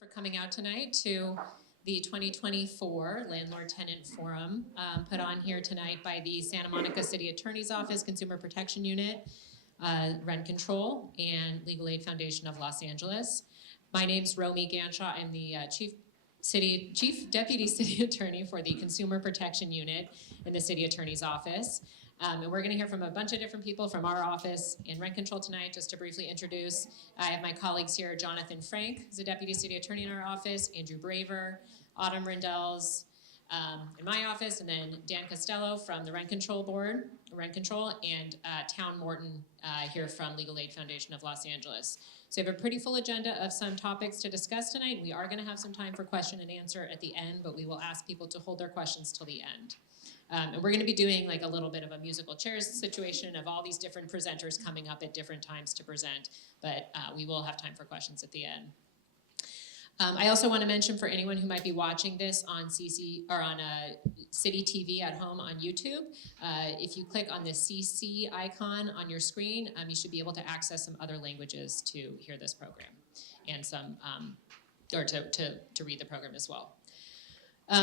for coming out tonight to the 2024 Landlord Tenant Forum put on here tonight by the Santa Monica City Attorney's Office Consumer Protection Unit, Rent Control, and Legal Aid Foundation of Los Angeles. My name's Romy Ganshaw. I'm the Chief Deputy City Attorney for the Consumer Protection Unit in the City Attorney's Office. And we're going to hear from a bunch of different people from our office in Rent Control tonight. Just to briefly introduce, I have my colleagues here, Jonathan Frank, who's the Deputy City Attorney in our office, Andrew Braver, Autumn Rindels in my office, and then Dan Costello from the Rent Control Board, Rent Control, and Town Morton here from Legal Aid Foundation of Los Angeles. So we have a pretty full agenda of some topics to discuss tonight. We are going to have some time for question and answer at the end, but we will ask people to hold their questions till the end. And we're going to be doing like a little bit of a musical chairs situation of all these different presenters coming up at different times to present, but we will have time for questions at the end. I also want to mention for anyone who might be watching this on City TV at home on YouTube, if you click on the CC icon on your screen, you should be able to access some other languages to hear this program and some, or to read the program as well.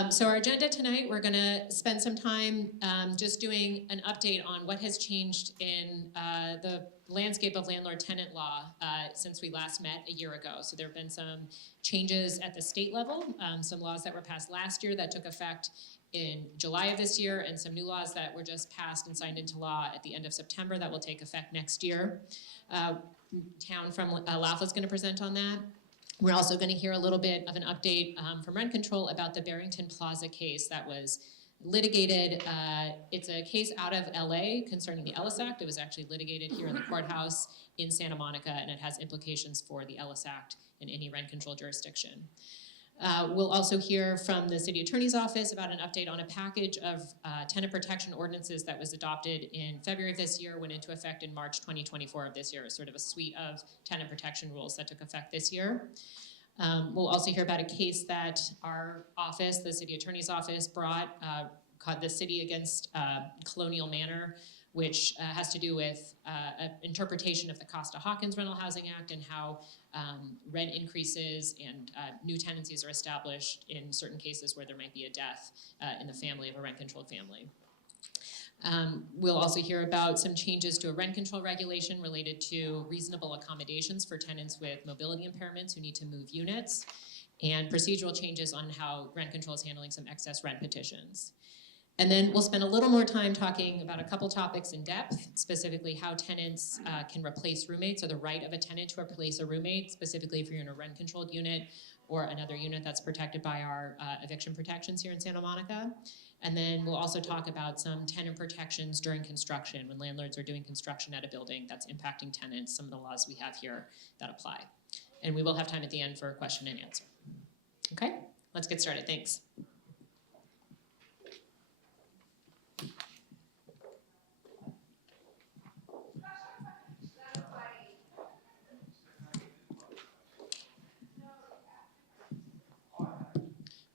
So our agenda tonight, we're going to spend some time just doing an update on what has changed in the landscape of landlord-tenant law since we last met a year ago. So there have been some changes at the state level, some laws that were passed last year that took effect in July of this year, and some new laws that were just passed and signed into law at the end of September that will take effect next year. Town from LAFLA is going to present on that. We're also going to hear a little bit of an update from Rent Control about the Barrington Plaza case that was litigated. It's a case out of LA concerning the Ellis Act. It was actually litigated here in the courthouse in Santa Monica, and it has implications for the Ellis Act in any rent control jurisdiction. We'll also hear from the City Attorney's Office about an update on a package of tenant protection ordinances that was adopted in February of this year, went into effect in March 2024 of this year, sort of a suite of tenant protection rules that took effect this year. We'll also hear about a case that our office, the City Attorney's Office, brought called the City Against Colonial Manor, which has to do with an interpretation of the Costa-Hawkins Rental Housing Act and how rent increases and new tenancies are established in certain cases where there might be a death in the family of a rent-controlled family. We'll also hear about some changes to a rent control regulation related to reasonable accommodations for tenants with mobility impairments who need to move units, and procedural changes on how rent control is handling some excess rent petitions. And then we'll spend a little more time talking about a couple topics in depth, specifically how tenants can replace roommates, or the right of a tenant to replace a roommate, specifically if you're in a rent-controlled unit or another unit that's protected by our eviction protections here in Santa Monica. And then we'll also talk about some tenant protections during construction, when landlords are doing construction at a building that's impacting tenants, some of the laws we have here that apply. And we will have time at the end for a question and answer. Okay, let's get started. Thanks.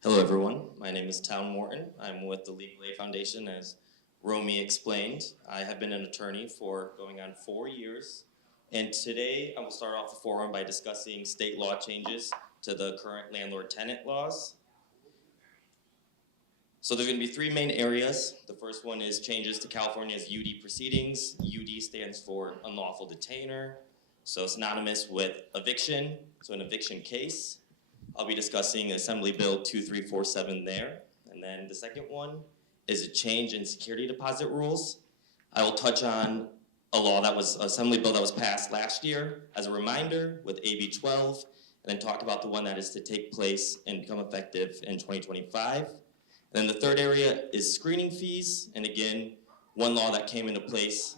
Hello everyone, my name is Town Morton. I'm with the Legal Aid Foundation, as Romy explained. I have been an attorney for going on 4 years, and today I will start off the forum by discussing state law changes to the current landlord-tenant laws. So there's going to be three main areas. The first one is changes to California's UD proceedings. UD stands for unlawful detainer, so synonymous with eviction, so an eviction case. I'll be discussing Assembly Bill 2347 there. And then the second one is a change in security deposit rules. I will touch on a law that was, Assembly Bill that was passed last year as a reminder with AB 12, and then talk about the one that is to take place and become effective in 2025. And then the third area is screening fees, and again, one law that came into place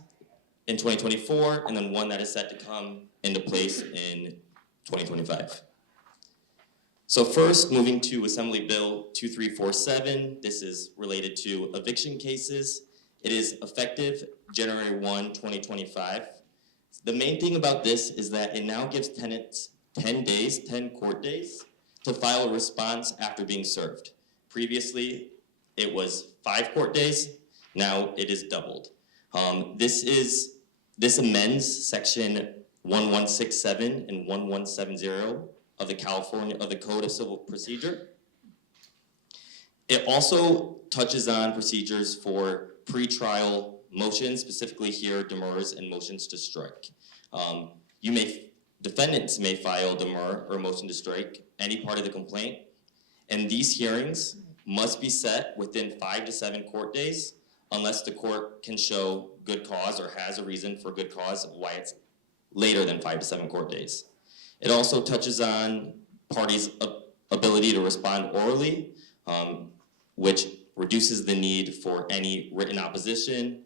in 2024, and then one that is set to come into place in 2025. So first, moving to Assembly Bill 2347, this is related to eviction cases. It is effective January 1, 2025. The main thing about this is that it now gives tenants 10 days, 10 court days, to file a response after being served. Previously, it was 5 court days, now it is doubled. This amends section 1167 and 1170 of the Code of Civil Procedure. It also touches on procedures for pretrial motions, specifically here demurs and motions to strike. Defendants may file demur or motion to strike any part of the complaint, and these hearings must be set within 5 to 7 court days unless the court can show good cause or has a reason for good cause why it's later than 5 to 7 court days. It also touches on parties' ability to respond orally, which reduces the need for any written opposition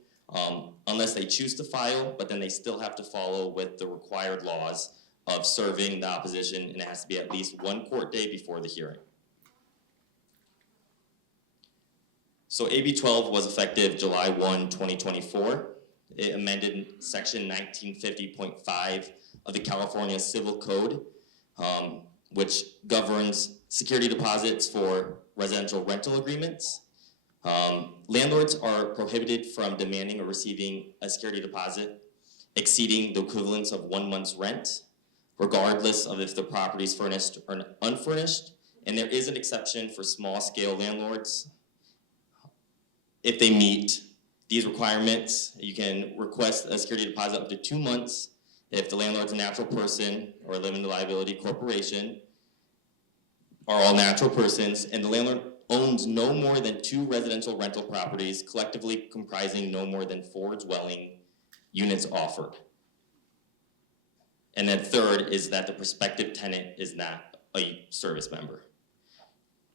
unless they choose to file, but then they still have to follow with the required laws of serving the opposition, and it has to be at least 1 court day before the hearing. So AB 12 was effective July 1, 2024. It amended section 1950.5 of the California Civil Code, which governs security deposits for residential rental agreements. Landlords are prohibited from demanding or receiving a security deposit exceeding the equivalence of 1 month's rent, regardless of if the property is furnished or unfurnished. And there is an exception for small-scale landlords. If they meet these requirements, you can request a security deposit up to 2 months if the landlord's a natural person or a limited liability corporation, are all natural persons, and the landlord owns no more than 2 residential rental properties, collectively comprising no more than 4 dwelling units offered. And then third is that the prospective tenant is not a service member.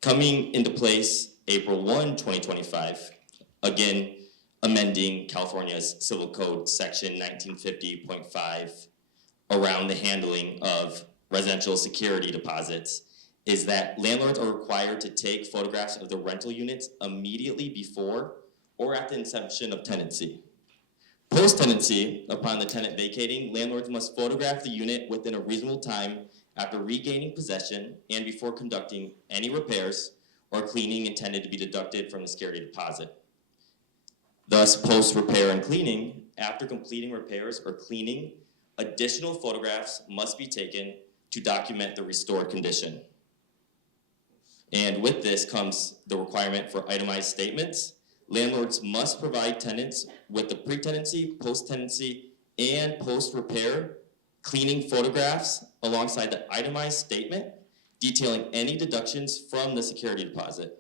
Coming into place April 1, 2025, again, amending California's Civil Code section 1950.5 around the handling of residential security deposits, is that landlords are required to take photographs of the rental units immediately before or at the inception of tenancy. Post-tenancy, upon the tenant vacating, landlords must photograph the unit within a reasonable time after regaining possession and before conducting any repairs or cleaning intended to be deducted from the security deposit. Thus, post-repair and cleaning, after completing repairs or cleaning, additional photographs must be taken to document the restored condition. And with this comes the requirement for itemized statements. Landlords must provide tenants with the pre-tenancy, post-tenancy, and post-repair cleaning photographs alongside the itemized statement detailing any deductions from the security deposit.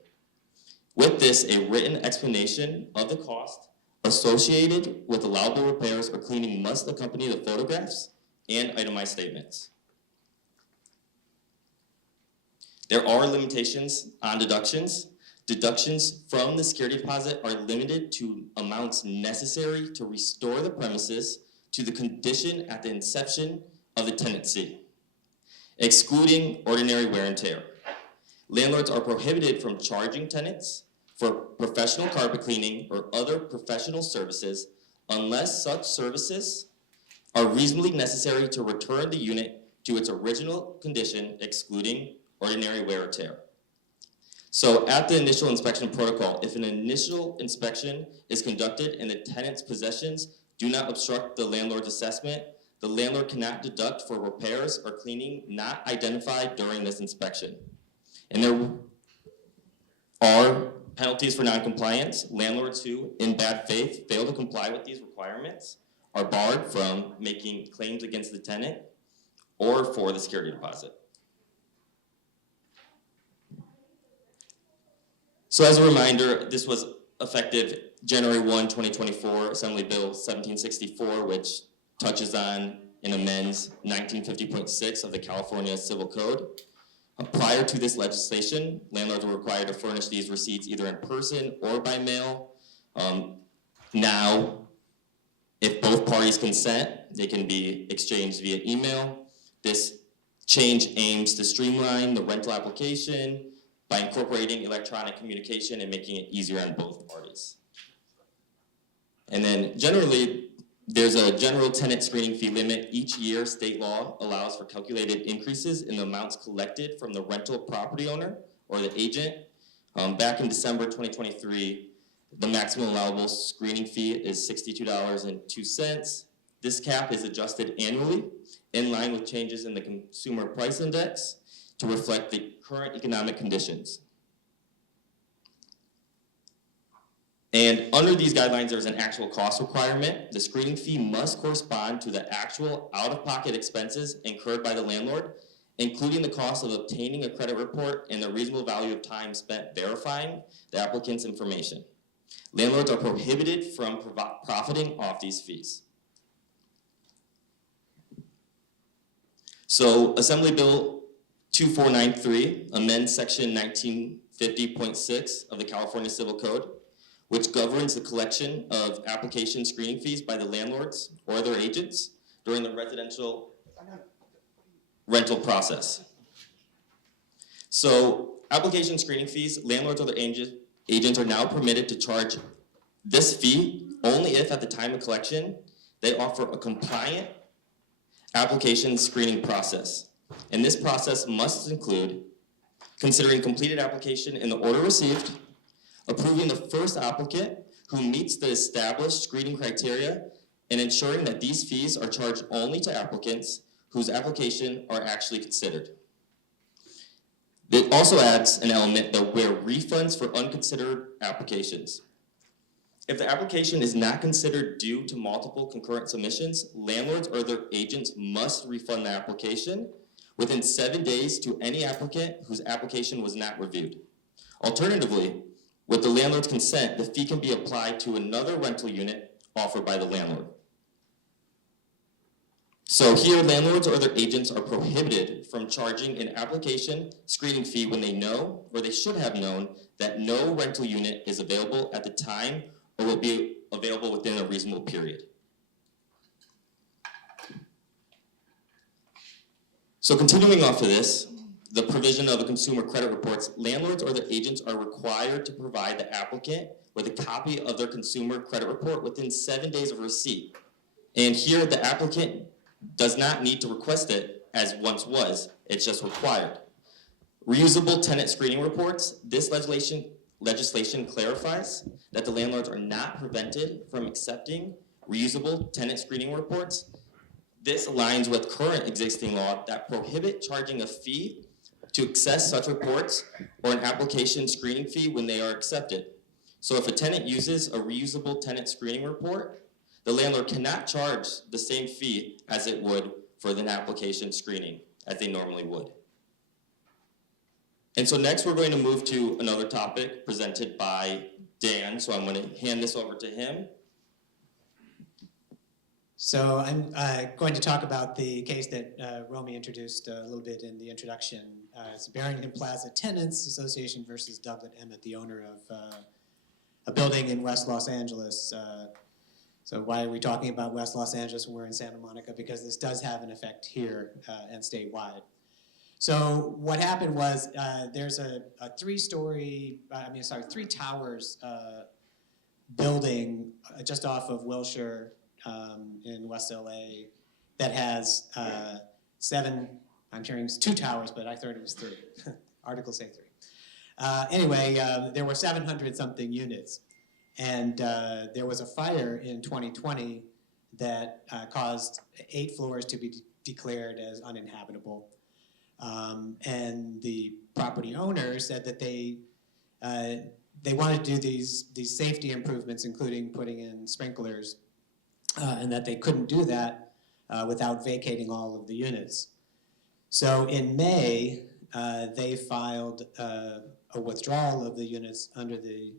With this, a written explanation of the cost associated with allowable repairs or cleaning must accompany the photographs and itemized statements. There are limitations on deductions. Deductions from the security deposit are limited to amounts necessary to restore the premises to the condition at the inception of the tenancy, excluding ordinary wear and tear. Landlords are prohibited from charging tenants for professional carpet cleaning or other professional services unless such services are reasonably necessary to return the unit to its original condition, excluding ordinary wear or tear. So at the initial inspection protocol, if an initial inspection is conducted and the tenant's possessions do not obstruct the landlord's assessment, the landlord cannot deduct for repairs or cleaning not identified during this inspection. And there are penalties for noncompliance. Landlords who, in bad faith, fail to comply with these requirements are barred from making claims against the tenant or for the security deposit. So as a reminder, this was effective January 1, 2024, Assembly Bill 1764, which touches on and amends 1950.6 of the California Civil Code. Prior to this legislation, landlords were required to furnish these receipts either in person or by mail. Now, if both parties consent, they can be exchanged via email. This change aims to streamline the rental application by incorporating electronic communication and making it easier on both parties. And then generally, there's a general tenant screening fee limit. Each year, state law allows for calculated increases in the amounts collected from the rental property owner or the agent. Back in December 2023, the maximum allowable screening fee is $62.02. This cap is adjusted annually, in line with changes in the Consumer Price Index to reflect the current economic conditions. And under these guidelines, there's an actual cost requirement. The screening fee must correspond to the actual out-of-pocket expenses incurred by the landlord, including the cost of obtaining a credit report and the reasonable value of time spent verifying the applicant's information. Landlords are prohibited from profiting off these fees. So Assembly Bill 2493 amends Section 1950.6 of the California Civil Code, which governs the collection of application screening fees by the landlords or their agents during the residential rental process. So application screening fees, landlords or their agents are now permitted to charge this fee only if at the time of collection they offer a compliant application screening process. And this process must include considering completed application in the order received, approving the first applicant who meets the established screening criteria, and ensuring that these fees are charged only to applicants whose application are actually considered. It also adds an element that where refunds for unconsidered applications. If the application is not considered due to multiple concurrent submissions, landlords or their agents must refund the application within 7 days to any applicant whose application was not reviewed. Alternatively, with the landlord's consent, the fee can be applied to another rental unit offered by the landlord. So here, landlords or their agents are prohibited from charging an application screening fee when they know, or they should have known, that no rental unit is available at the time or will be available within a reasonable period. So continuing off of this, the provision of the consumer credit reports, landlords or their agents are required to provide the applicant with a copy of their consumer credit report within 7 days of receipt. And here, the applicant does not need to request it as once was, it's just required. Reusable tenant screening reports, this legislation clarifies that the landlords are not prevented from accepting reusable tenant screening reports. This aligns with current existing law that prohibit charging a fee to access such reports or an application screening fee when they are accepted. So if a tenant uses a reusable tenant screening report, the landlord cannot charge the same fee as it would for an application screening, as they normally would. And so next we're going to move to another topic presented by Dan, so I'm going to hand this over to him. So I'm going to talk about the case that Romy introduced a little bit in the introduction. It's Barrington Plaza Tenants Association versus Douglas Emmett, the owner of a building in West Los Angeles. So why are we talking about West Los Angeles when we're in Santa Monica? Because this does have an effect here and statewide. So what happened was there's a three towers building just off of Wilshire in West LA that has I'm hearing 2 towers, but I thought it was 3. Articles say 3. Anyway, there were 700 something units. And there was a fire in 2020 that caused 8 floors to be declared as uninhabitable. And the property owner said that they wanted to do these safety improvements, including putting in sprinklers, and that they couldn't do that without vacating all of the units. So in May, they filed a withdrawal of the units under the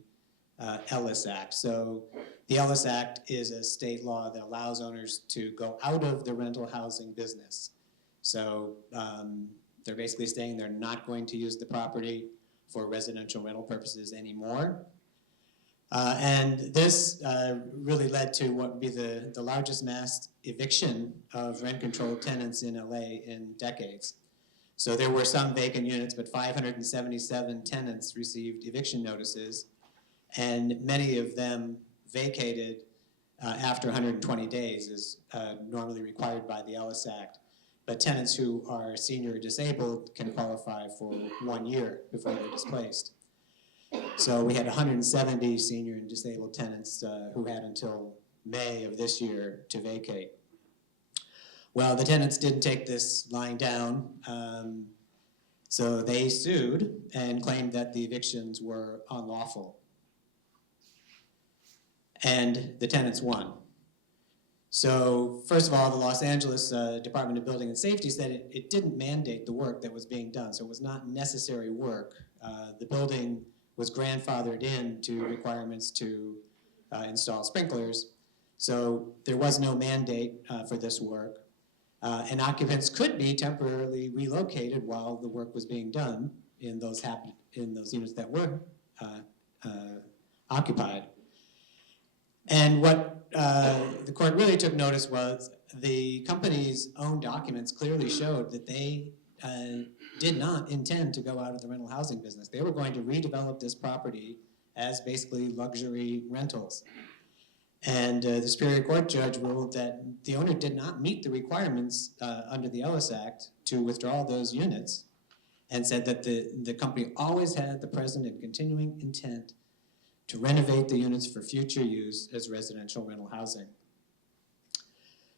Ellis Act. So the Ellis Act is a state law that allows owners to go out of the rental housing business. So they're basically saying they're not going to use the property for residential rental purposes anymore. And this really led to what would be the largest mass eviction of rent-controlled tenants in LA in decades. So there were some vacant units, but 577 tenants received eviction notices, and many of them vacated after 120 days, as normally required by the Ellis Act. But tenants who are senior or disabled can qualify for 1 year before they're displaced. So we had 170 senior and disabled tenants who had until May of this year to vacate. Well, the tenants didn't take this lying down, so they sued and claimed that the evictions were unlawful. And the tenants won. So first of all, the Los Angeles Department of Building and Safety said it didn't mandate the work that was being done, so it was not necessary work. The building was grandfathered in to requirements to install sprinklers, so there was no mandate for this work. And occupants could be temporarily relocated while the work was being done in those units that were occupied. And what the court really took notice was the company's own documents clearly showed that they did not intend to go out of the rental housing business. They were going to redevelop this property as basically luxury rentals. And the Superior Court judge ruled that the owner did not meet the requirements under the Ellis Act to withdraw those units, and said that the company always had the present and continuing intent to renovate the units for future use as residential rental housing.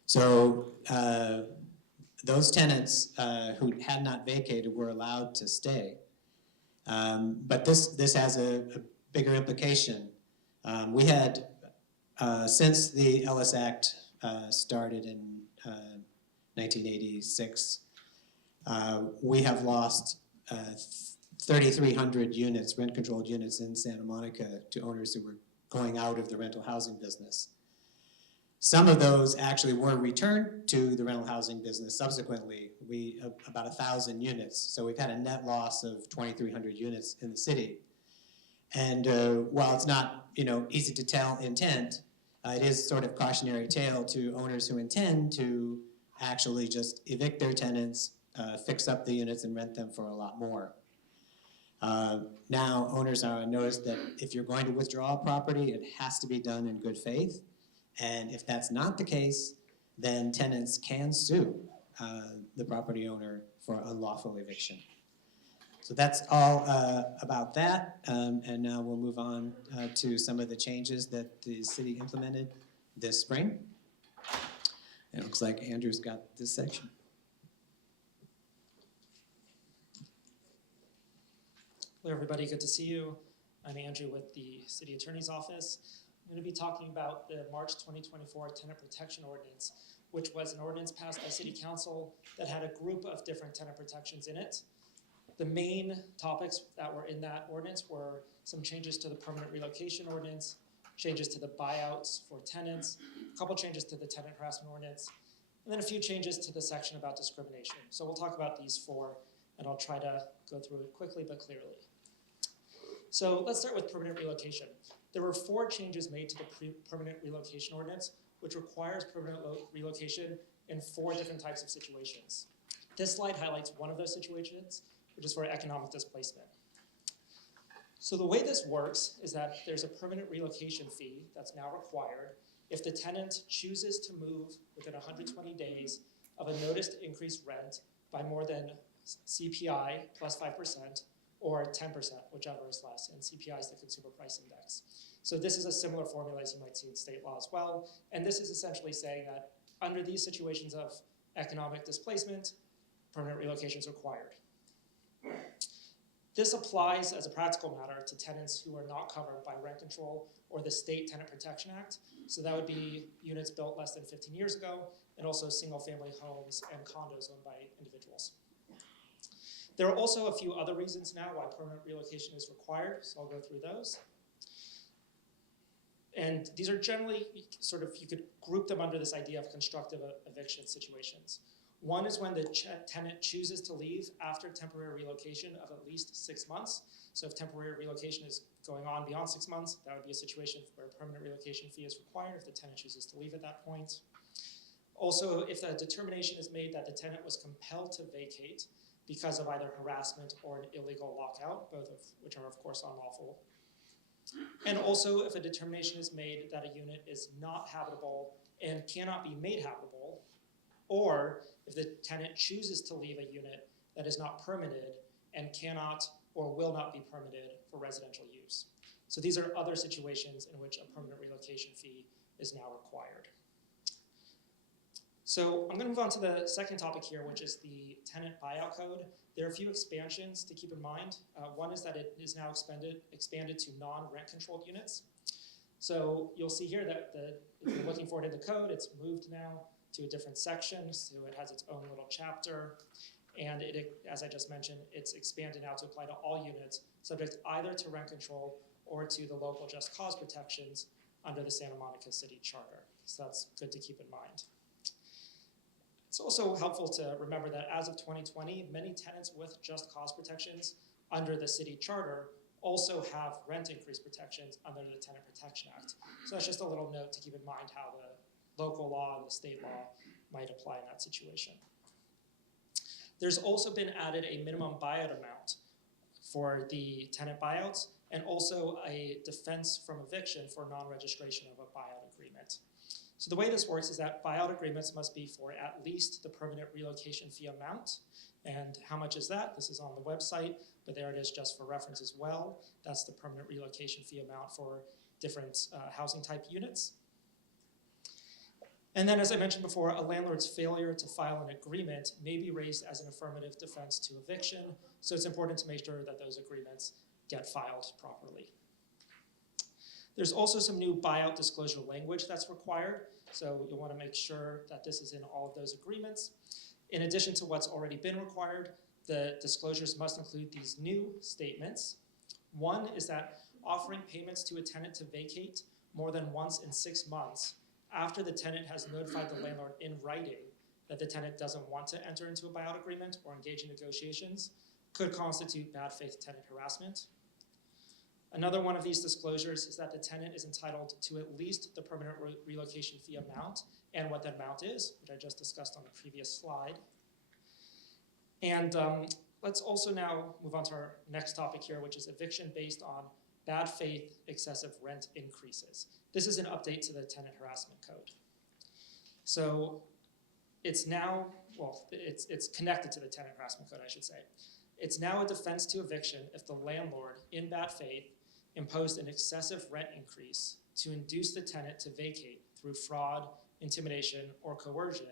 So those tenants who had not vacated were allowed to stay. But this has a bigger implication. We had, since the Ellis Act started in 1986, we have lost 3,300 units, rent-controlled units in Santa Monica to owners who were going out of the rental housing business. Some of those actually were returned to the rental housing business subsequently, about 1,000 units. So we've had a net loss of 2,300 units in the city. And while it's not easy to tell intent, it is sort of cautionary tale to owners who intend to actually just evict their tenants, fix up the units and rent them for a lot more. Now owners are noticed that if you're going to withdraw a property, it has to be done in good faith. And if that's not the case, then tenants can sue the property owner for unlawful eviction. So that's all about that. And now we'll move on to some of the changes that the city implemented this spring. It looks like Andrew's got this section. Hello everybody, good to see you. I'm Andrew with the City Attorney's Office. I'm going to be talking about the March 2024 Tenant Protection Ordinance, which was an ordinance passed by City Council that had a group of different tenant protections in it. The main topics that were in that ordinance were some changes to the permanent relocation ordinance, changes to the buyouts for tenants, a couple changes to the tenant harassment ordinance, and then a few changes to the section about discrimination. So we'll talk about these four, and I'll try to go through it quickly but clearly. So let's start with permanent relocation. There were 4 changes made to the permanent relocation ordinance, which requires permanent relocation in 4 different types of situations. This slide highlights one of those situations, which is for economic displacement. So the way this works is that there's a permanent relocation fee that's now required if the tenant chooses to move within 120 days of a noticed increased rent by more than CPI plus 5%, or 10%, whichever is less, and CPI is the Consumer Price Index. So this is a similar formula as you might see in state law as well, and this is essentially saying that under these situations of economic displacement, permanent relocation is required. This applies as a practical matter to tenants who are not covered by rent control or the State Tenant Protection Act. So that would be units built less than 15 years ago, and also single-family homes and condos owned by individuals. There are also a few other reasons now why permanent relocation is required, so I'll go through those. And these are generally sort of, you could group them under this idea of constructive eviction situations. One is when the tenant chooses to leave after temporary relocation of at least 6 months. So if temporary relocation is going on beyond 6 months, that would be a situation where a permanent relocation fee is required if the tenant chooses to leave at that point. Also, if a determination is made that the tenant was compelled to vacate because of either harassment or an illegal lockout, both of which are of course unlawful. And also if a determination is made that a unit is not habitable and cannot be made habitable, or if the tenant chooses to leave a unit that is not permitted and cannot or will not be permitted for residential use. So these are other situations in which a permanent relocation fee is now required. So I'm going to move on to the second topic here, which is the tenant buyout code. There are a few expansions to keep in mind. One is that it is now expanded to non-rent controlled units. So you'll see here that if you're looking for it in the code, it's moved now to a different section, so it has its own little chapter. And as I just mentioned, it's expanded now to apply to all units, subject either to rent control or to the local just cause protections under the Santa Monica City Charter. So that's good to keep in mind. It's also helpful to remember that as of 2020, many tenants with just cause protections under the city charter also have rent increase protections under the Tenant Protection Act. So that's just a little note to keep in mind how the local law and the state law might apply in that situation. There's also been added a minimum buyout amount for the tenant buyouts and also a defense from eviction for non-registration of a buyout agreement. So the way this works is that buyout agreements must be for at least the permanent relocation fee amount. And how much is that? This is on the website, but there it is just for reference as well. That's the permanent relocation fee amount for different housing type units. And then, as I mentioned before, a landlord's failure to file an agreement may be raised as an affirmative defense to eviction. So it's important to make sure that those agreements get filed properly. There's also some new buyout disclosure language that's required. So you'll want to make sure that this is in all of those agreements. In addition to what's already been required, the disclosures must include these new statements. One is that offering payments to a tenant to vacate more than once in 6 months after the tenant has notified the landlord in writing that the tenant doesn't want to enter into a buyout agreement or engage in negotiations could constitute bad faith tenant harassment. Another one of these disclosures is that the tenant is entitled to at least the permanent relocation fee amount and what that amount is, which I just discussed on the previous slide. And let's also now move on to our next topic here, which is eviction based on bad faith excessive rent increases. This is an update to the tenant harassment code. So it's now, well, it's connected to the tenant harassment code, I should say. It's now a defense to eviction if the landlord, in bad faith, imposed an excessive rent increase to induce the tenant to vacate through fraud, intimidation, or coercion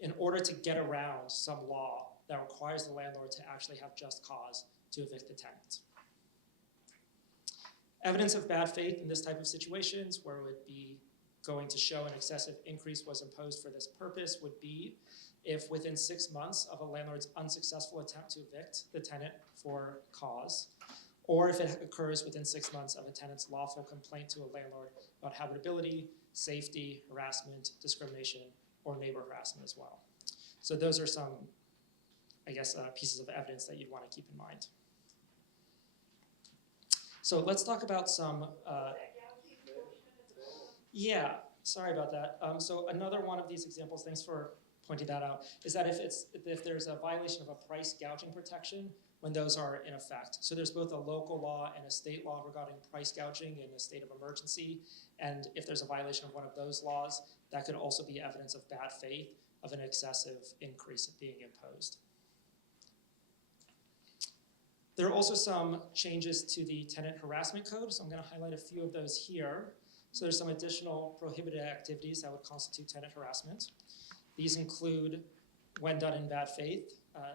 in order to get around some law that requires the landlord to actually have just cause to evict the tenant. Evidence of bad faith in this type of situations where it would be going to show an excessive increase was imposed for this purpose would be if within 6 months of a landlord's unsuccessful attempt to evict the tenant for cause, or if it occurs within 6 months of a tenant's lawful complaint to a landlord about habitability, safety, harassment, discrimination, or neighbor harassment as well. So those are some, I guess, pieces of evidence that you'd want to keep in mind. So let's talk about some, yeah, sorry about that. So another one of these examples, thanks for pointing that out, is that if there's a violation of a price gouging protection, when those are in effect. So there's both a local law and a state law regarding price gouging in a state of emergency. And if there's a violation of one of those laws, that could also be evidence of bad faith of an excessive increase being imposed. There are also some changes to the tenant harassment code, so I'm going to highlight a few of those here. So there's some additional prohibited activities that would constitute tenant harassment. These include, when done in bad faith,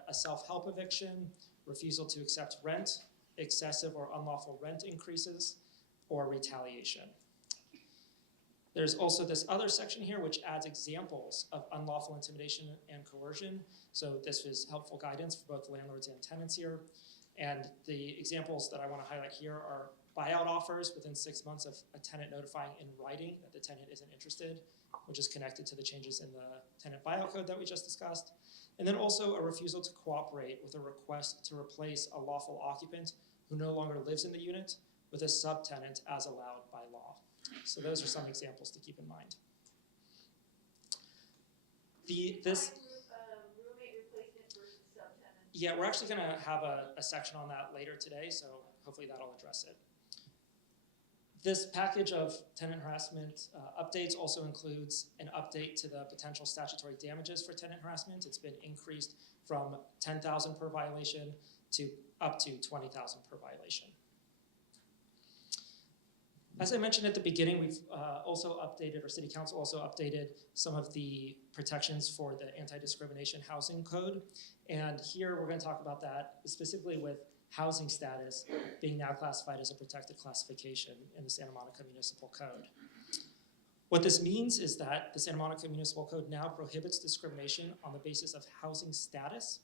a self-help eviction, refusal to accept rent, excessive or unlawful rent increases, or retaliation. There's also this other section here which adds examples of unlawful intimidation and coercion. So this was helpful guidance for both landlords and tenants here. And the examples that I want to highlight here are buyout offers within 6 months of a tenant notifying in writing that the tenant isn't interested, which is connected to the changes in the tenant buyout code that we just discussed. And then also a refusal to cooperate with a request to replace a lawful occupant who no longer lives in the unit with a subtenant as allowed by law. So those are some examples to keep in mind. Roommate replacement versus subtenant. Yeah, we're actually going to have a section on that later today, so hopefully that'll address it. This package of tenant harassment updates also includes an update to the potential statutory damages for tenant harassment. It's been increased from $10,000 per violation to up to $20,000 per violation. As I mentioned at the beginning, we've also updated, or City Council also updated some of the protections for the Anti-Discrimination Housing Code. And here we're going to talk about that specifically with housing status being now classified as a protected classification in the Santa Monica Municipal Code. What this means is that the Santa Monica Municipal Code now prohibits discrimination on the basis of housing status,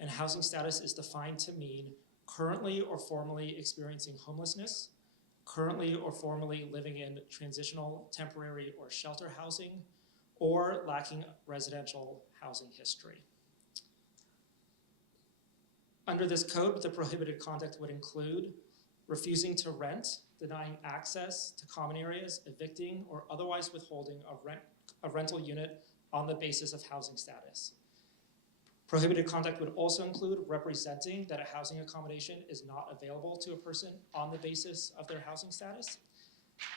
and housing status is defined to mean currently or formerly experiencing homelessness, currently or formerly living in transitional, temporary, or shelter housing, or lacking residential housing history. Under this code, the prohibited conduct would include refusing to rent, denying access to common areas, evicting, or otherwise withholding a rental unit on the basis of housing status. Prohibited conduct would also include representing that a housing accommodation is not available to a person on the basis of their housing status.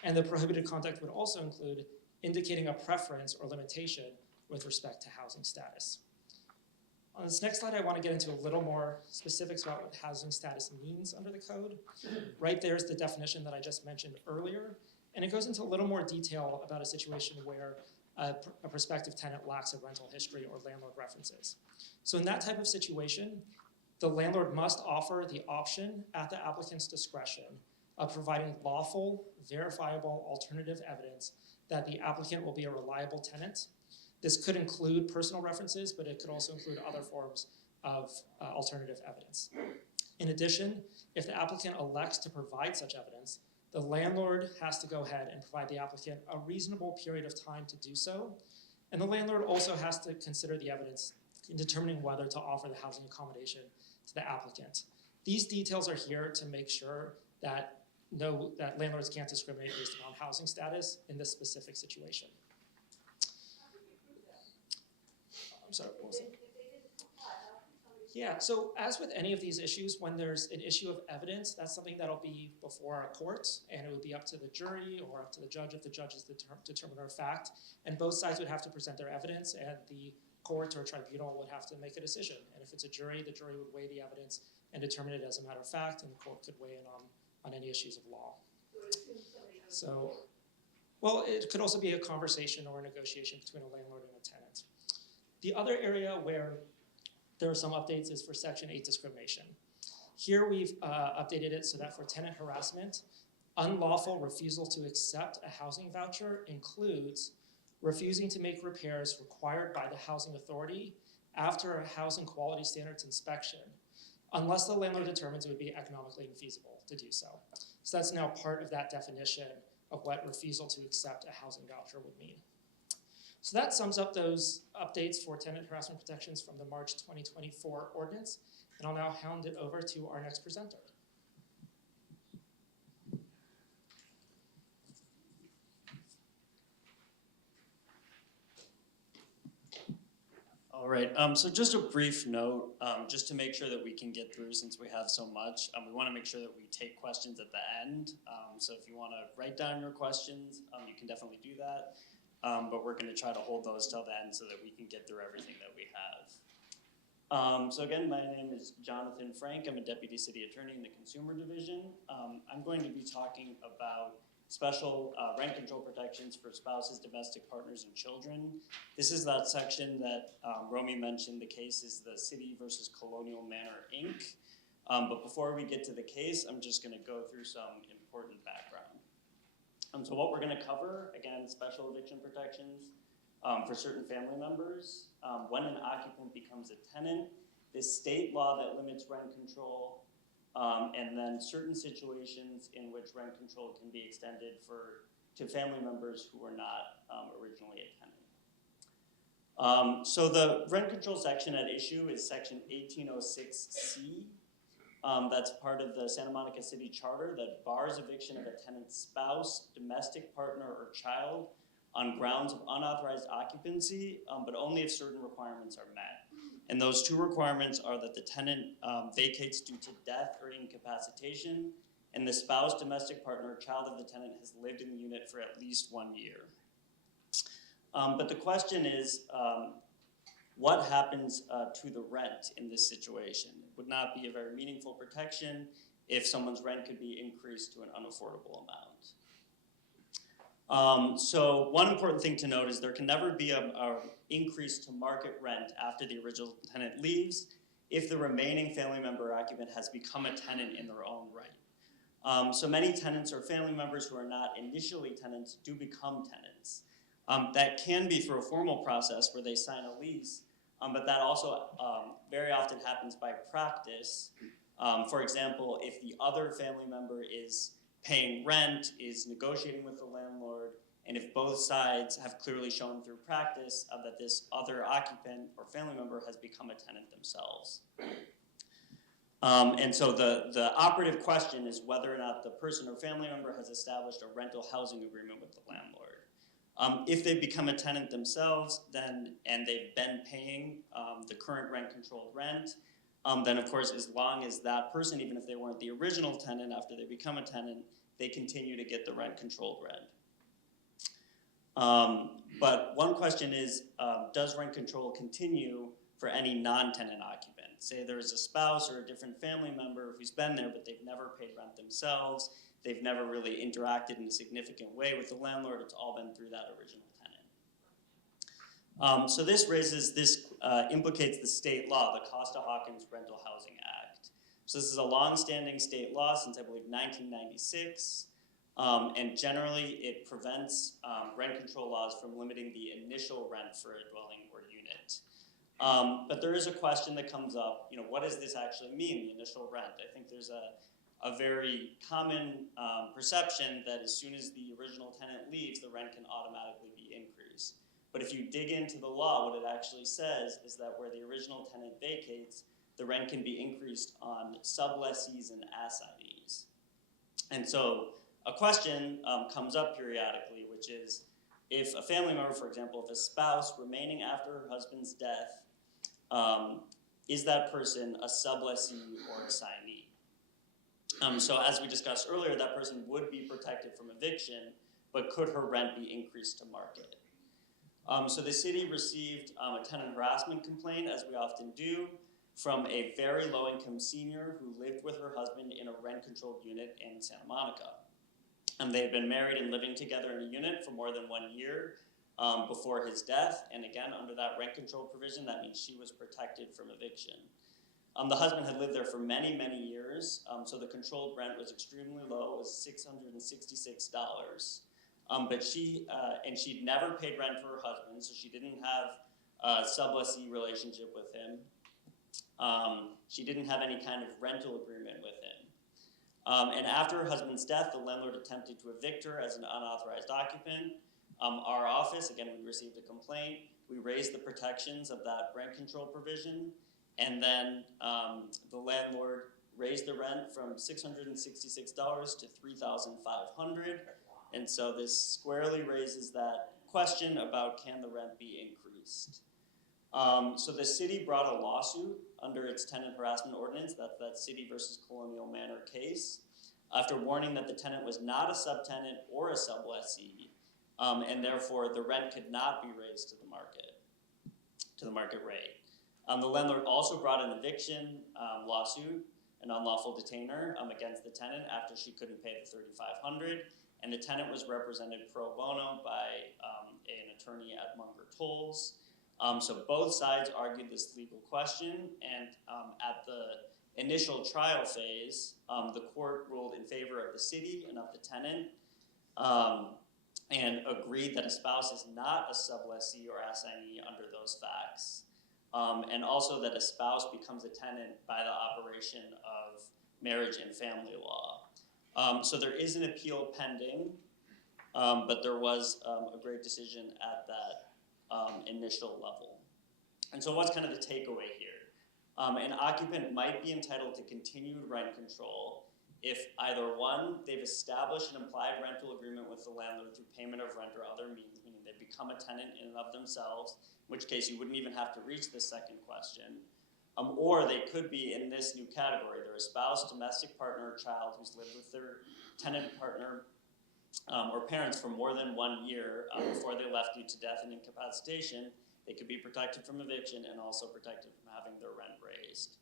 And the prohibited conduct would also include indicating a preference or limitation with respect to housing status. On this next slide, I want to get into a little more specifics about what housing status means under the code. Right there is the definition that I just mentioned earlier, and it goes into a little more detail about a situation where a prospective tenant lacks a rental history or landlord references. So in that type of situation, the landlord must offer the option at the applicant's discretion of providing lawful, verifiable alternative evidence that the applicant will be a reliable tenant. This could include personal references, but it could also include other forms of alternative evidence. In addition, if the applicant elects to provide such evidence, the landlord has to go ahead and provide the applicant a reasonable period of time to do so. And the landlord also has to consider the evidence in determining whether to offer the housing accommodation to the applicant. These details are here to make sure that landlords can't discriminate based on housing status in this specific situation. I'm sorry, what was it? Yeah, so as with any of these issues, when there's an issue of evidence, that's something that'll be before a court, and it would be up to the jury or up to the judge if the judge is the determiner of fact. And both sides would have to present their evidence, and the court or tribunal would have to make a decision. And if it's a jury, the jury would weigh the evidence and determine it as a matter of fact, and the court could weigh in on any issues of law. So, well, it could also be a conversation or a negotiation between a landlord and a tenant. The other area where there are some updates is for Section 8 discrimination. Here we've updated it so that for tenant harassment, unlawful refusal to accept a housing voucher includes refusing to make repairs required by the housing authority after a housing quality standards inspection, unless the landlord determines it would be economically infeasible to do so. So that's now part of that definition of what refusal to accept a housing voucher would mean. So that sums up those updates for tenant harassment protections from the March 2024 ordinance, and I'll now hand it over to our next presenter. All right, so just a brief note, just to make sure that we can get through since we have so much. We want to make sure that we take questions at the end. So if you want to write down your questions, you can definitely do that. But we're going to try to hold those till the end so that we can get through everything that we have. So again, my name is Jonathan Frank. I'm a Deputy City Attorney in the Consumer Division. I'm going to be talking about special rent control protections for spouses, domestic partners, and children. This is that section that Romy mentioned. The case is the City versus Colonial Manor, Inc. But before we get to the case, I'm just going to go through some important background. So what we're going to cover, again, special eviction protections for certain family members. When an occupant becomes a tenant, this state law that limits rent control, and then certain situations in which rent control can be extended to family members who were not originally a tenant. So the rent control section at issue is section 1806C. That's part of the Santa Monica City Charter that bars eviction of a tenant's spouse, domestic partner, or child on grounds of unauthorized occupancy, but only if certain requirements are met. And those two requirements are that the tenant vacates due to death or incapacitation, and the spouse, domestic partner, or child of the tenant has lived in the unit for at least 1 year. But the question is, what happens to the rent in this situation? It would not be a very meaningful protection if someone's rent could be increased to an unaffordable amount. So one important thing to note is there can never be a increase to market rent after the original tenant leaves if the remaining family member or occupant has become a tenant in their own right. So many tenants or family members who are not initially tenants do become tenants. That can be through a formal process where they sign a lease, but that also very often happens by practice. For example, if the other family member is paying rent, is negotiating with the landlord, and if both sides have clearly shown through practice that this other occupant or family member has become a tenant themselves. And so the operative question is whether or not the person or family member has established a rental housing agreement with the landlord. If they become a tenant themselves, then and they've been paying the current rent-controlled rent, then of course, as long as that person, even if they weren't the original tenant, after they become a tenant, they continue to get the rent-controlled rent. But one question is, does rent control continue for any non-tenant occupant? Say there's a spouse or a different family member who's been there, but they've never paid rent themselves, they've never really interacted in a significant way with the landlord, it's all been through that original tenant. So this implicates the state law, the Costa-Hawkins Rental Housing Act. So this is a long-standing state law since I believe 1996, and generally it prevents rent control laws from limiting the initial rent for a dwelling or unit. But there is a question that comes up, what does this actually mean, the initial rent? I think there's a very common perception that as soon as the original tenant leaves, the rent can automatically be increased. But if you dig into the law, what it actually says is that where the original tenant vacates, the rent can be increased on sublessees and assignees. And so a question comes up periodically, which is if a family member, for example, if a spouse remaining after her husband's death, is that person a sublessee or assignee? So as we discussed earlier, that person would be protected from eviction, but could her rent be increased to market? So the city received a tenant harassment complaint, as we often do, from a very low-income senior who lived with her husband in a rent-controlled unit in Santa Monica. They had been married and living together in a unit for more than 1 year before his death, and again, under that rent control provision, that means she was protected from eviction. The husband had lived there for many, many years, so the controlled rent was extremely low, it was $666. But she'd never paid rent for her husband, so she didn't have a sublessee relationship with him. She didn't have any kind of rental agreement with him. And after her husband's death, the landlord attempted to evict her as an unauthorized occupant. Our office, again, we received a complaint. We raised the protections of that rent control provision, and then the landlord raised the rent from $666 to $3,500. And so this squarely raises that question about can the rent be increased. So the city brought a lawsuit under its tenant harassment ordinance, that's that City versus Colonial Manor case, after warning that the tenant was not a subtenant or a sublessee, and therefore the rent could not be raised to the market rate. The landlord also brought an eviction lawsuit, an unlawful detainer, against the tenant after she couldn't pay the $3,500. And the tenant was represented pro bono by an attorney at Munger Tolles. So both sides argued this legal question, and at the initial trial phase, the court ruled in favor of the city and of the tenant, and agreed that a spouse is not a sublessee or assignee under those facts, and also that a spouse becomes a tenant by the operation of marriage and family law. So there is an appeal pending, but there was a great decision at that initial level. And so what's kind of the takeaway here? An occupant might be entitled to continued rent control if either one, they've established an implied rental agreement with the landlord through payment of rent or other means, meaning they've become a tenant in and of themselves, in which case you wouldn't even have to reach the second question. Or they could be in this new category. They're a spouse, domestic partner, or child who's lived with their tenant partner or parents for more than 1 year before they left due to death and incapacitation. They could be protected from eviction and also protected from having their rent raised.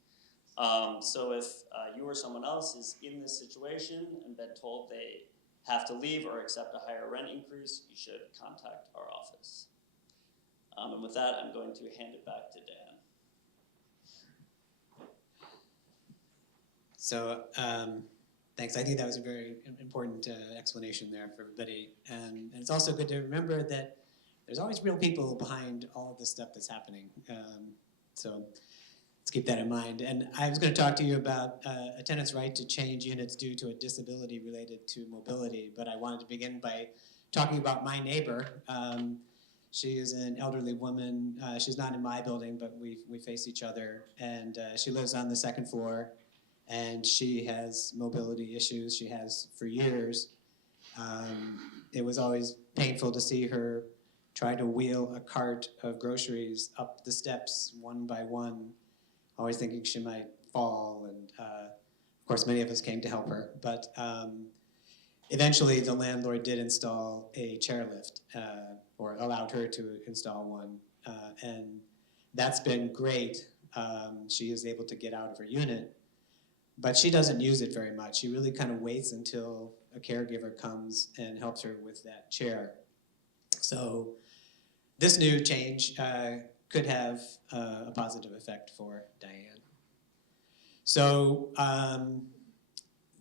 So if you or someone else is in this situation and been told they have to leave or accept a higher rent increase, you should contact our office. And with that, I'm going to hand it back to Dan. So, thanks. I think that was a very important explanation there for everybody. And it's also good to remember that there's always real people behind all of this stuff that's happening. So let's keep that in mind. And I was going to talk to you about a tenant's right to change units due to a disability related to mobility, but I wanted to begin by talking about my neighbor. She is an elderly woman. She's not in my building, but we face each other. And she lives on the second floor, and she has mobility issues. She has for years. It was always painful to see her try to wheel a cart of groceries up the steps one by one, always thinking she might fall. And of course, many of us came to help her. But eventually, the landlord did install a chairlift, or allowed her to install one. And that's been great. She is able to get out of her unit. But she doesn't use it very much. She really kind of waits until a caregiver comes and helps her with that chair. So this new change could have a positive effect for Diane. So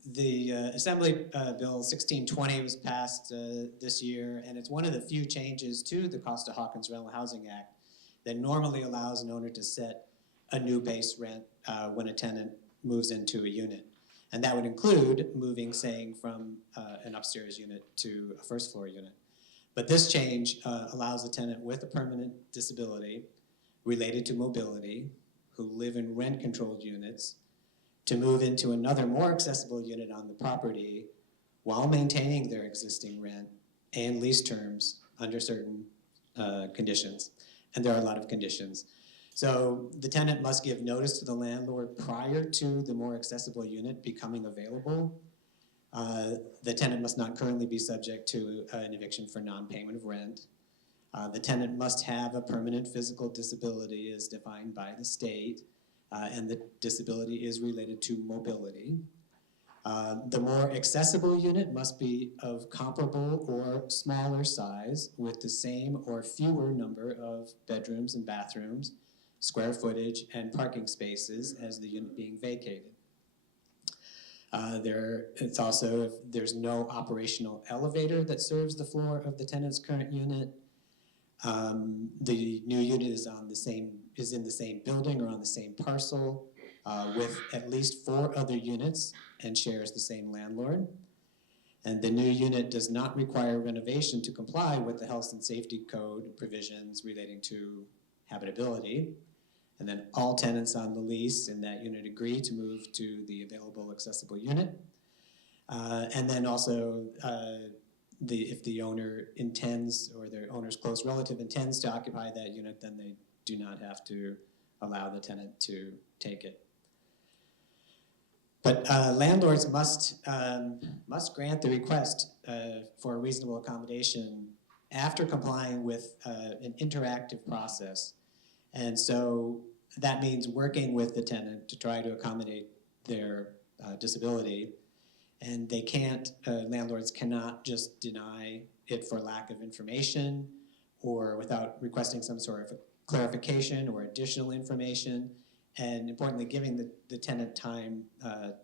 the Assembly Bill 1620 was passed this year, and it's one of the few changes to the Costa-Hawkins Rental Housing Act that normally allows an owner to set a new base rent when a tenant moves into a unit. And that would include moving, saying, from an upstairs unit to a first floor unit. But this change allows a tenant with a permanent disability related to mobility who live in rent-controlled units to move into another more accessible unit on the property while maintaining their existing rent and lease terms under certain conditions. And there are a lot of conditions. So the tenant must give notice to the landlord prior to the more accessible unit becoming available. The tenant must not currently be subject to an eviction for non-payment of rent. The tenant must have a permanent physical disability as defined by the state, and the disability is related to mobility. The more accessible unit must be of comparable or smaller size with the same or fewer number of bedrooms and bathrooms, square footage, and parking spaces as the unit being vacated. It's also if there's no operational elevator that serves the floor of the tenant's current unit. The new unit is in the same building or on the same parcel with at least 4 other units and shares the same landlord. And the new unit does not require renovation to comply with the health and safety code provisions relating to habitability. And then all tenants on the lease in that unit agree to move to the available accessible unit. And then also, if the owner intends, or the owner's close relative intends to occupy that unit, then they do not have to allow the tenant to take it. But landlords must grant the request for a reasonable accommodation after complying with an interactive process. And so that means working with the tenant to try to accommodate their disability. And they can't, landlords cannot just deny it for lack of information or without requesting some sort of clarification or additional information. And importantly, giving the tenant time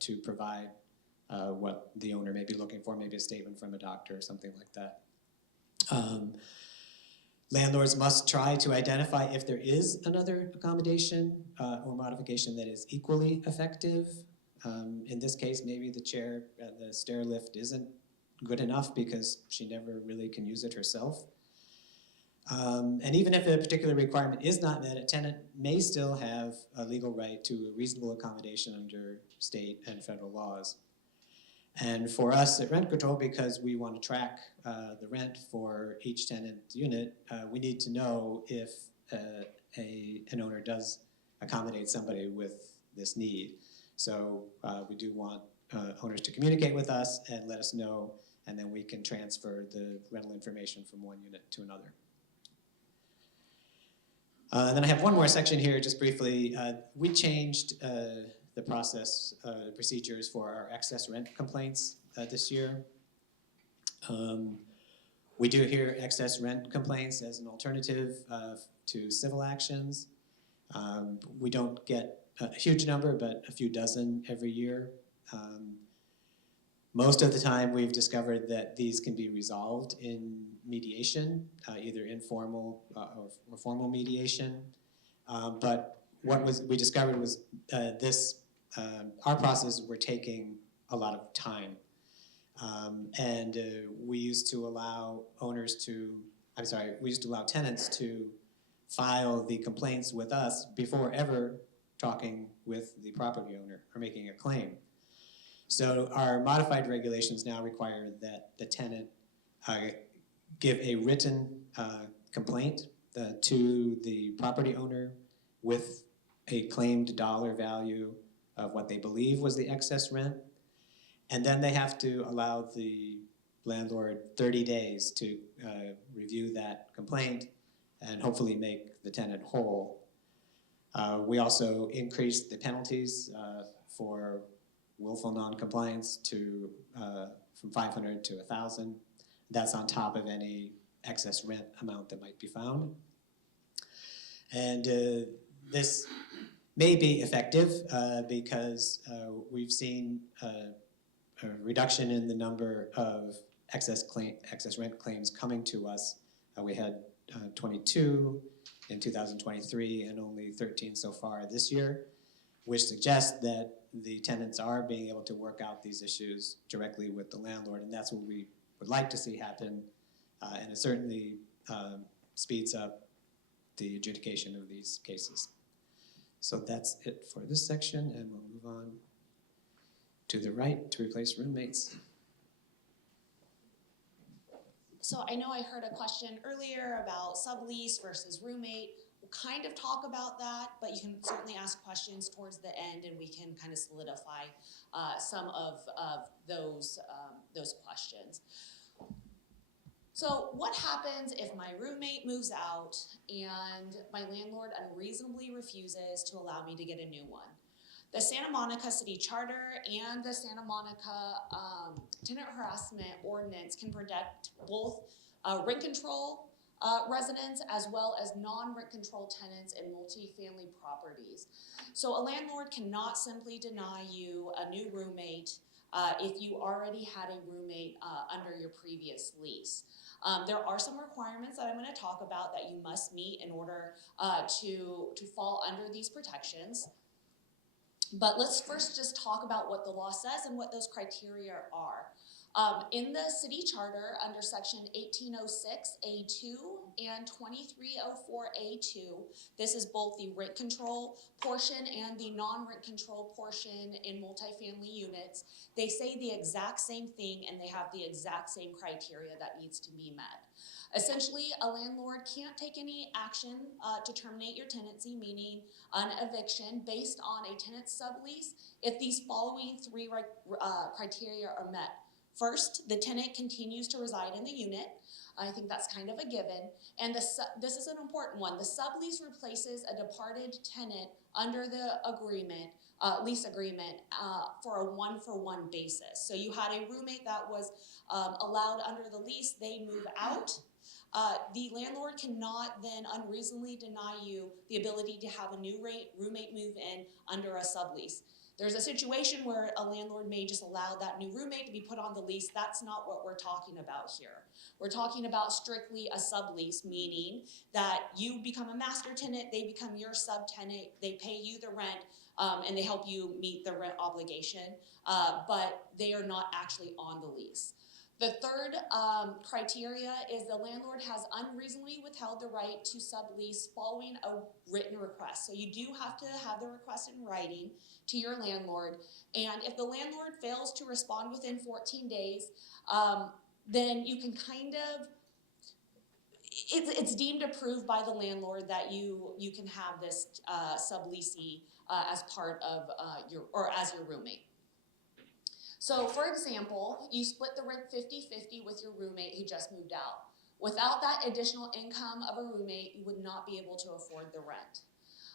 to provide what the owner may be looking for, maybe a statement from a doctor or something like that. Landlords must try to identify if there is another accommodation or modification that is equally effective. In this case, maybe the stair lift isn't good enough because she never really can use it herself. And even if a particular requirement is not met, a tenant may still have a legal right to a reasonable accommodation under state and federal laws. And for us at Rent Control, because we want to track the rent for each tenant unit, we need to know if an owner does accommodate somebody with this need. So we do want owners to communicate with us and let us know, and then we can transfer the rental information from one unit to another. Then I have one more section here, just briefly. We changed the procedures for our excess rent complaints this year. We do hear excess rent complaints as an alternative to civil actions. We don't get a huge number, but a few dozen every year. Most of the time, we've discovered that these can be resolved in mediation, either informal or formal mediation. But what we discovered was our processes were taking a lot of time. We used to allow tenants to file the complaints with us before ever talking with the property owner or making a claim. So our modified regulations now require that the tenant give a written complaint to the property owner with a claimed dollar value of what they believe was the excess rent. And then they have to allow the landlord 30 days to review that complaint and hopefully make the tenant whole. We also increased the penalties for willful non-compliance from $500 to $1,000. That's on top of any excess rent amount that might be found. And this may be effective because we've seen a reduction in the number of excess rent claims coming to us. We had 22 in 2023 and only 13 so far this year, which suggests that the tenants are being able to work out these issues directly with the landlord, and that's what we would like to see happen, and it certainly speeds up the adjudication of these cases. So that's it for this section, and we'll move on to the right to replace roommates. So I know I heard a question earlier about sublease versus roommate. We'll kind of talk about that, but you can certainly ask questions towards the end and we can kind of solidify some of those questions. So what happens if my roommate moves out and my landlord unreasonably refuses to allow me to get a new one? The Santa Monica City Charter and the Santa Monica Tenant Harassment Ordinance can protect both rent control residents as well as non-rent control tenants in multifamily properties. So a landlord cannot simply deny you a new roommate if you already had a roommate under your previous lease. There are some requirements that I'm going to talk about that you must meet in order to fall under these protections. But let's first just talk about what the law says and what those criteria are. In the city charter under section 1806A2 and 2304A2, this is both the rent control portion and the non-rent control portion in multifamily units. They say the exact same thing and they have the exact same criteria that needs to be met. Essentially, a landlord can't take any action to terminate your tenancy, meaning an eviction, based on a tenant sublease if these following three criteria are met. First, the tenant continues to reside in the unit. I think that's kind of a given. And this is an important one. The sublease replaces a departed tenant under the agreement, lease agreement, for a one-for-one basis. So you had a roommate that was allowed under the lease, they move out. The landlord cannot then unreasonably deny you the ability to have a new roommate move in under a sublease. There's a situation where a landlord may just allow that new roommate to be put on the lease. That's not what we're talking about here. We're talking about strictly a sublease, meaning that you become a master tenant, they become your subtenant, they pay you the rent, and they help you meet the rent obligation, but they are not actually on the lease. The third criteria is the landlord has unreasonably withheld the right to sublease following a written request. So you do have to have the request in writing to your landlord. And if the landlord fails to respond within 14 days, then you can kind of, it's deemed approved by the landlord that you can have this subleasee as part of as your roommate. So for example, you split the rent 50-50 with your roommate who just moved out. Without that additional income of a roommate, you would not be able to afford the rent.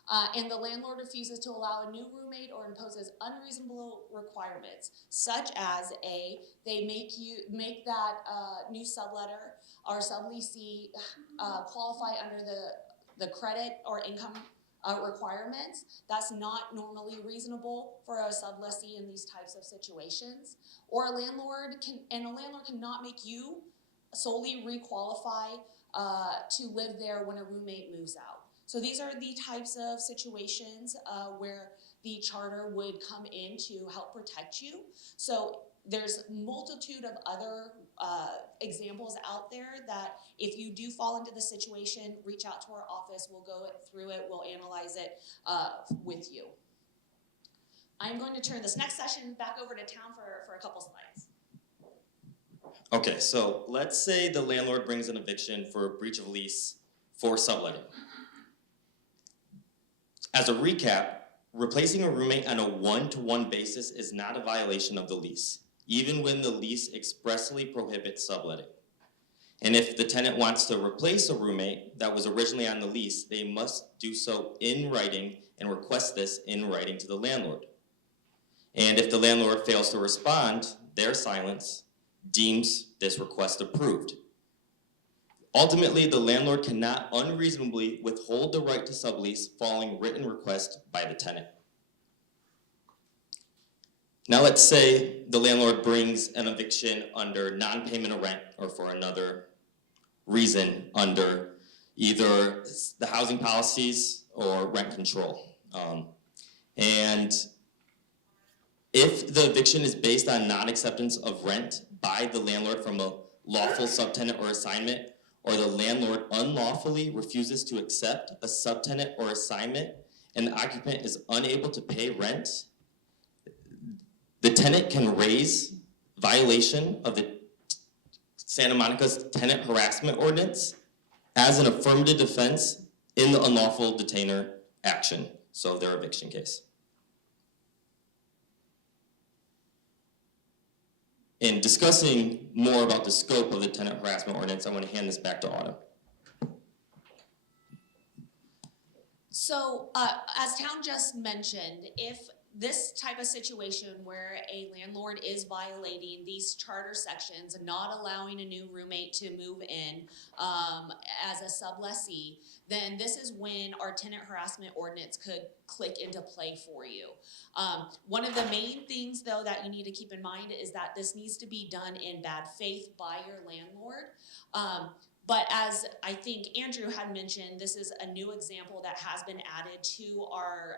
And the landlord refuses to allow a new roommate or imposes unreasonable requirements, such as they make that new subletter or subleasee qualify under the credit or income requirements. That's not normally reasonable for a sublessee in these types of situations. Or a landlord cannot make you solely requalify to live there when a roommate moves out. So these are the types of situations where the charter would come in to help protect you. So there's multitude of other examples out there that if you do fall into the situation, reach out to our office, we'll go through it, we'll analyze it with you. I'm going to turn this next session back over to town for a couple slides. Okay, so let's say the landlord brings an eviction for a breach of lease for subletting. As a recap, replacing a roommate on a one-to-one basis is not a violation of the lease, even when the lease expressly prohibits subletting. And if the tenant wants to replace a roommate that was originally on the lease, they must do so in writing and request this in writing to the landlord. And if the landlord fails to respond, their silence deems this request approved. Ultimately, the landlord cannot unreasonably withhold the right to sublease following written request by the tenant. Now let's say the landlord brings an eviction under non-payment of rent or for another reason under either the housing policies or rent control. And if the eviction is based on non-acceptance of rent by the landlord from a lawful subtenant or assignment, or the landlord unlawfully refuses to accept a subtenant or assignment, and the occupant is unable to pay rent, the tenant can raise violation of the Santa Monica's tenant harassment ordinance as an affirmative defense in the unlawful detainer action, so their eviction case. In discussing more about the scope of the tenant harassment ordinance, I want to hand this back to Autumn. So, as Town just mentioned, if this type of situation where a landlord is violating these charter sections and not allowing a new roommate to move in as a sublessee, then this is when our tenant harassment ordinance could click into play for you. One of the main things, though, that you need to keep in mind is that this needs to be done in bad faith by your landlord. But as I think Andrew had mentioned, this is a new example that has been added to our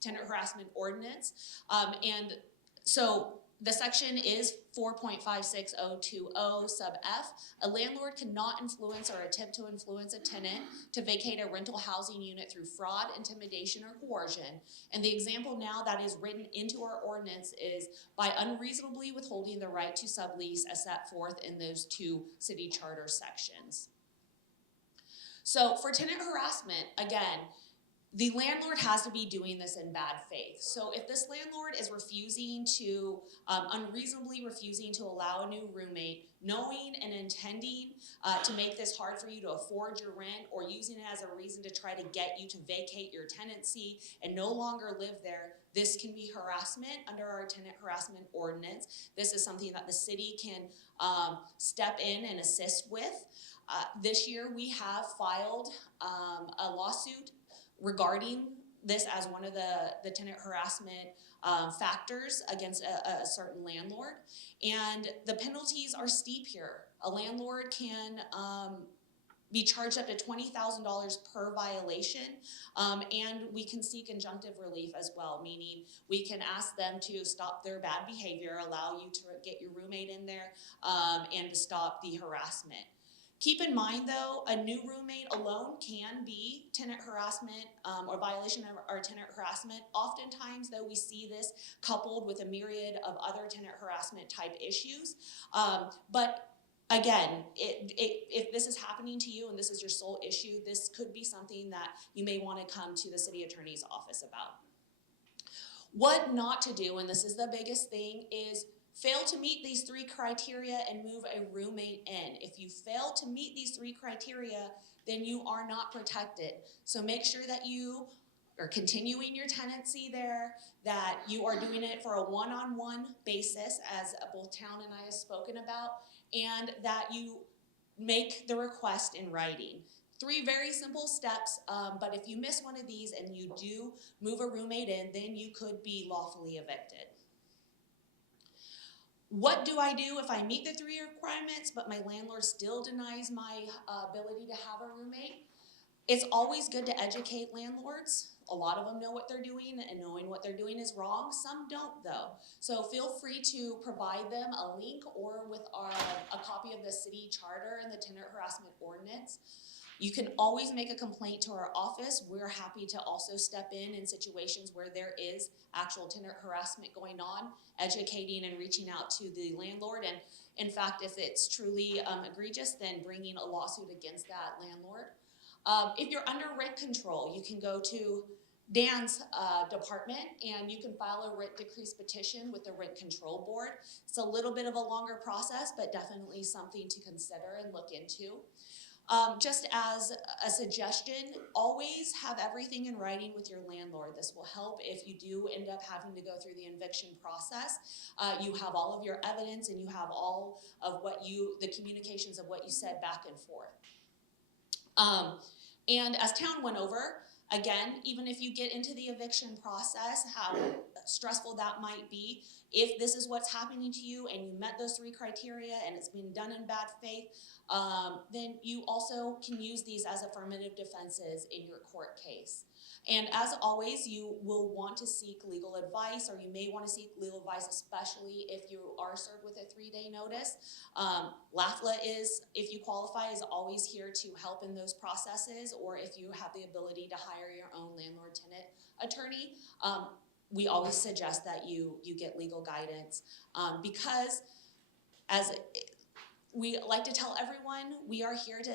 tenant harassment ordinance. And so the section is 4.56020 sub F. A landlord cannot influence or attempt to influence a tenant to vacate a rental housing unit through fraud, intimidation, or coercion. And the example now that is written into our ordinance is by unreasonably withholding the right to sublease as set forth in those two city charter sections. So for tenant harassment, again, the landlord has to be doing this in bad faith. So if this landlord is refusing to, unreasonably refusing to allow a new roommate, knowing and intending to make this hard for you to afford your rent, or using it as a reason to try to get you to vacate your tenancy and no longer live there, this can be harassment under our tenant harassment ordinance. This is something that the city can step in and assist with. This year we have filed a lawsuit regarding this as one of the tenant harassment factors against a certain landlord. And the penalties are steep here. A landlord can be charged up to $20,000 per violation, and we can seek injunctive relief as well, meaning we can ask them to stop their bad behavior, allow you to get your roommate in there, and to stop the harassment. Keep in mind, though, a new roommate alone can be tenant harassment or violation of our tenant harassment. Oftentimes, though, we see this coupled with a myriad of other tenant harassment type issues. But again, if this is happening to you and this is your sole issue, this could be something that you may want to come to the city attorney's office about. What not to do, and this is the biggest thing, is fail to meet these three criteria and move a roommate in. If you fail to meet these three criteria, then you are not protected. So make sure that you or continuing your tenancy there, that you are doing it for a one-on-one basis, as both Town and I have spoken about, and that you make the request in writing. 3 very simple steps, but if you miss one of these and you do move a roommate in, then you could be lawfully evicted. What do I do if I meet the 3 requirements, but my landlord still denies my ability to have a roommate? It's always good to educate landlords. A lot of them know what they're doing, and knowing what they're doing is wrong. Some don't, though. So feel free to provide them a link or with a copy of the city charter and the tenant harassment ordinance. You can always make a complaint to our office. We're happy to also step in situations where there is actual tenant harassment going on, educating and reaching out to the landlord. And in fact, if it's truly egregious, then bringing a lawsuit against that landlord. If you're under rent control, you can go to Dan's department and you can file a rent decrease petition with the Rent Control Board. It's a little bit of a longer process, but definitely something to consider and look into. Just as a suggestion, always have everything in writing with your landlord. This will help if you do end up having to go through the eviction process. You have all of your evidence and you have all of the communications of what you said back and forth. And as Town went over, again, even if you get into the eviction process, how stressful that might be, if this is what's happening to you and you met those 3 criteria and it's been done in bad faith, then you also can use these as affirmative defenses in your court case. And as always, you will want to seek legal advice, or you may want to seek legal advice, especially if you are served with a 3-day notice. LAFLA is, if you qualify, is always here to help in those processes, or if you have the ability to hire your own landlord-tenant attorney, we always suggest that you get legal guidance, because as we like to tell everyone, we are here to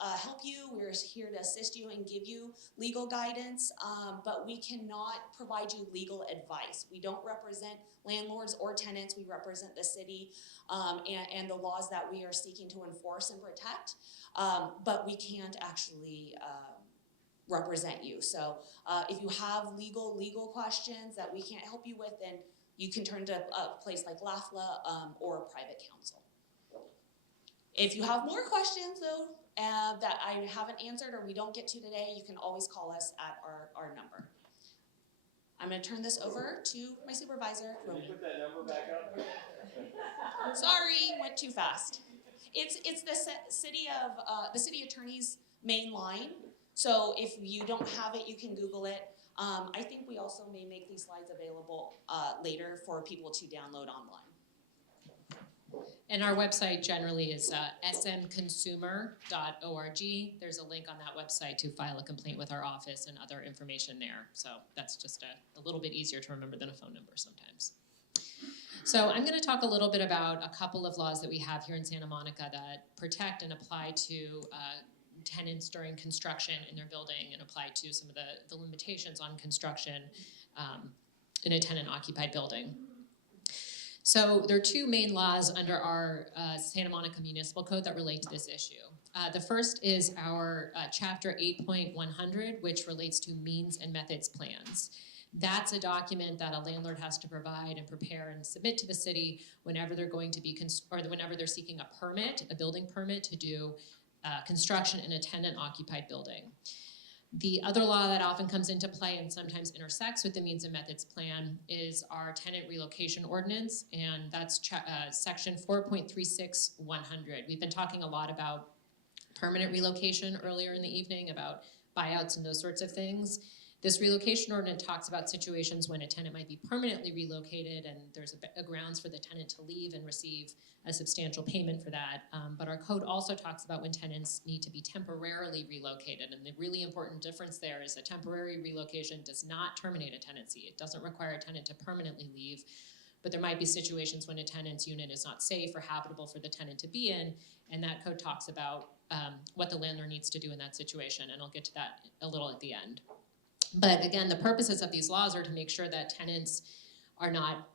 help you, we're here to assist you and give you legal guidance, but we cannot provide you legal advice. We don't represent landlords or tenants, we represent the city and the laws that we are seeking to enforce and protect, but we can't actually represent you. So if you have legal questions that we can't help you with, then you can turn to a place like LAFLA or private counsel. If you have more questions, though, that I haven't answered or we don't get to today, you can always call us at our number. I'm going to turn this over to my supervisor, Romy. Can you put that number back up? Sorry, went too fast. It's the city attorney's main line. So if you don't have it, you can Google it. I think we also may make these slides available later for people to download online. And our website generally is smconsumer.org. There's a link on that website to file a complaint with our office and other information there. So that's just a little bit easier to remember than a phone number sometimes. So I'm going to talk a little bit about a couple of laws that we have here in Santa Monica that protect and apply to tenants during construction in their building and apply to some of the limitations on construction in a tenant-occupied building. So there are 2 main laws under our Santa Monica Municipal Code that relate to this issue. The first is our Chapter 8.100, which relates to means and methods plans. That's a document that a landlord has to provide and prepare and submit to the city whenever they're going to be, whenever they're seeking a permit, a building permit to do construction in a tenant-occupied building. The other law that often comes into play and sometimes intersects with the means and methods plan is our tenant relocation ordinance, and that's section 4.36100. We've been talking a lot about permanent relocation earlier in the evening, about buyouts and those sorts of things. This relocation ordinance talks about situations when a tenant might be permanently relocated and there's a grounds for the tenant to leave and receive a substantial payment for that. But our code also talks about when tenants need to be temporarily relocated. And the really important difference there is a temporary relocation does not terminate a tenancy. It doesn't require a tenant to permanently leave. But there might be situations when a tenant's unit is not safe or habitable for the tenant to be in. And that code talks about what the landlord needs to do in that situation. And I'll get to that a little at the end. But again, the purposes of these laws are to make sure that tenants are not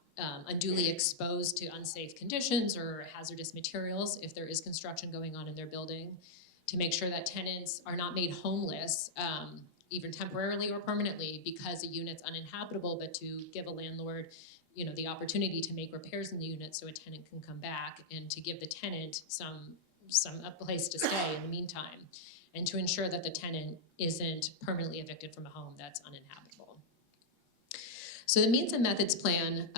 unduly exposed to unsafe conditions or hazardous materials if there is construction going on in their building, to make sure that tenants are not made homeless even temporarily or permanently, because a unit's uninhabitable, but to give a landlord, you know, the opportunity to make repairs in the unit so a tenant can come back, and to give the tenant a place to stay in the meantime, and to ensure that the tenant isn't permanently evicted from a home that's uninhabitable. So the means and methods plan,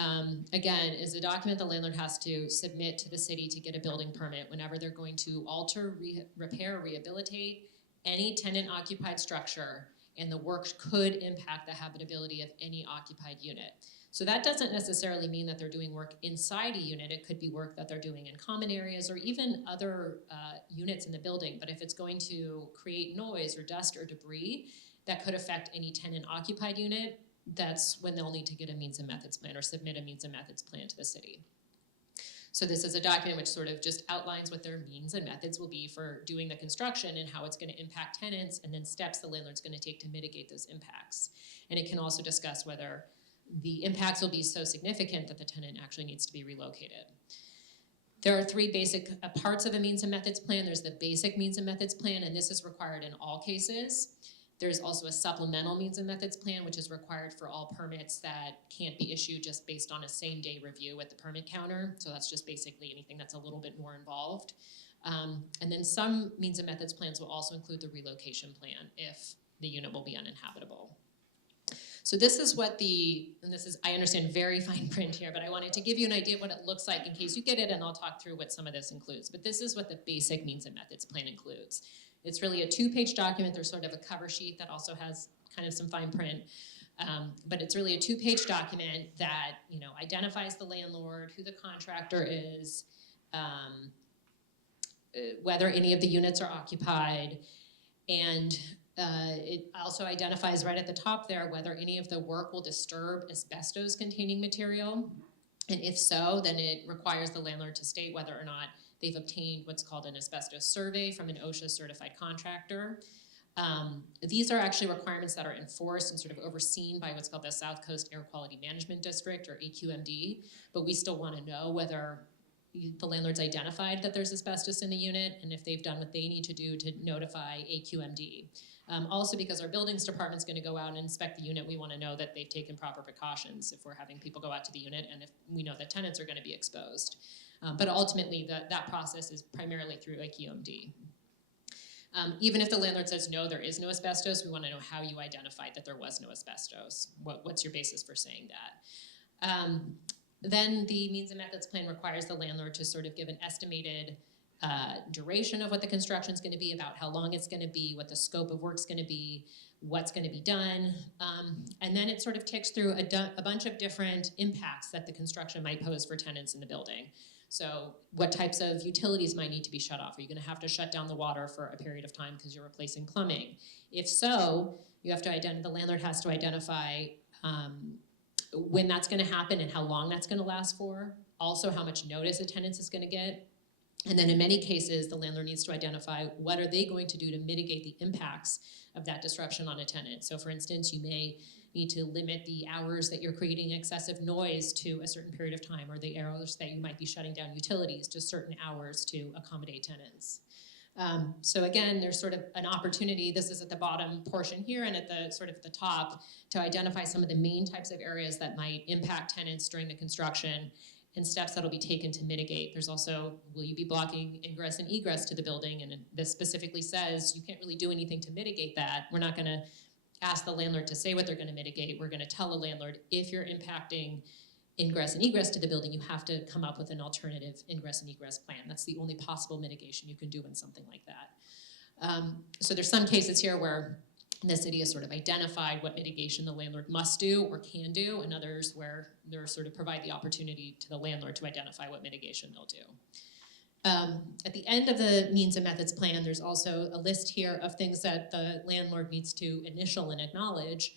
again, is a document the landlord has to submit to the city to get a building permit whenever they're going to alter, repair, rehabilitate any tenant-occupied structure, and the work could impact the habitability of any occupied unit. So that doesn't necessarily mean that they're doing work inside a unit. It could be work that they're doing in common areas or even other units in the building. But if it's going to create noise or dust or debris that could affect any tenant-occupied unit, that's when they'll need to get a means and methods plan or submit a means and methods plan to the city. So this is a document which sort of just outlines what their means and methods will be for doing the construction and how it's going to impact tenants, and then steps the landlord's going to take to mitigate those impacts. And it can also discuss whether the impacts will be so significant that the tenant actually needs to be relocated. There are three basic parts of a means and methods plan. There's the basic means and methods plan, and this is required in all cases. There's also a supplemental means and methods plan, which is required for all permits that can't be issued just based on a same-day review at the permit counter. So that's just basically anything that's a little bit more involved. And then some means and methods plans will also include the relocation plan if the unit will be uninhabitable. So this is what and this is, I understand, very fine print here, but I wanted to give you an idea of what it looks like in case you get it, and I'll talk through what some of this includes. But this is what the basic means and methods plan includes. It's really a 2-page document. There's sort of a cover sheet that also has kind of some fine print. But it's really a 2-page document that, you know, identifies the landlord, who the contractor is, whether any of the units are occupied, and it also identifies right at the top there whether any of the work will disturb asbestos-containing material. And if so, then it requires the landlord to state whether or not they've obtained what's called an asbestos survey from an OSHA certified contractor. These are actually requirements that are enforced and sort of overseen by what's called the South Coast Air Quality Management District, or AQMD, but we still want to know whether the landlord's identified that there's asbestos in the unit, and if they've done what they need to do to notify AQMD. Also, because our buildings department's going to go out and inspect the unit, we want to know that they've taken proper precautions if we're having people go out to the unit and if we know that tenants are going to be exposed. But ultimately, that process is primarily through AQMD. Even if the landlord says, no, there is no asbestos, we want to know how you identified that there was no asbestos. What's your basis for saying that? Then the means and methods plan requires the landlord to sort of give an estimated duration of what the construction is going to be, about how long it's going to be, what the scope of work's going to be, what's going to be done. And then it sort of ticks through a bunch of different impacts that the construction might pose for tenants in the building. So what types of utilities might need to be shut off? Are you going to have to shut down the water for a period of time because you're replacing plumbing? If so, you have to the landlord has to identify when that's going to happen and how long that's going to last for. Also, how much notice a tenant is going to get. And then in many cases, the landlord needs to identify what are they going to do to mitigate the impacts of that disruption on a tenant. So for instance, you may need to limit the hours that you're creating excessive noise to a certain period of time, or the hours that you might be shutting down utilities to certain hours to accommodate tenants. So again, there's sort of an opportunity, this is at the bottom portion here and at the sort of the top, to identify some of the main types of areas that might impact tenants during the construction and steps that'll be taken to mitigate. There's also, will you be blocking ingress and egress to the building? And this specifically says you can't really do anything to mitigate that. We're not gonna ask the landlord to say what they're gonna mitigate. We're gonna tell the landlord, if you're impacting ingress and egress to the building, you have to come up with an alternative ingress and egress plan. That's the only possible mitigation you can do in something like that. So there's some cases here where the city has sort of identified what mitigation the landlord must do or can do, and others where they're sort of provide the opportunity to the landlord to identify what mitigation they'll do. At the end of the means and methods plan, there's also a list here of things that the landlord needs to initial and acknowledge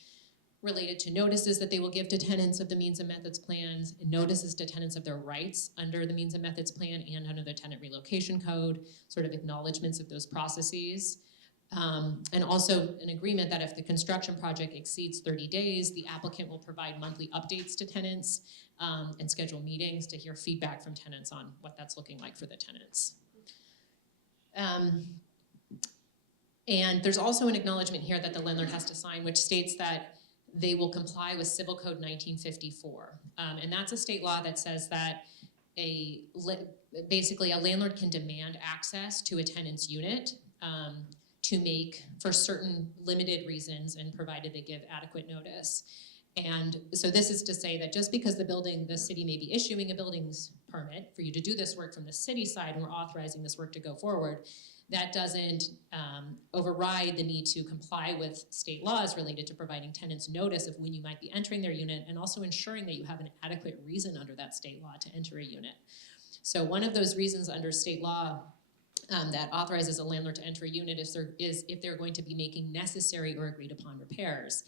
related to notices that they will give to tenants of the means and methods plans, and notices to tenants of their rights under the means and methods plan and under the tenant relocation code, sort of acknowledgements of those processes. And also an agreement that if the construction project exceeds 30 days, the applicant will provide monthly updates to tenants and schedule meetings to hear feedback from tenants on what that's looking like for the tenants. And there's also an acknowledgement here that the landlord has to sign, which states that they will comply with Civil Code 1954. And that's a state law that says that basically a landlord can demand access to a tenant's unit to make, for certain limited reasons and provided they give adequate notice. And so this is to say that just because the city may be issuing a buildings permit for you to do this work from the city side, and we're authorizing this work to go forward, that doesn't override the need to comply with state laws related to providing tenants notice of when you might be entering their unit, and also ensuring that you have an adequate reason under that state law to enter a unit. So one of those reasons under state law that authorizes a landlord to enter a unit is if they're going to be making necessary or agreed upon repairs.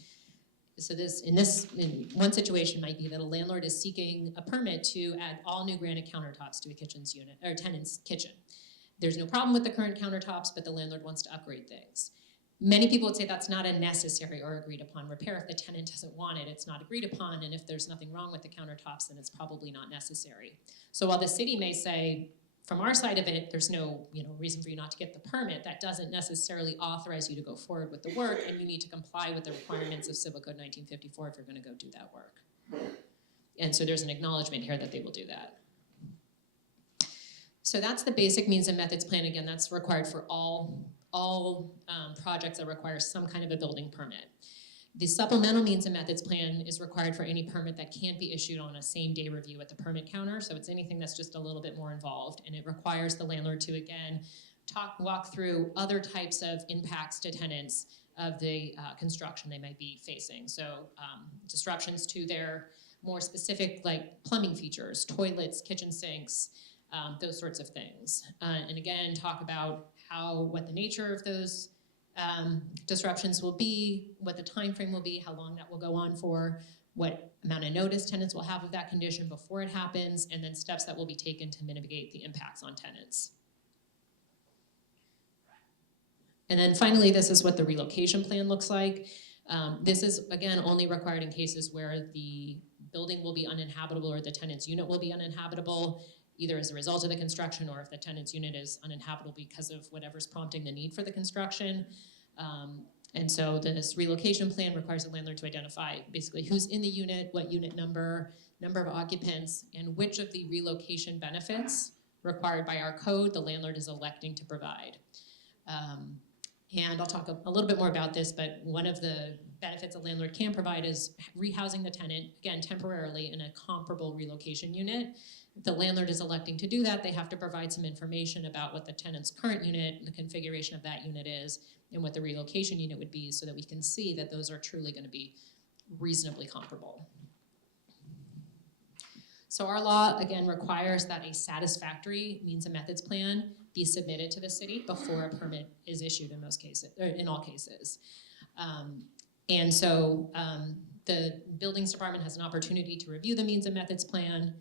So in one situation might be that a landlord is seeking a permit to add all new granite countertops to a tenant's kitchen. There's no problem with the current countertops, but the landlord wants to upgrade things. Many people would say that's not a necessary or agreed upon repair. If the tenant doesn't want it, it's not agreed upon, and if there's nothing wrong with the countertops, then it's probably not necessary. So while the city may say, from our side of it, there's no reason for you not to get the permit, that doesn't necessarily authorize you to go forward with the work, and you need to comply with the requirements of Civil Code 1954 if you're going to go do that work. And so there's an acknowledgement here that they will do that. So that's the basic means and methods plan. Again, that's required for all projects that require some kind of a building permit. The supplemental means and methods plan is required for any permit that can't be issued on a same-day review at the permit counter. So it's anything that's just a little bit more involved, and it requires the landlord to, again, walk through other types of impacts to tenants of the construction they might be facing. So disruptions to their more specific, like plumbing features, toilets, kitchen sinks, those sorts of things. And again, talk about what the nature of those disruptions will be, what the time frame will be, how long that will go on for, what amount of notice tenants will have of that condition before it happens, and then steps that will be taken to mitigate the impacts on tenants. And then finally, this is what the relocation plan looks like. This is, again, only required in cases where the building will be uninhabitable or the tenant's unit will be uninhabitable, either as a result of the construction or if the tenant's unit is uninhabitable because of whatever's prompting the need for the construction. And so this relocation plan requires the landlord to identify basically who's in the unit, what unit number of occupants, and which of the relocation benefits required by our code the landlord is electing to provide. And I'll talk a little bit more about this, but one of the benefits a landlord can provide is rehousing the tenant, again, temporarily in a comparable relocation unit. If the landlord is electing to do that, they have to provide some information about what the tenant's current unit and the configuration of that unit is and what the relocation unit would be so that we can see that those are truly going to be reasonably comparable. So our law, again, requires that a satisfactory means and methods plan be submitted to the city before a permit is issued in most cases, or in all cases. And so the buildings department has an opportunity to review the means and methods plan,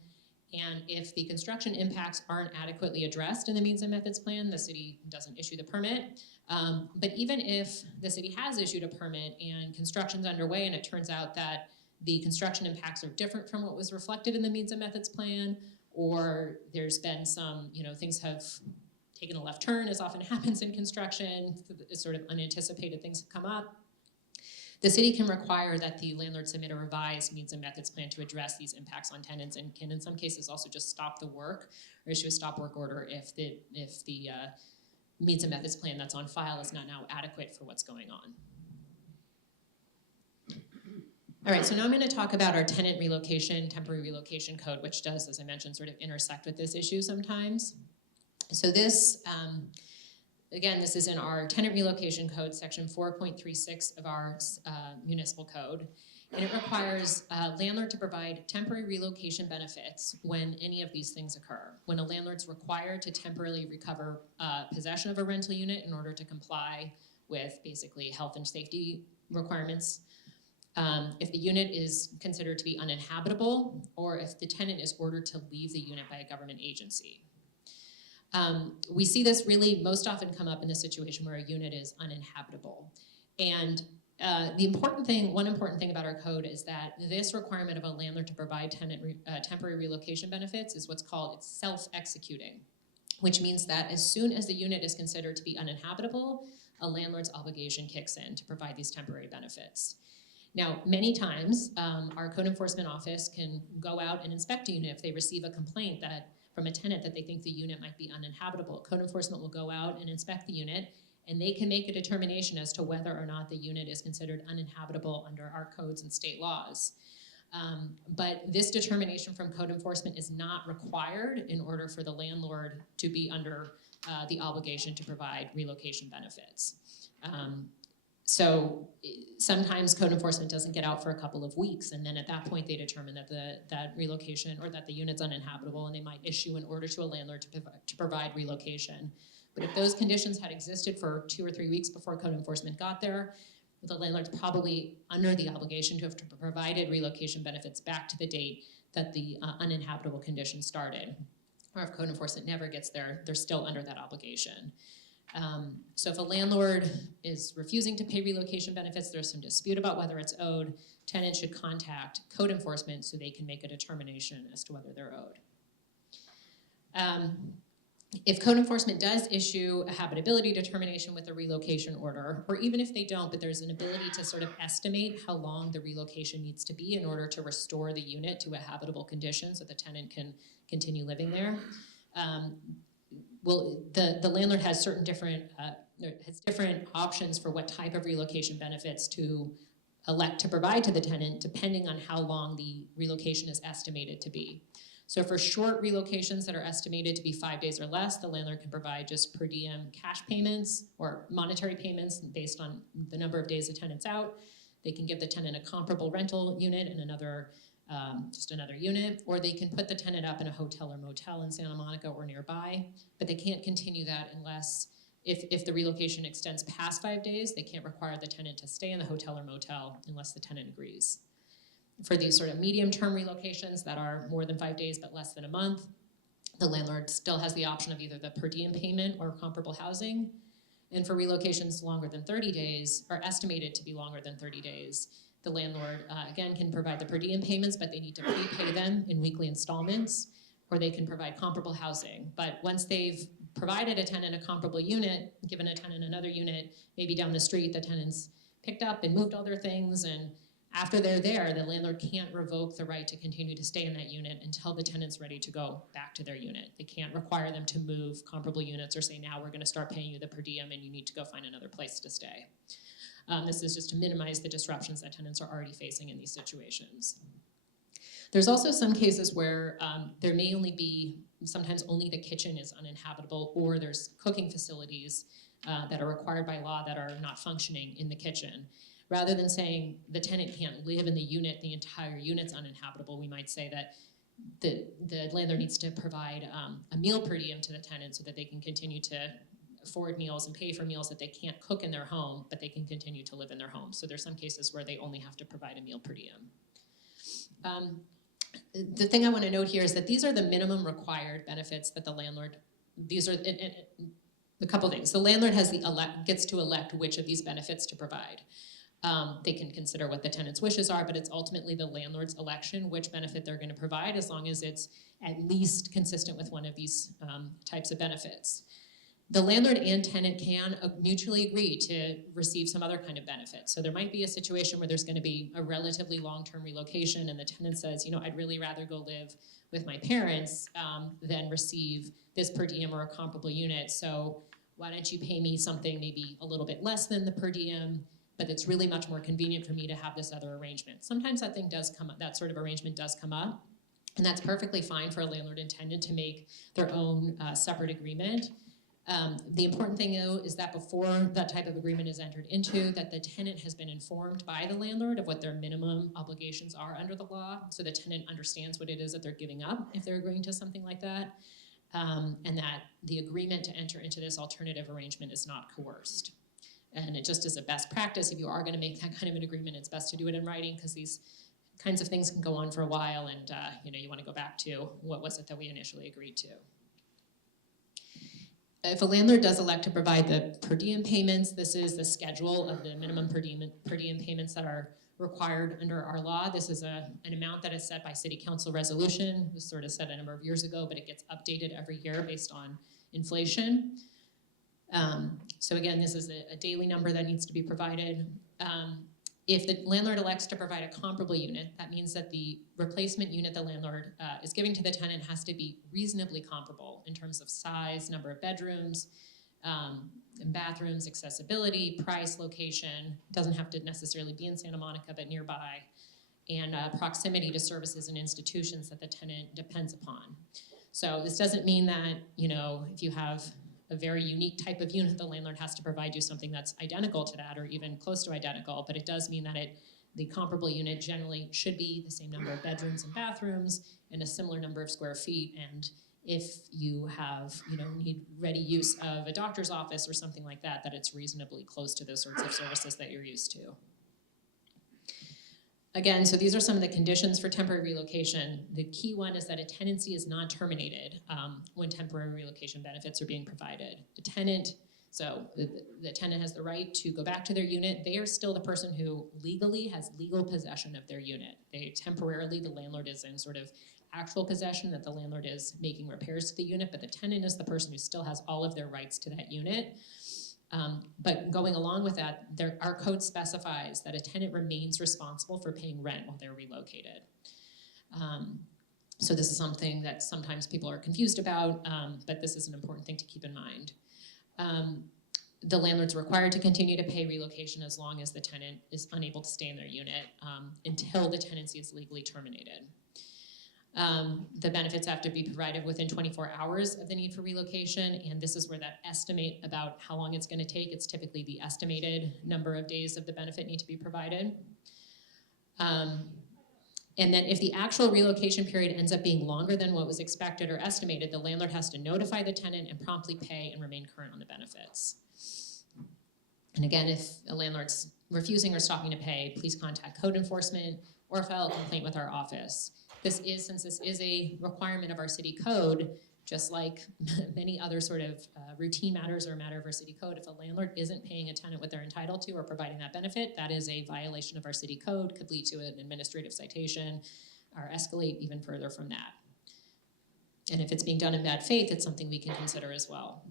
and if the construction impacts aren't adequately addressed in the means and methods plan, the city doesn't issue the permit. But even if the city has issued a permit and construction's underway and it turns out that the construction impacts are different from what was reflected in the means and methods plan, or there's been some, things have taken a left turn, as often happens in construction, sort of unanticipated things have come up, the city can require that the landlord submit a revised means and methods plan to address these impacts on tenants, and can in some cases also just stop the work or issue a stop work order if the means and methods plan that's on file is not now adequate for what's going on. All right, so now I'm going to talk about our tenant relocation, temporary relocation code, which does, as I mentioned, sort of intersect with this issue sometimes. So this, again, this is in our tenant relocation code, section 4.36 of our municipal code, and it requires a landlord to provide temporary relocation benefits when any of these things occur. When a landlord's required to temporarily recover possession of a rental unit in order to comply with basically health and safety requirements, if the unit is considered to be uninhabitable, or if the tenant is ordered to leave the unit by a government agency. We see this really most often come up in a situation where a unit is uninhabitable. And one important thing about our code is that this requirement of a landlord to provide temporary relocation benefits is what's called self-executing, which means that as soon as the unit is considered to be uninhabitable, a landlord's obligation kicks in to provide these temporary benefits. Now, many times, our code enforcement office can go out and inspect a unit if they receive a complaint from a tenant that they think the unit might be uninhabitable. Code enforcement will go out and inspect the unit, and they can make a determination as to whether or not the unit is considered uninhabitable under our codes and state laws. But this determination from code enforcement is not required in order for the landlord to be under the obligation to provide relocation benefits. So sometimes code enforcement doesn't get out for a couple of weeks, and then at that point they determine that that relocation or that the unit's uninhabitable, and they might issue an order to a landlord to provide relocation. But if those conditions had existed for 2 or 3 weeks before code enforcement got there, the landlord's probably under the obligation to have provided relocation benefits back to the date that the uninhabitable condition started. Or if code enforcement never gets there, they're still under that obligation. So if a landlord is refusing to pay relocation benefits, there's some dispute about whether it's owed, tenants should contact code enforcement so they can make a determination as to whether they're owed. If code enforcement does issue a habitability determination with a relocation order, or even if they don't, but there's an ability to sort of estimate how long the relocation needs to be in order to restore the unit to a habitable condition so the tenant can continue living there, the landlord has different options for what type of relocation benefits to elect to provide to the tenant depending on how long the relocation is estimated to be. So for short relocations that are estimated to be 5 days or less, the landlord can provide just per diem cash payments or monetary payments based on the number of days the tenant's out. They can give the tenant a comparable rental unit and just another unit, or they can put the tenant up in a hotel or motel in Santa Monica or nearby, but they can't continue that unless, if the relocation extends past 5 days, they can't require the tenant to stay in the hotel or motel unless the tenant agrees. For these sort of medium-term relocations that are more than 5 days but less than a month, the landlord still has the option of either the per diem payment or comparable housing. And for relocations longer than 30 days, or estimated to be longer than 30 days, the landlord, again, can provide the per diem payments, but they need to prepay them in weekly installments, or they can provide comparable housing. But once they've provided a tenant a comparable unit, given a tenant another unit, maybe down the street, the tenant's picked up and moved all their things, and after they're there, the landlord can't revoke the right to continue to stay in that unit until the tenant's ready to go back to their unit. They can't require them to move comparable units or say, now we're going to start paying you the per diem and you need to go find another place to stay. This is just to minimize the disruptions that tenants are already facing in these situations. There's also some cases where there may only be, sometimes only the kitchen is uninhabitable, or there's cooking facilities that are required by law that are not functioning in the kitchen. Rather than saying the tenant can't live in the unit, the entire unit's uninhabitable, we might say that the landlord needs to provide a meal per diem to the tenant so that they can continue to afford meals and pay for meals that they can't cook in their home, but they can continue to live in their home. So there's some cases where they only have to provide a meal per diem. The thing I want to note here is that these are the minimum required benefits that the landlord, these are a couple things. The landlord gets to elect which of these benefits to provide. They can consider what the tenant's wishes are, but it's ultimately the landlord's election which benefit they're going to provide, as long as it's at least consistent with one of these types of benefits. The landlord and tenant can mutually agree to receive some other kind of benefit. So there might be a situation where there's going to be a relatively long-term relocation and the tenant says, you know, I'd really rather go live with my parents than receive this per diem or a comparable unit. So why don't you pay me something maybe a little bit less than the per diem, but it's really much more convenient for me to have this other arrangement. Sometimes that thing does come up, that sort of arrangement does come up, and that's perfectly fine for a landlord and tenant to make their own separate agreement. The important thing, though, is that before that type of agreement is entered into, that the tenant has been informed by the landlord of what their minimum obligations are under the law, so the tenant understands what it is that they're giving up if they're agreeing to something like that, and that the agreement to enter into this alternative arrangement is not coerced. And it just is a best practice. If you are going to make that kind of an agreement, it's best to do it in writing, because these kinds of things can go on for a while, and you want to go back to what was it that we initially agreed to. If a landlord does elect to provide the per diem payments, this is the schedule of the minimum per diem payments that are required under our law. This is an amount that is set by city council resolution. It was sort of set a number of years ago, but it gets updated every year based on inflation. So again, this is a daily number that needs to be provided. If the landlord elects to provide a comparable unit, that means that the replacement unit the landlord is giving to the tenant has to be reasonably comparable in terms of size, number of bedrooms, and bathrooms, accessibility, price, location. Doesn't have to necessarily be in Santa Monica, but nearby, and proximity to services and institutions that the tenant depends upon. So this doesn't mean that, you know, if you have a very unique type of unit, the landlord has to provide you something that's identical to that or even close to identical, but it does mean that the comparable unit generally should be the same number of bedrooms and bathrooms and a similar number of square feet. And if you have, you know, need ready use of a doctor's office or something like that, that it's reasonably close to those sorts of services that you're used to. Again, so these are some of the conditions for temporary relocation. The key one is that a tenancy is not terminated when temporary relocation benefits are being provided. The tenant has the right to go back to their unit. They are still the person who legally has legal possession of their unit. The landlord is in sort of actual possession, that the landlord is making repairs to the unit, but the tenant is the person who still has all of their rights to that unit. But going along with that, our code specifies that a tenant remains responsible for paying rent while they're relocated. So this is something that sometimes people are confused about, but this is an important thing to keep in mind. The landlord's required to continue to pay relocation as long as the tenant is unable to stay in their unit until the tenancy is legally terminated. The benefits have to be provided within 24 hours of the need for relocation, and this is where that estimate about how long it's going to take, it's typically the estimated number of days of the benefit need to be provided. And then if the actual relocation period ends up being longer than what was expected or estimated, the landlord has to notify the tenant and promptly pay and remain current on the benefits. And again, if a landlord's refusing or stopping to pay, please contact code enforcement or file a complaint with our office. Since this is a requirement of our city code, just like many other sort of routine matters or a matter of our city code, if a landlord isn't paying a tenant what they're entitled to or providing that benefit, that is a violation of our city code, could lead to an administrative citation or escalate even further from that. And if it's being done in bad faith, it's something we can consider as well.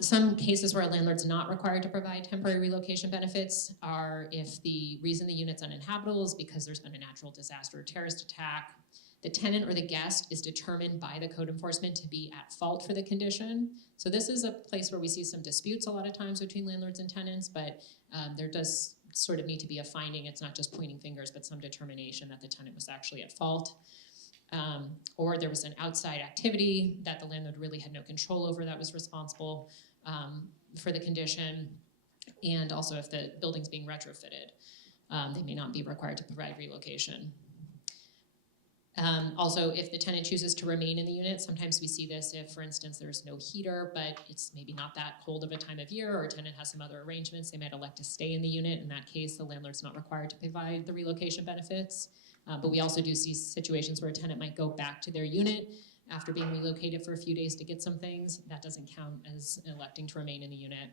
Some cases where a landlord's not required to provide temporary relocation benefits are if the reason the unit's uninhabitable is because there's been a natural disaster or terrorist attack. The tenant or the guest is determined by the code enforcement to be at fault for the condition. So this is a place where we see some disputes a lot of times between landlords and tenants, but there does sort of need to be a finding. It's not just pointing fingers, but some determination that the tenant was actually at fault. Or there was an outside activity that the landlord really had no control over that was responsible for the condition. And also if the building's being retrofitted, they may not be required to provide relocation. Also, if the tenant chooses to remain in the unit, sometimes we see this if, for instance, there's no heater, but it's maybe not that cold of a time of year, or a tenant has some other arrangements, they might elect to stay in the unit. In that case, the landlord's not required to provide the relocation benefits. But we also do see situations where a tenant might go back to their unit after being relocated for a few days to get some things. That doesn't count as electing to remain in the unit.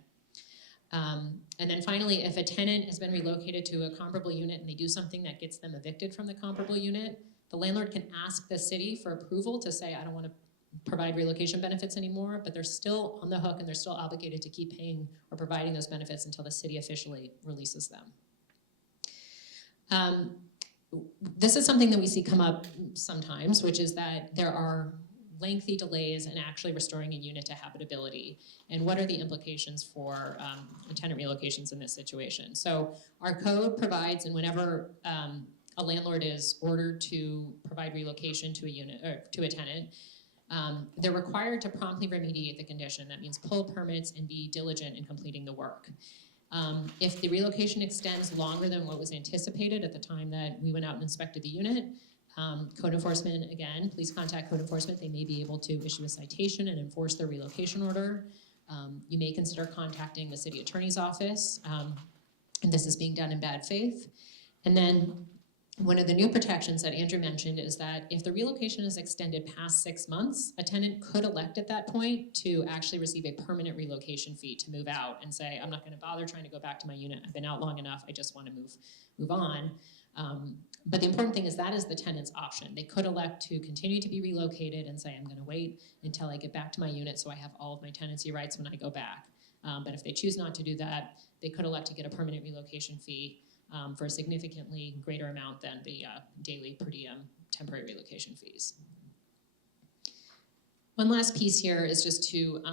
And then finally, if a tenant has been relocated to a comparable unit and they do something that gets them evicted from the comparable unit, the landlord can ask the city for approval to say, I don't want to provide relocation benefits anymore, but they're still on the hook and they're still obligated to keep paying or providing those benefits until the city officially releases them. This is something that we see come up sometimes, which is that there are lengthy delays in actually restoring a unit to habitability. And what are the implications for tenant relocations in this situation? So our code provides, and whenever a landlord is ordered to provide relocation to a unit or to a tenant, they're required to promptly remediate the condition. That means pull permits and be diligent in completing the work. If the relocation extends longer than what was anticipated at the time that we went out and inspected the unit, code enforcement, again, please contact code enforcement. They may be able to issue a citation and enforce their relocation order. You may consider contacting the city attorney's office, and this is being done in bad faith. And then one of the new protections that Andrew mentioned is that if the relocation is extended past 6 months, a tenant could elect at that point to actually receive a permanent relocation fee to move out and say, I'm not going to bother trying to go back to my unit. I've been out long enough. I just want to move on. But the important thing is that is the tenant's option. They could elect to continue to be relocated and say, I'm gonna wait until I get back to my unit so I have all of my tenancy rights when I go back. But if they choose not to do that, they could elect to get a permanent relocation fee for a significantly greater amount than the daily per diem temporary relocation fees. One last piece here is just to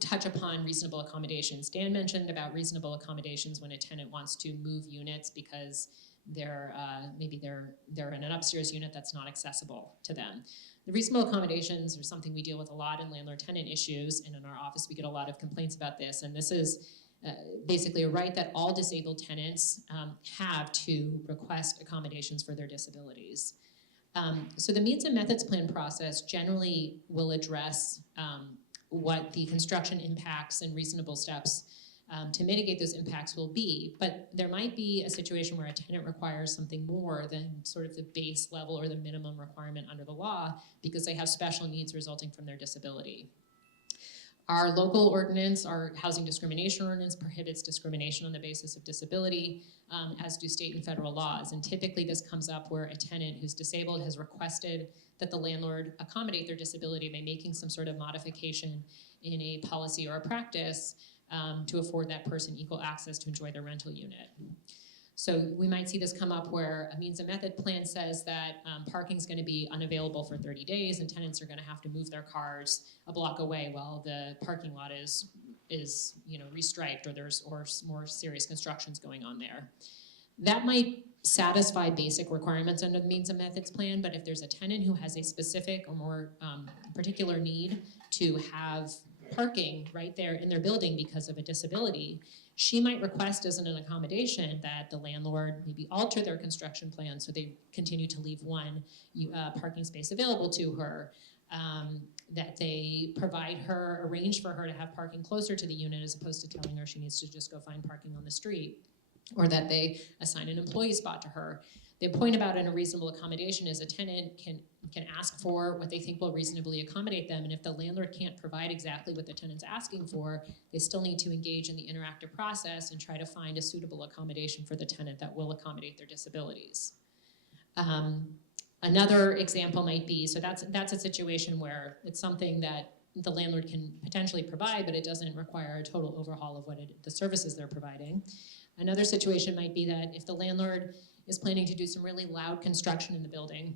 touch upon reasonable accommodations. Dan mentioned about reasonable accommodations when a tenant wants to move units because maybe they're in an upstairs unit that's not accessible to them. The reasonable accommodations are something we deal with a lot in landlord-tenant issues, and in our office we get a lot of complaints about this, and this is basically a right that all disabled tenants have to request accommodations for their disabilities. So the means and methods plan process generally will address what the construction impacts and reasonable steps to mitigate those impacts will be, but there might be a situation where a tenant requires something more than sort of the base level or the minimum requirement under the law because they have special needs resulting from their disability. Our local ordinance, our housing discrimination ordinance, prohibits discrimination on the basis of disability, as do state and federal laws. And typically this comes up where a tenant who's disabled has requested that the landlord accommodate their disability by making some sort of modification in a policy or a practice to afford that person equal access to enjoy their rental unit. So we might see this come up where a means and method plan says that parking is going to be unavailable for 30 days and tenants are going to have to move their cars a block away while the parking lot is restriped or there's more serious constructions going on there. That might satisfy basic requirements under the means and methods plan, but if there's a tenant who has a specific or more particular need to have parking right there in their building because of a disability, she might request as an accommodation that the landlord maybe alter their construction plan so they continue to leave one parking space available to her, that they arrange for her to have parking closer to the unit as opposed to telling her she needs to just go find parking on the street, or that they assign an employee spot to her. The point about a reasonable accommodation is a tenant can ask for what they think will reasonably accommodate them, and if the landlord can't provide exactly what the tenant's asking for, they still need to engage in the interactive process and try to find a suitable accommodation for the tenant that will accommodate their disabilities. Another example might be, so that's a situation where it's something that the landlord can potentially provide, but it doesn't require a total overhaul of the services they're providing. Another situation might be that if the landlord is planning to do some really loud construction in the building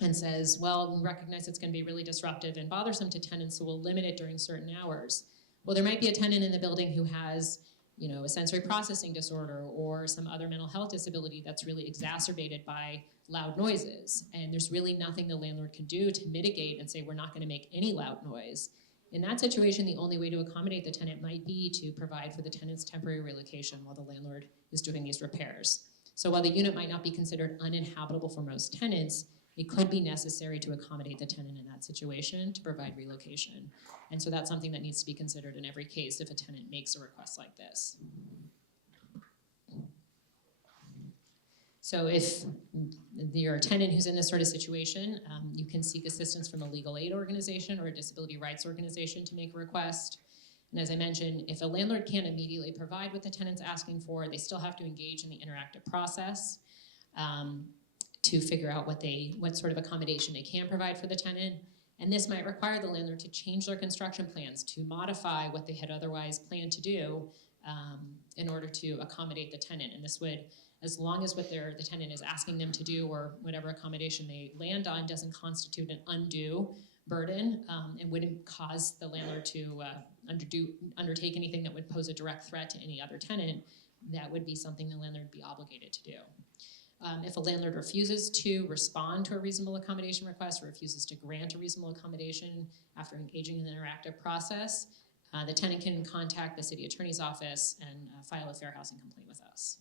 and says, well, we recognize it's going to be really disruptive and bothersome to tenants, so we'll limit it during certain hours. Well, there might be a tenant in the building who has, a sensory processing disorder or some other mental health disability that's really exacerbated by loud noises. And there's really nothing the landlord can do to mitigate and say, we're not going to make any loud noise. In that situation, the only way to accommodate the tenant might be to provide for the tenant's temporary relocation while the landlord is doing these repairs. So while the unit might not be considered uninhabitable for most tenants, it could be necessary to accommodate the tenant in that situation to provide relocation. And so that's something that needs to be considered in every case if a tenant makes a request like this. So if you're a tenant who's in this sort of situation, you can seek assistance from a legal aid organization or a disability rights organization to make a request. And as I mentioned, if a landlord can't immediately provide what the tenant's asking for, they still have to engage in the interactive process to figure out what sort of accommodation they can provide for the tenant. And this might require the landlord to change their construction plans to modify what they had otherwise planned to do in order to accommodate the tenant. And this would, as long as what the tenant is asking them to do or whatever accommodation they land on doesn't constitute an undue burden and wouldn't cause the landlord to undertake anything that would pose a direct threat to any other tenant, that would be something the landlord would be obligated to do. If a landlord refuses to respond to a reasonable accommodation request or refuses to grant a reasonable accommodation after engaging in an interactive process, the tenant can contact the city attorney's office and file a fair housing complaint with us.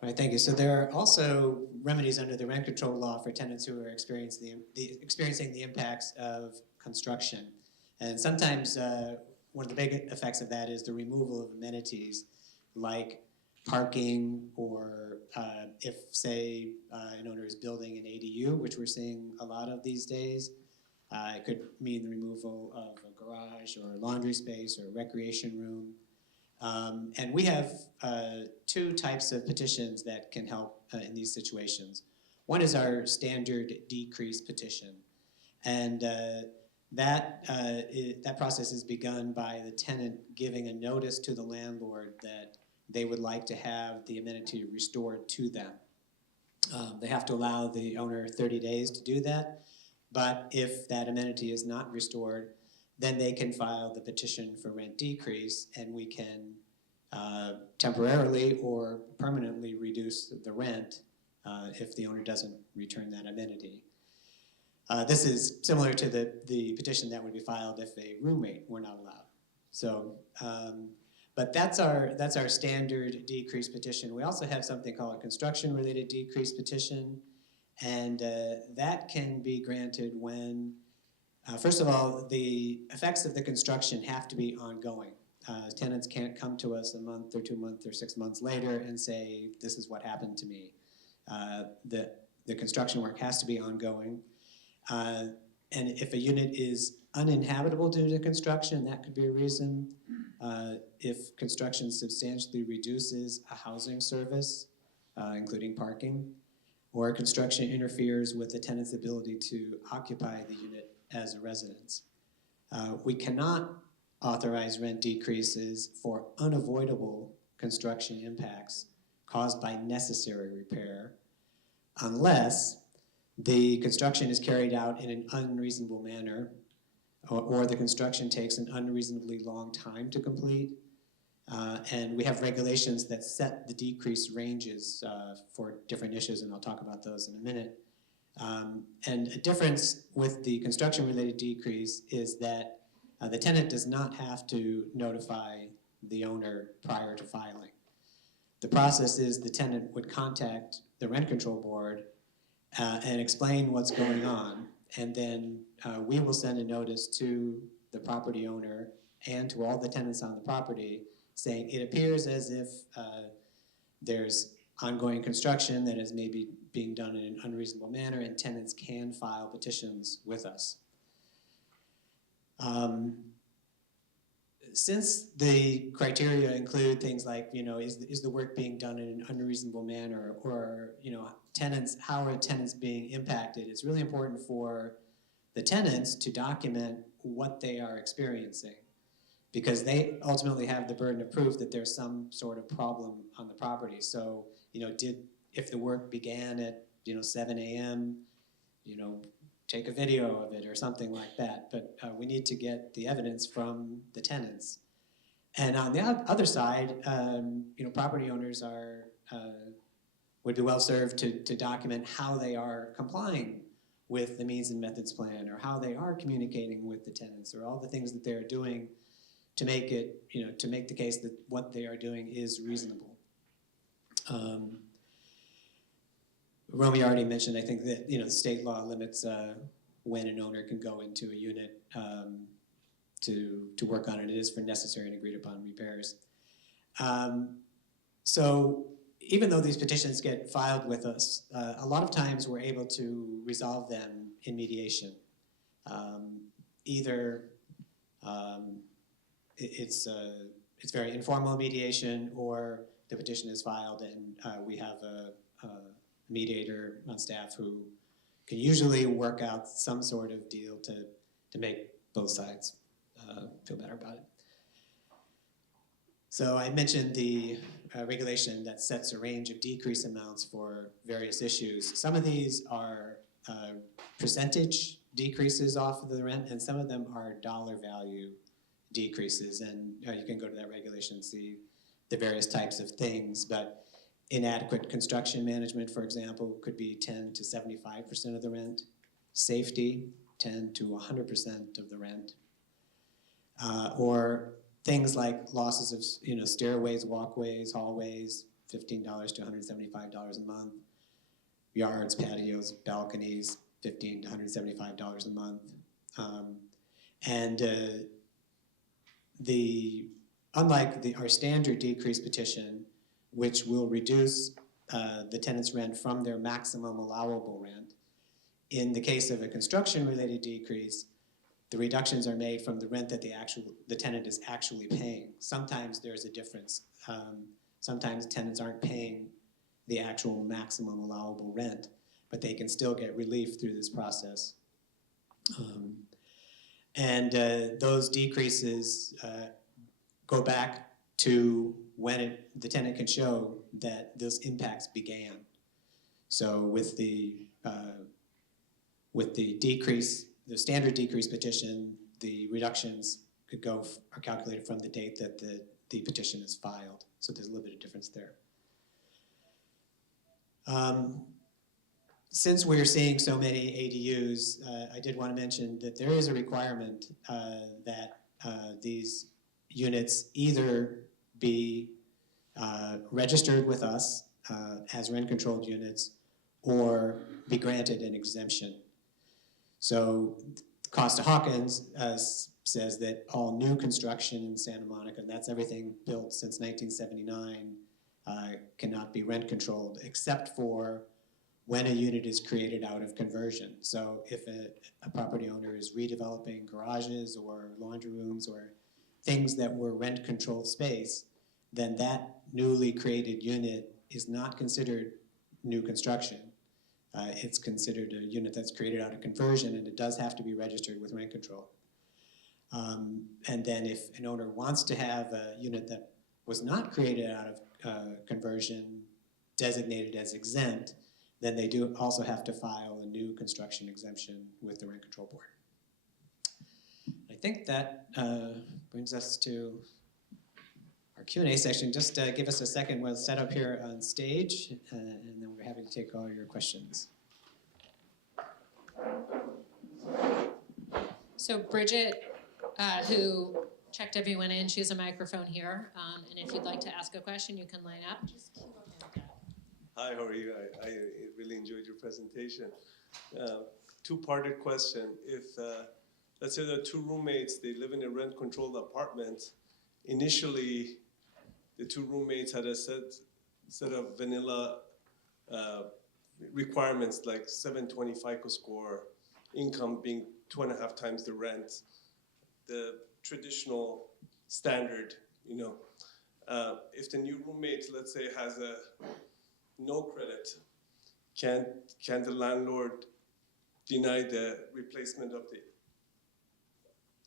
All right, thank you. So there are also remedies under the rent control law for tenants who are experiencing the impacts of construction. And sometimes one of the big effects of that is the removal of amenities like parking, or if, say, an owner is building an ADU, which we're seeing a lot of these days, it could mean the removal of a garage or a laundry space or a recreation room. And we have two types of petitions that can help in these situations. One is our standard decrease petition. And that process is begun by the tenant giving a notice to the landlord that they would like to have the amenity restored to them. They have to allow the owner 30 days to do that, but if that amenity is not restored, then they can file the petition for rent decrease, and we can temporarily or permanently reduce the rent if the owner doesn't return that amenity. This is similar to the petition that would be filed if a roommate were not allowed. So, but that's our standard decrease petition. We also have something called a construction-related decrease petition, and that can be granted when, first of all, the effects of the construction have to be ongoing. Tenants can't come to us a month or 2 months or 6 months later and say, this is what happened to me. The construction work has to be ongoing. And if a unit is uninhabitable due to construction, that could be a reason. If construction substantially reduces a housing service, including parking, or construction interferes with the tenant's ability to occupy the unit as a residence. We cannot authorize rent decreases for unavoidable construction impacts caused by necessary repair unless the construction is carried out in an unreasonable manner or the construction takes an unreasonably long time to complete. And we have regulations that set the decrease ranges for different issues, and I'll talk about those in a minute. And a difference with the construction-related decrease is that the tenant does not have to notify the owner prior to filing. The process is the tenant would contact the rent control board and explain what's going on, and then we will send a notice to the property owner and to all the tenants on the property saying it appears as if there's ongoing construction that is maybe being done in an unreasonable manner, and tenants can file petitions with us. Since the criteria include things like, is the work being done in an unreasonable manner, or, how are tenants being impacted, it's really important for the tenants to document what they are experiencing, because they ultimately have the burden of proof that there's some sort of problem on the property. So, if the work began at, 7 a.m., take a video of it or something like that. But we need to get the evidence from the tenants. And on the other side, property owners would be well served to document how they are complying with the means and methods plan, or how they are communicating with the tenants, or all the things that they're doing to make it, to make the case that what they are doing is reasonable. Romy already mentioned, I think, that the state law limits when an owner can go into a unit to work on it. It is for necessary and agreed upon repairs. So even though these petitions get filed with us, a lot of times we're able to resolve them in mediation. Either it's very informal mediation, or the petition is filed and we have a mediator on staff who can usually work out some sort of deal to make both sides feel better about it. So I mentioned the regulation that sets a range of decrease amounts for various issues. Some of these are percentage decreases off of the rent, and some of them are dollar value decreases. And you can go to that regulation and see the various types of things. But inadequate construction management, for example, could be 10 to 75% of the rent. Safety, 10 to 100% of the rent. Or things like losses of stairways, walkways, hallways, $15 to $175 a month. Yards, patios, balconies, $15 to $175 a month. Unlike our standard decrease petition, which will reduce the tenant's rent from their maximum allowable rent, in the case of a construction-related decrease, the reductions are made from the rent that the tenant is actually paying. Sometimes there's a difference. Sometimes tenants aren't paying the actual maximum allowable rent, but they can still get relief through this process. Those decreases go back to when the tenant can show that those impacts began. So with the decrease, the standard decrease petition, the reductions are calculated from the date that the petition is filed. So there's a little bit of difference there. Since we're seeing so many ADUs, I did want to mention that there is a requirement that these units either be registered with us as rent-controlled units or be granted an exemption. So Costa-Hawkins says that all new construction in Santa Monica, and that's everything built since 1979, cannot be rent-controlled except for when a unit is created out of conversion. So if a property owner is redeveloping garages or laundry rooms or things that were rent-controlled space, then that newly created unit is not considered new construction. It's considered a unit that's created out of conversion, and it does have to be registered with rent control. And then if an owner wants to have a unit that was not created out of conversion designated as exempt, then they do also have to file a new construction exemption with the Rent Control Board. I think that brings us to our Q&A section. Just give us a second. We'll set up here on stage, and then we're happy to take all your questions. So Bridget, who checked everyone in, she has a microphone here. And if you'd like to ask a question, you can line up. Hi, how are you? I really enjoyed your presentation. Two-parted question. If, let's say there are two roommates, they live in a rent-controlled apartment. Initially, the two roommates had a set of vanilla requirements, like 720 FICO score, income being 2.5 times the rent, the traditional standard, you know. If the new roommate, let's say, has a no credit, can the landlord deny the replacement of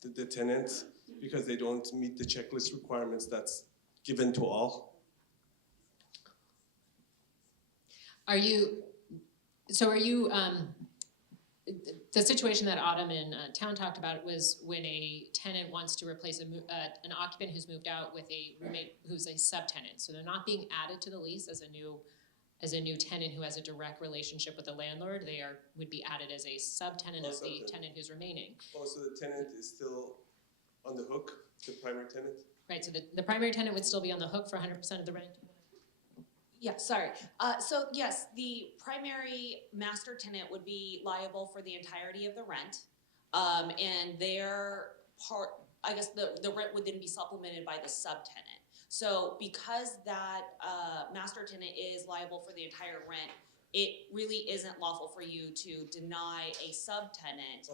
the tenant because they don't meet the checklist requirements that's given to all? The situation that Autumn and Town talked about was when a tenant wants to replace an occupant who's moved out with a roommate who's a subtenant. So they're not being added to the lease as a new tenant who has a direct relationship with the landlord. They would be added as a subtenant of the tenant who's remaining. Oh, so the tenant is still on the hook, the primary tenant? Right, so the primary tenant would still be on the hook for 100% of the rent? Yeah, sorry. So yes, the primary master tenant would be liable for the entirety of the rent. And their part, I guess the rent would then be supplemented by the subtenant. So because that master tenant is liable for the entire rent, it really isn't lawful for you to deny a subtenant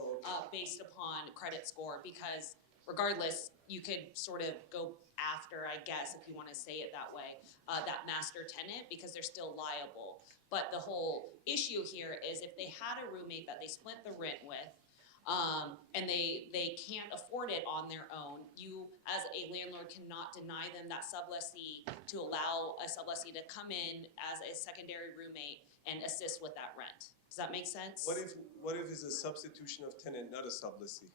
based upon credit score, because regardless, you could sort of go after, I guess, if you want to say it that way, that master tenant, because they're still liable. But the whole issue here is if they had a roommate that they split the rent with, and they can't afford it on their own, you as a landlord cannot deny them that sublessee to allow a sublessee to come in as a secondary roommate and assist with that rent. Does that make sense? What if it's a substitution of tenant, not a sublessee?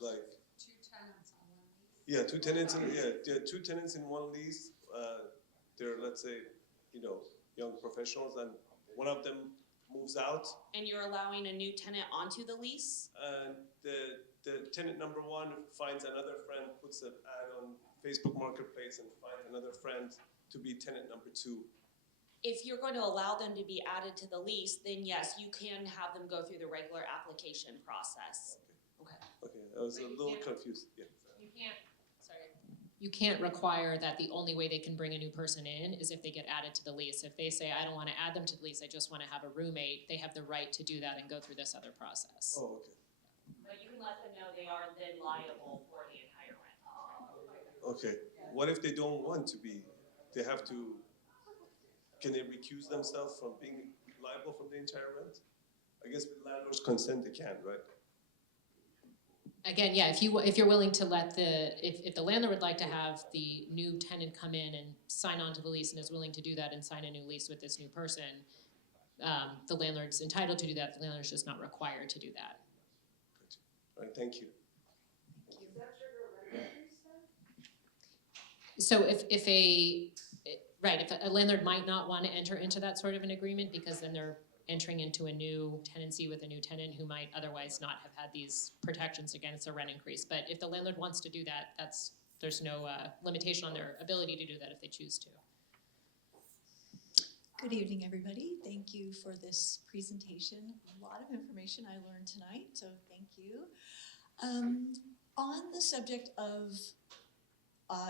Like Two tenants on one lease. yeah, two tenants in one lease. They're, let's say, young professionals, and one of them moves out. And you're allowing a new tenant onto the lease? And the tenant number one finds another friend, puts an ad on Facebook Marketplace, and finds another friend to be tenant number two. If you're going to allow them to be added to the lease, then yes, you can have them go through the regular application process. Okay, I was a little confused. Yeah. You can't require that the only way they can bring a new person in is if they get added to the lease. If they say, I don't want to add them to the lease, I just want to have a roommate, they have the right to do that and go through this other process. Oh, okay. But you can let them know they are then liable for the entire rent. Okay, what if they don't want to be? They have to, can they recuse themselves from being liable for the entire rent? I guess with landlord's consent they can, right? Again, yeah, if you're willing to let if the landlord would like to have the new tenant come in and sign on to the lease and is willing to do that and sign a new lease with this new person, the landlord's entitled to do that, the landlord's just not required to do that. All right, thank you. So if a landlord might not want to enter into that sort of an agreement because then they're entering into a new tenancy with a new tenant who might otherwise not have had these protections against a rent increase. But if the landlord wants to do that, there's no limitation on their ability to do that if they choose to. Good evening, everybody. Thank you for this presentation. A lot of information I learned tonight, so thank you. On the subject of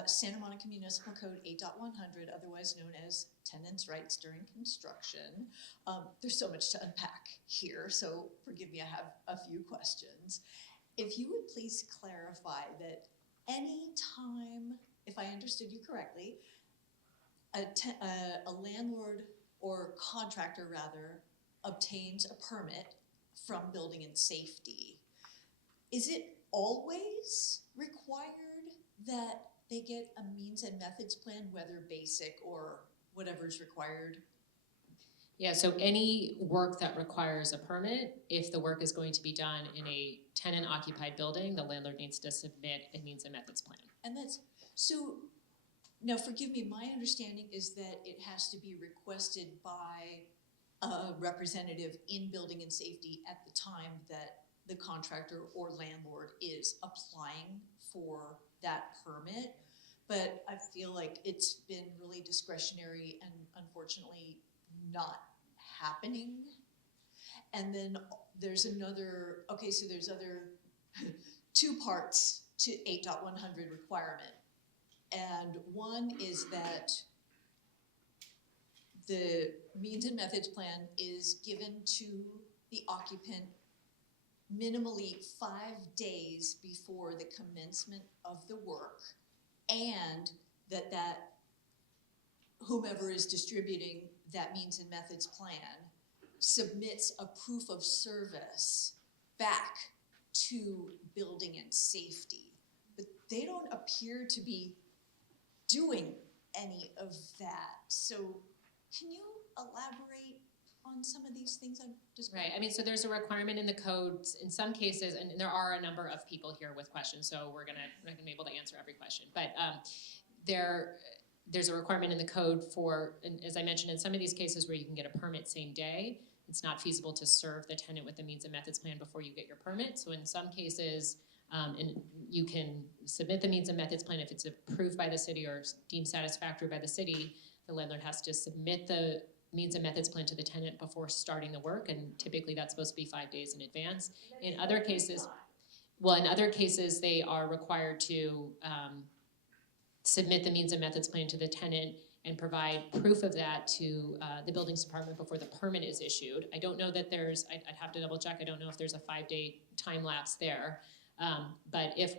Santa Monica Municipal Code 8.100, otherwise known as tenants' rights during construction, there's so much to unpack here, so forgive me, I have a few questions. If you would please clarify that any time, if I understood you correctly, a landlord or contractor rather obtains a permit from building and safety, is it always required that they get a means and methods plan, whether basic or whatever's required? Yeah, so any work that requires a permit, if the work is going to be done in a tenant-occupied building, the landlord needs to submit a means and methods plan. And that's, so, now forgive me, my understanding is that it has to be requested by a representative in building and safety at the time that the contractor or landlord is applying for that permit. But I feel like it's been really discretionary and unfortunately not happening. And then there's another, okay, so there's other two parts to 8.100 requirement. And one is that the means and methods plan is given to the occupant minimally 5 days before the commencement of the work, and that whomever is distributing that means and methods plan submits a proof of service back to building and safety. But they don't appear to be doing any of that. So can you elaborate on some of these things I'm describing? Right, I mean, so there's a requirement in the codes in some cases, and there are a number of people here with questions, so we're not gonna be able to answer every question. But there's a requirement in the code for, and as I mentioned, in some of these cases where you can get a permit same day, it's not feasible to serve the tenant with the means and methods plan before you get your permit. So in some cases, and you can submit the means and methods plan if it's approved by the city or deemed satisfactory by the city. The landlord has to submit the means and methods plan to the tenant before starting the work, and typically that's supposed to be 5 days in advance. In other cases, they are required to submit the means and methods plan to the tenant and provide proof of that to the buildings department before the permit is issued. I don't know that I'd have to double check, I don't know if there's a 5-day time lapse there. But if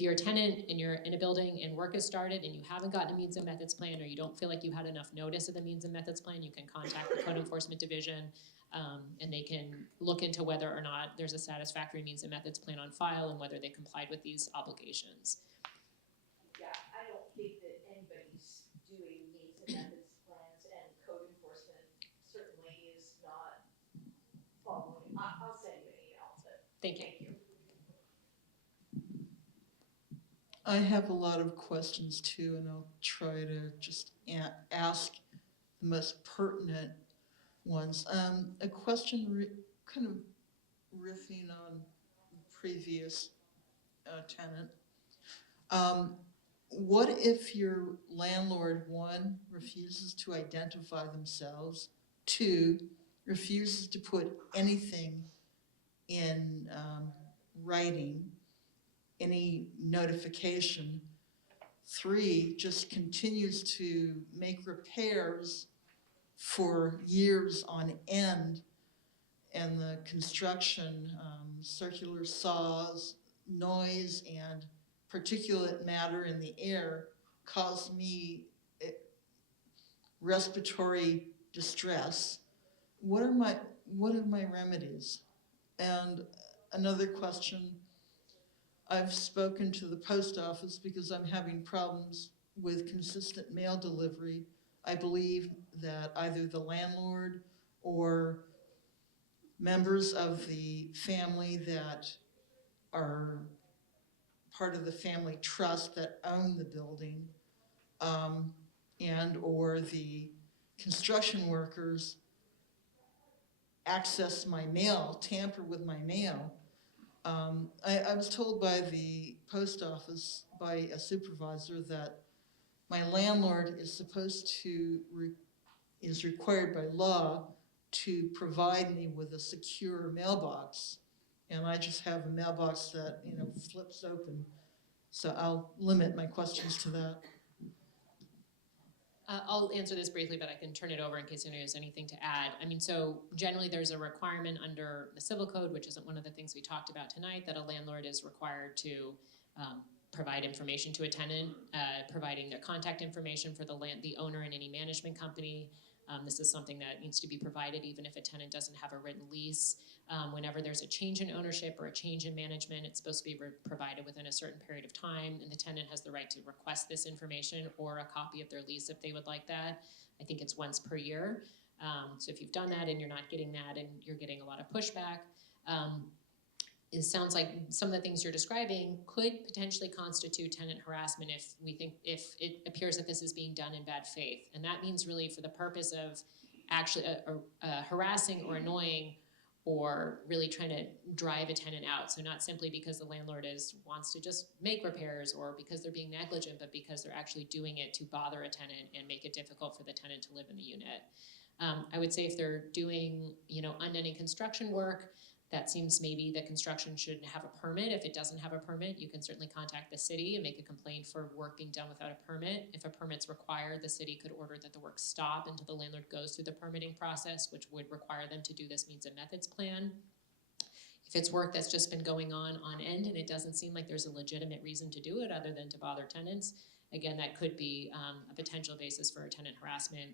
you're a tenant and you're in a building and work has started and you haven't gotten a means and methods plan, or you don't feel like you had enough notice of the means and methods plan, you can contact the code enforcement division, and they can look into whether or not there's a satisfactory means and methods plan on file and whether they complied with these obligations. Yeah, I don't think that anybody's doing means and methods plans, and code enforcement certainly is not following. I'll send you an email, but Thank you. thank you. I have a lot of questions too, and I'll try to just ask the most pertinent ones. A question kind of riffing on the previous tenant. What if your landlord, 1, refuses to identify themselves, 2, refuses to put anything in writing, any notification, 3, just continues to make repairs for years on end and the construction, circular saws, noise, and particulate matter in the air cause me respiratory distress. What are my remedies? And another question, I've spoken to the post office because I'm having problems with consistent mail delivery. I believe that either the landlord or members of the family that are part of the family trust that own the building, and or the construction workers access my mail, tamper with my mail. I was told by the post office, by a supervisor, that my landlord is supposed to, is required by law to provide me with a secure mailbox. And I just have a mailbox that, you know, flips open. So I'll limit my questions to that. I'll answer this briefly, but I can turn it over in case anyone has anything to add. I mean, so generally there's a requirement under the civil code, which isn't one of the things we talked about tonight, that a landlord is required to provide information to a tenant, providing their contact information for the owner and any management company. This is something that needs to be provided even if a tenant doesn't have a written lease. Whenever there's a change in ownership or a change in management, it's supposed to be provided within a certain period of time, and the tenant has the right to request this information or a copy of their lease if they would like that. I think it's once per year. So if you've done that and you're not getting that and you're getting a lot of pushback, it sounds like some of the things you're describing could potentially constitute tenant harassment if it appears that this is being done in bad faith. And that means really for the purpose of actually harassing or annoying or really trying to drive a tenant out. So not simply because the landlord wants to just make repairs or because they're being negligent, but because they're actually doing it to bother a tenant and make it difficult for the tenant to live in the unit. I would say if they're doing, unending construction work, that seems maybe the construction should have a permit. If it doesn't have a permit, you can certainly contact the city and make a complaint for work being done without a permit. If a permit's required, the city could order that the work stop until the landlord goes through the permitting process, which would require them to do this means and methods plan. If it's work that's just been going on end and it doesn't seem like there's a legitimate reason to do it other than to bother tenants, again, that could be a potential basis for a tenant harassment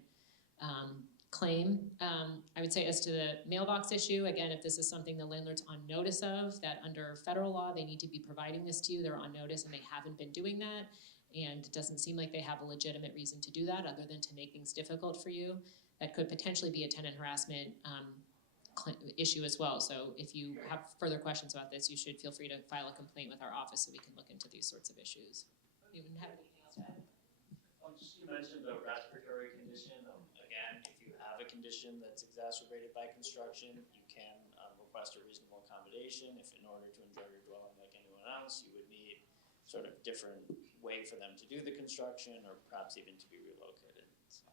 claim. I would say as to the mailbox issue, again, if this is something the landlord's on notice of, that under federal law they need to be providing this to you, they're on notice and they haven't been doing that, and it doesn't seem like they have a legitimate reason to do that other than to make things difficult for you, that could potentially be a tenant harassment issue as well. So if you have further questions about this, you should feel free to file a complaint with our office so we can look into these sorts of issues. You wouldn't have anything else to add? You mentioned the respiratory condition. Again, if you have a condition that's exacerbated by construction, you can request a reasonable accommodation. If in order to enjoy your dwelling like anyone else, you would need sort of different way for them to do the construction or perhaps even to be relocated. So.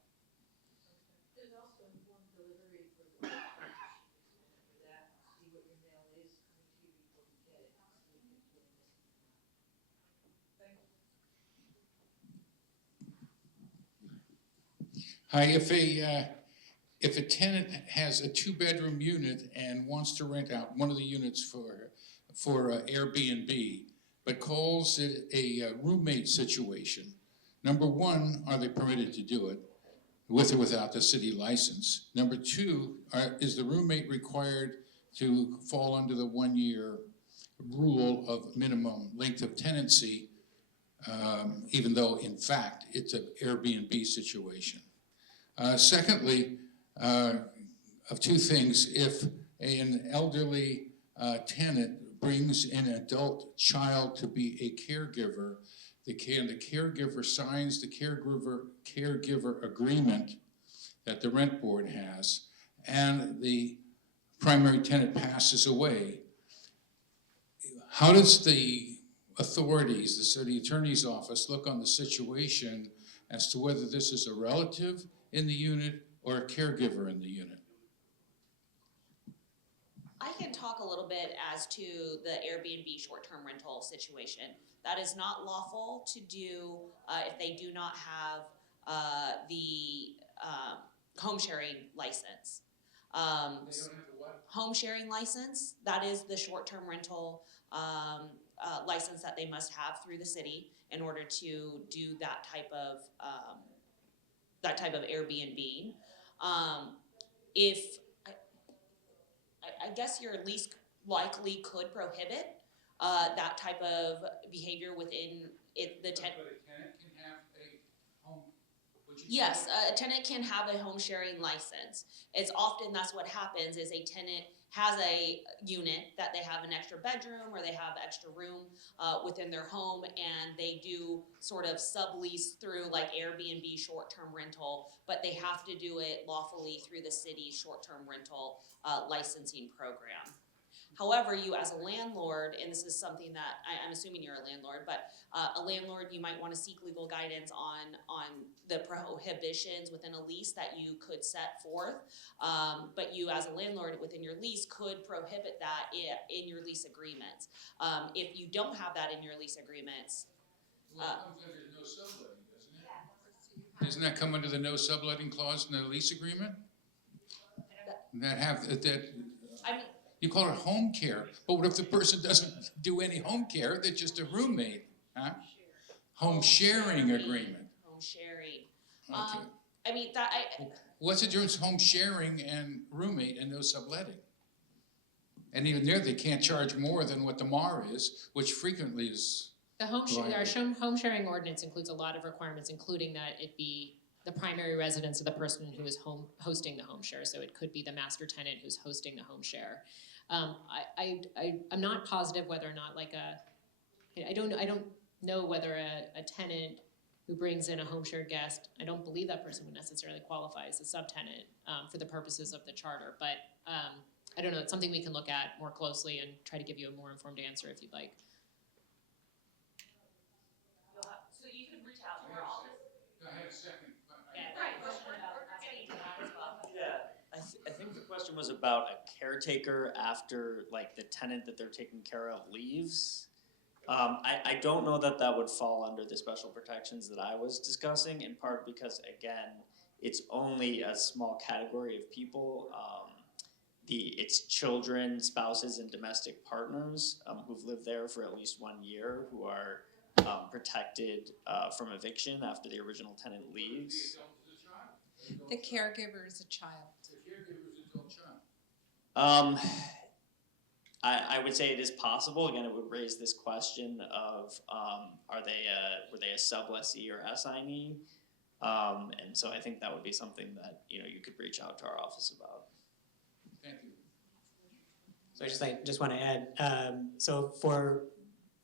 There's also informed delivery for the for that, see what your mail is coming to you before you get it. Thank you. Hi, if a tenant has a 2-bedroom unit and wants to rent out one of the units for Airbnb, but calls it a roommate situation, number one, are they permitted to do it with or without the city license? Number two, is the roommate required to fall under the 1-year rule of minimum length of tenancy, even though in fact it's an Airbnb situation? Secondly, of two things, if an elderly tenant brings an adult child to be a caregiver, the caregiver signs the caregiver agreement that the rent board has, and the primary tenant passes away. How does the authorities, the city attorney's office, look on the situation as to whether this is a relative in the unit or a caregiver in the unit? I can talk a little bit as to the Airbnb short-term rental situation. That is not lawful to do if they do not have the home sharing license. They don't have the what? home sharing license. That is the short-term rental license that they must have through the city in order to do that type of Airbnb. If I guess your lease likely could prohibit that type of behavior within it. The But a tenant can have a home, would you say? Yes, a tenant can have a home sharing license. It's often, that's what happens, is a tenant has a unit that they have an extra bedroom or they have extra room within their home, and they do sort of sublease through like Airbnb short-term rental, but they have to do it lawfully through the city's short-term rental licensing program. However, you as a landlord, and this is something that I'm assuming you're a landlord, but a landlord, you might want to seek legal guidance on the prohibitions within a lease that you could set forth. But you as a landlord within your lease could prohibit that in your lease agreements. If you don't have that in your lease agreements, Well, it comes under no subletting, doesn't it? Doesn't that come under the no subletting clause in the lease agreement? I mean, You call it home care, but what if the person doesn't do any home care, they're just a roommate, huh? Home sharing agreement. home sharing. Okay. I mean, What's the difference home sharing and roommate and no subletting? And even there, they can't charge more than what the MAR is, which frequently is. The home sharing ordinance includes a lot of requirements, including that it be the primary residence of the person who is hosting the home share. So it could be the master tenant who's hosting the home share. I'm not positive whether or not I don't know whether a tenant who brings in a home share guest, I don't believe that person would necessarily qualify as a subtenant for the purposes of the charter. But I don't know, it's something we can look at more closely and try to give you a more informed answer if you'd like. so you can reach out to our office. I had a second. Yeah, I think the question was about a caretaker after like the tenant that they're taking care of leaves. I don't know that that would fall under the special protections that I was discussing, in part because, again, it's only a small category of people. It's children, spouses, and domestic partners who've lived there for at least 1 year who are protected from eviction after the original tenant leaves. The caregiver is a child. The caregiver is an adult child. I would say it is possible. Again, it would raise this question of were they a sublessee or assignee? And so I think that would be something that you could reach out to our office about. Thank you. So I just want to add, so for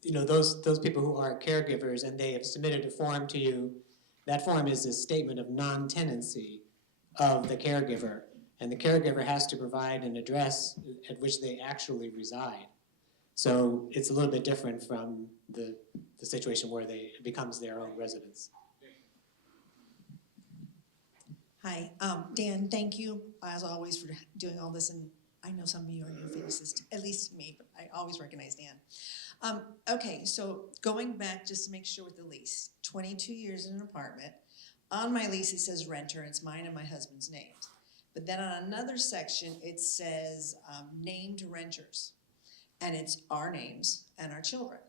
those people who are caregivers and they have submitted a form to you, that form is a statement of non-tenancy of the caregiver, and the caregiver has to provide an address at which they actually reside. So it's a little bit different from the situation where it becomes their own residence. Hi, Dan, thank you as always for doing all this, and I know some of you are new faces, at least to me, but I always recognize Dan. Okay, so going back just to make sure with the lease, 22 years in an apartment. On my lease it says renter, and it's mine and my husband's names. But then on another section it says named renters, and it's our names and our children.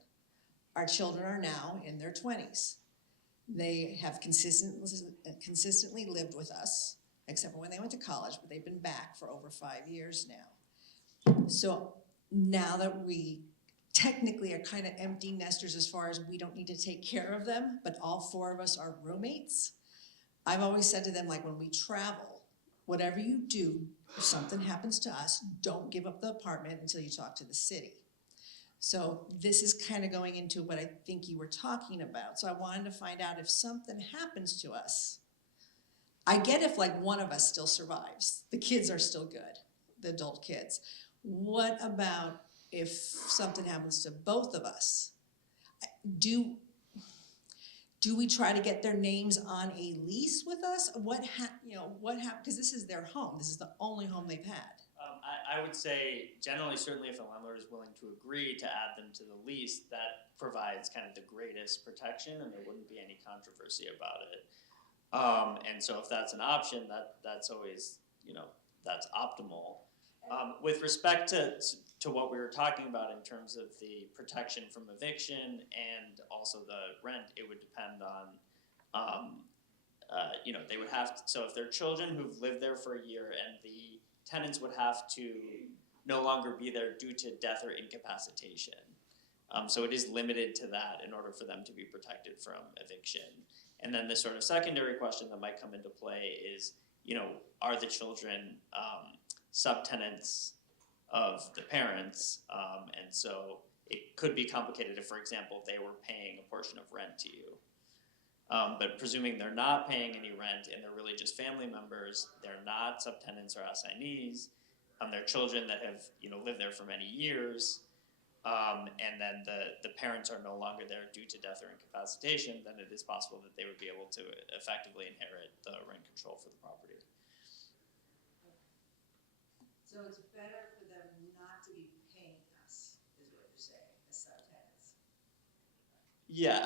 Our children are now in their 20s. They have consistently lived with us, except for when they went to college, but they've been back for over 5 years now. So now that we technically are kind of empty nesters as far as we don't need to take care of them, but all 4 of us are roommates, I've always said to them, like, when we travel, whatever you do, if something happens to us, don't give up the apartment until you talk to the city. So this is kind of going into what I think you were talking about. So I wanted to find out if something happens to us. I get if like one of us still survives. The kids are still good, the adult kids. What about if something happens to both of us? Do we try to get their names on a lease with us? What happened? Because this is their home. This is the only home they've had. I would say generally, certainly if a landlord is willing to agree to add them to the lease, that provides kind of the greatest protection and there wouldn't be any controversy about it. And so if that's an option, that's always, that's optimal. With respect to what we were talking about in terms of the protection from eviction and also the rent, it would depend on, they would have, so if they're children who've lived there for a year and the tenants would have to no longer be there due to death or incapacitation. So it is limited to that in order for them to be protected from eviction. And then the sort of secondary question that might come into play is, are the children subtenants of the parents? And so it could be complicated if, for example, they were paying a portion of rent to you. But presuming they're not paying any rent and they're really just family members, they're not subtenants or assignees, they're children that have, lived there for many years, and then the parents are no longer there due to death or incapacitation, then it is possible that they would be able to effectively inherit the rent control for the property. So it's better for them not to be paying us, is what you're saying, as subtenants? Yeah,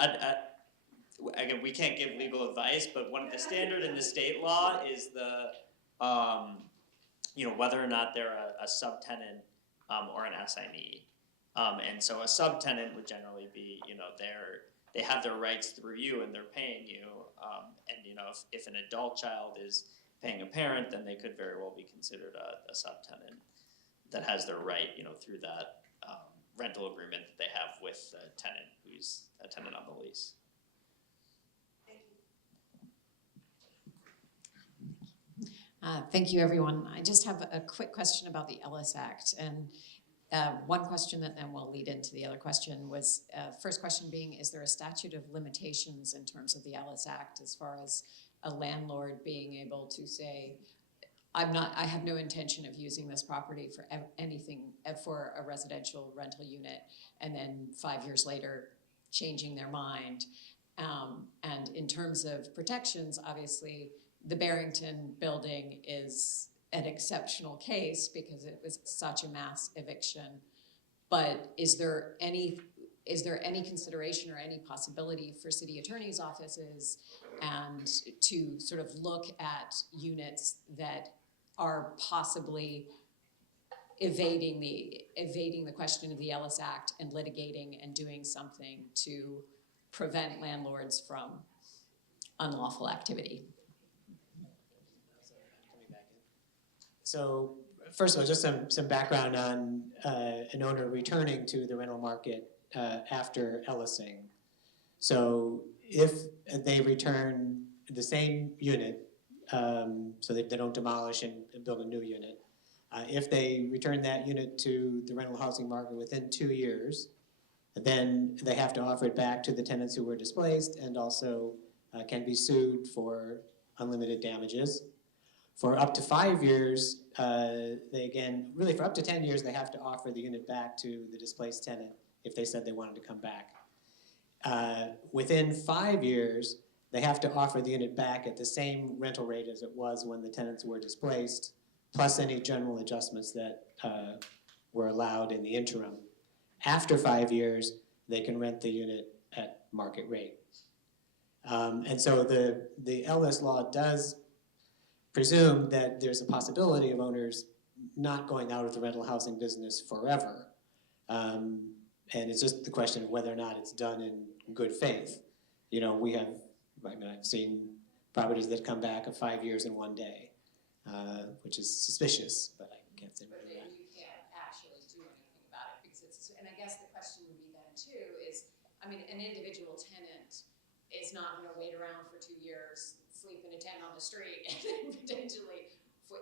again, we can't give legal advice, but one of the standard in the state law is whether or not they're a subtenant or an assignee. And so a subtenant would generally be, they have their rights through you and they're paying you. And if an adult child is paying a parent, then they could very well be considered a subtenant that has their right, through that rental agreement that they have with the tenant who's a tenant on the lease. Thank you, everyone. I just have a quick question about the Ellis Act. And one question that then will lead into the other question was, first question being, is there a statute of limitations in terms of the Ellis Act as far as a landlord being able to say, I have no intention of using this property for anything, for a residential rental unit, and then 5 years later changing their mind. And in terms of protections, obviously, the Barrington building is an exceptional case because it was such a mass eviction. But is there any consideration or any possibility for city attorneys' offices and to sort of look at units that are possibly evading the question of the Ellis Act and litigating and doing something to prevent landlords from unlawful activity? So first of all, just some background on an owner returning to the rental market after Ellising. So if they return the same unit, so they don't demolish and build a new unit, if they return that unit to the rental housing market within 2 years, then they have to offer it back to the tenants who were displaced and also can be sued for unlimited damages. For up to 5 years, for up to 10 years, they have to offer the unit back to the displaced tenant if they said they wanted to come back. Within 5 years, they have to offer the unit back at the same rental rate as it was when the tenants were displaced, plus any general adjustments that were allowed in the interim. After 5 years, they can rent the unit at market rate. And so the Ellis law does presume that there's a possibility of owners not going out of the rental housing business forever. And it's just the question of whether or not it's done in good faith. I've seen properties that come back of 5 years in 1 day, which is suspicious, but I can't say more than that. You can't actually do anything about it because and I guess the question would be then too is, an individual tenant is not gonna wait around for 2 years, sleep in a tent on the street, and then potentially,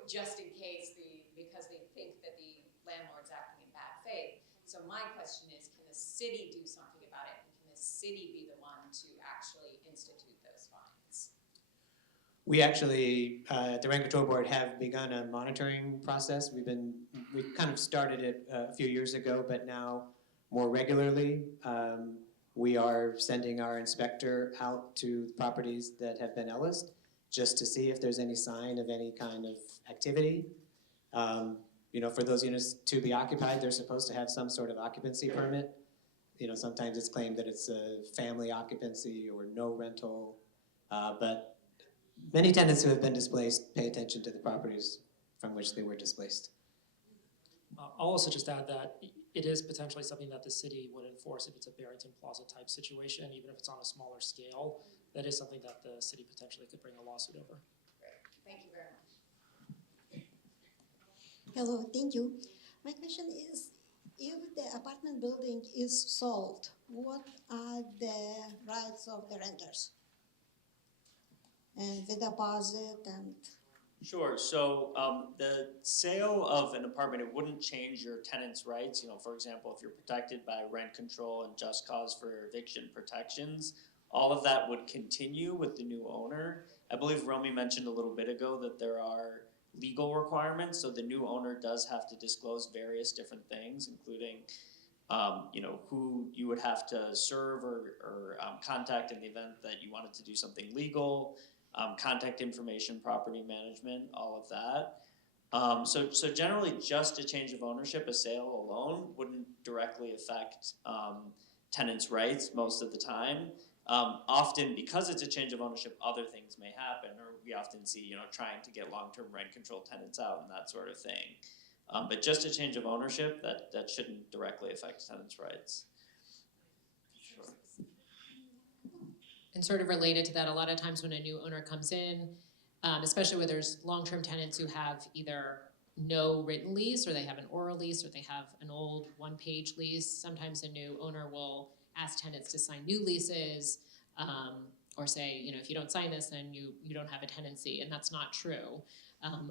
just in case because they think that the landlord's acting in bad faith. So my question is, can the city do something about it? And can the city be the one to actually institute those fines? We actually, at the Rent Control Board, have begun a monitoring process. We kind of started it a few years ago, but now more regularly. We are sending our inspector out to properties that have been Ellised just to see if there's any sign of any kind of activity. For those units to be occupied, they're supposed to have some sort of occupancy permit. Sometimes it's claimed that it's a family occupancy or no rental, but many tenants who have been displaced pay attention to the properties from which they were displaced. I'll also just add that it is potentially something that the city would enforce if it's a Barrington Plaza type situation, even if it's on a smaller scale. That is something that the city potentially could bring a lawsuit over. Thank you very much. Hello, thank you. My question is, if the apartment building is sold, what are the rights of the renters? And the deposit and... Sure, so the sale of an apartment, it wouldn't change your tenant's rights. You know, for example, if you're protected by rent control and just cause for eviction protections, all of that would continue with the new owner. I believe Romy mentioned a little bit ago that there are legal requirements, so the new owner does have to disclose various different things, including you know, who you would have to serve or contact in the event that you wanted to do something legal, contact information, property management, all of that. So generally just a change of ownership, a sale alone, wouldn't directly affect tenants' rights most of the time. Often because it's a change of ownership, other things may happen, or we often see, you know, trying to get long-term rent control tenants out and that sort of thing. But just a change of ownership, that shouldn't directly affect tenants' rights. Sure. And sort of related to that, a lot of times when a new owner comes in, especially where there's long-term tenants who have either no written lease, or they have an oral lease, or they have an old one-page lease, sometimes a new owner will ask tenants to sign new leases, or say, you know, if you don't sign this, then you don't have a tenancy, and that's not true.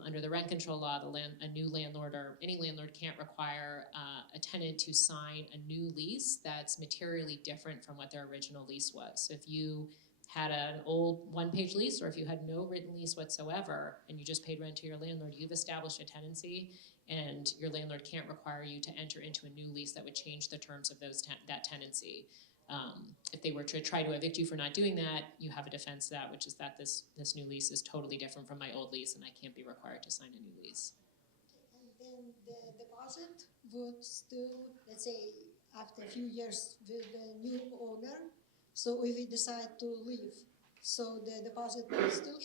Under the rent control law, a new landlord or any landlord can't require a tenant to sign a new lease that's materially different from what their original lease was. So if you had an old one-page lease, or if you had no written lease whatsoever, and you just paid rent to your landlord, you've established a tenancy, and your landlord can't require you to enter into a new lease that would change the terms of that tenancy. If they were to try to evict you for not doing that, you have a defense to that, which is that this new lease is totally different from my old lease, and I can't be required to sign a new lease. And then the deposit would still, let's say, after a few years with the new owner, so if we decide to leave, so the deposit still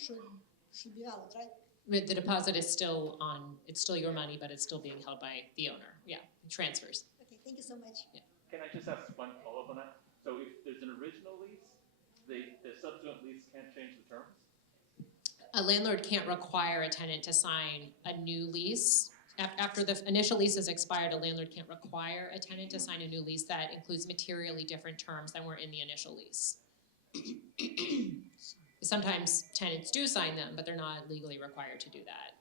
should be valid, right? But the deposit is still it's still your money, but it's still being held by the owner. Yeah, transfers. Okay, thank you so much. Yeah. Can I just ask one follow-up on that? So if there's an original lease, the subsequent lease can't change the terms? A landlord can't require a tenant to sign a new lease. After the initial lease is expired, a landlord can't require a tenant to sign a new lease that includes materially different terms than were in the initial lease. Sometimes tenants do sign them, but they're not legally required to do that.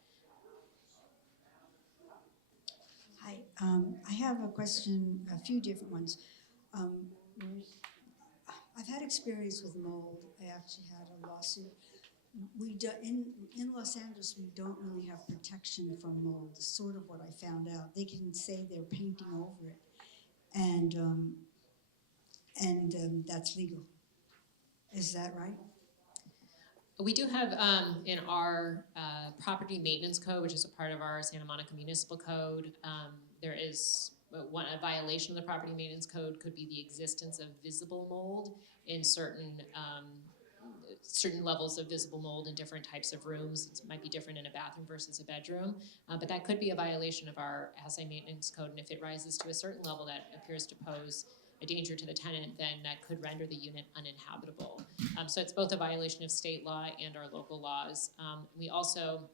Hi, I have a question, a few different ones. I've had experience with mold. I actually had a lawsuit. In Los Angeles, we don't really have protection from mold. It's sort of what I found out. They can say they're painting over it, and that's legal. Is that right? We do have in our property maintenance code, which is a part of our Santa Monica Municipal Code, there is a violation of the property maintenance code could be the existence of visible mold in certain levels of visible mold in different types of rooms. It might be different in a bathroom versus a bedroom, but that could be a violation of our asset maintenance code, and if it rises to a certain level that appears to pose a danger to the tenant, then that could render the unit uninhabitable. So it's both a violation of state law and our local laws. We also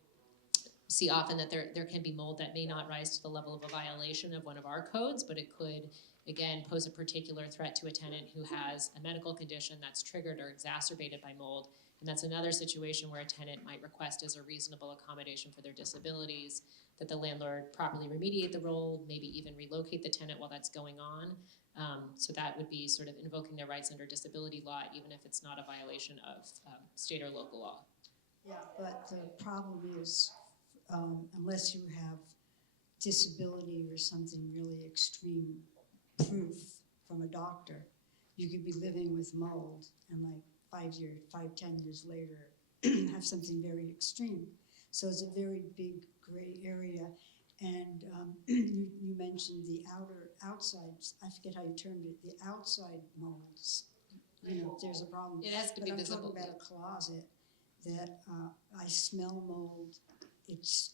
see often that there can be mold that may not rise to the level of a violation of one of our codes, but it could, again, pose a particular threat to a tenant who has a medical condition that's triggered or exacerbated by mold. And that's another situation where a tenant might request as a reasonable accommodation for their disabilities that the landlord properly remediate the mold, maybe even relocate the tenant while that's going on. So that would be sort of invoking their rights under disability law, even if it's not a violation of state or local law. Yeah, but the problem is, unless you have disability or something really extreme proof from a doctor, you could be living with mold and like 10 years later have something very extreme. So it's a very big gray area. And you mentioned the outside, I forget how you termed it, the outside molds. You know, there's a problem. It has to be visible. I'm talking about a closet that I smell mold. It's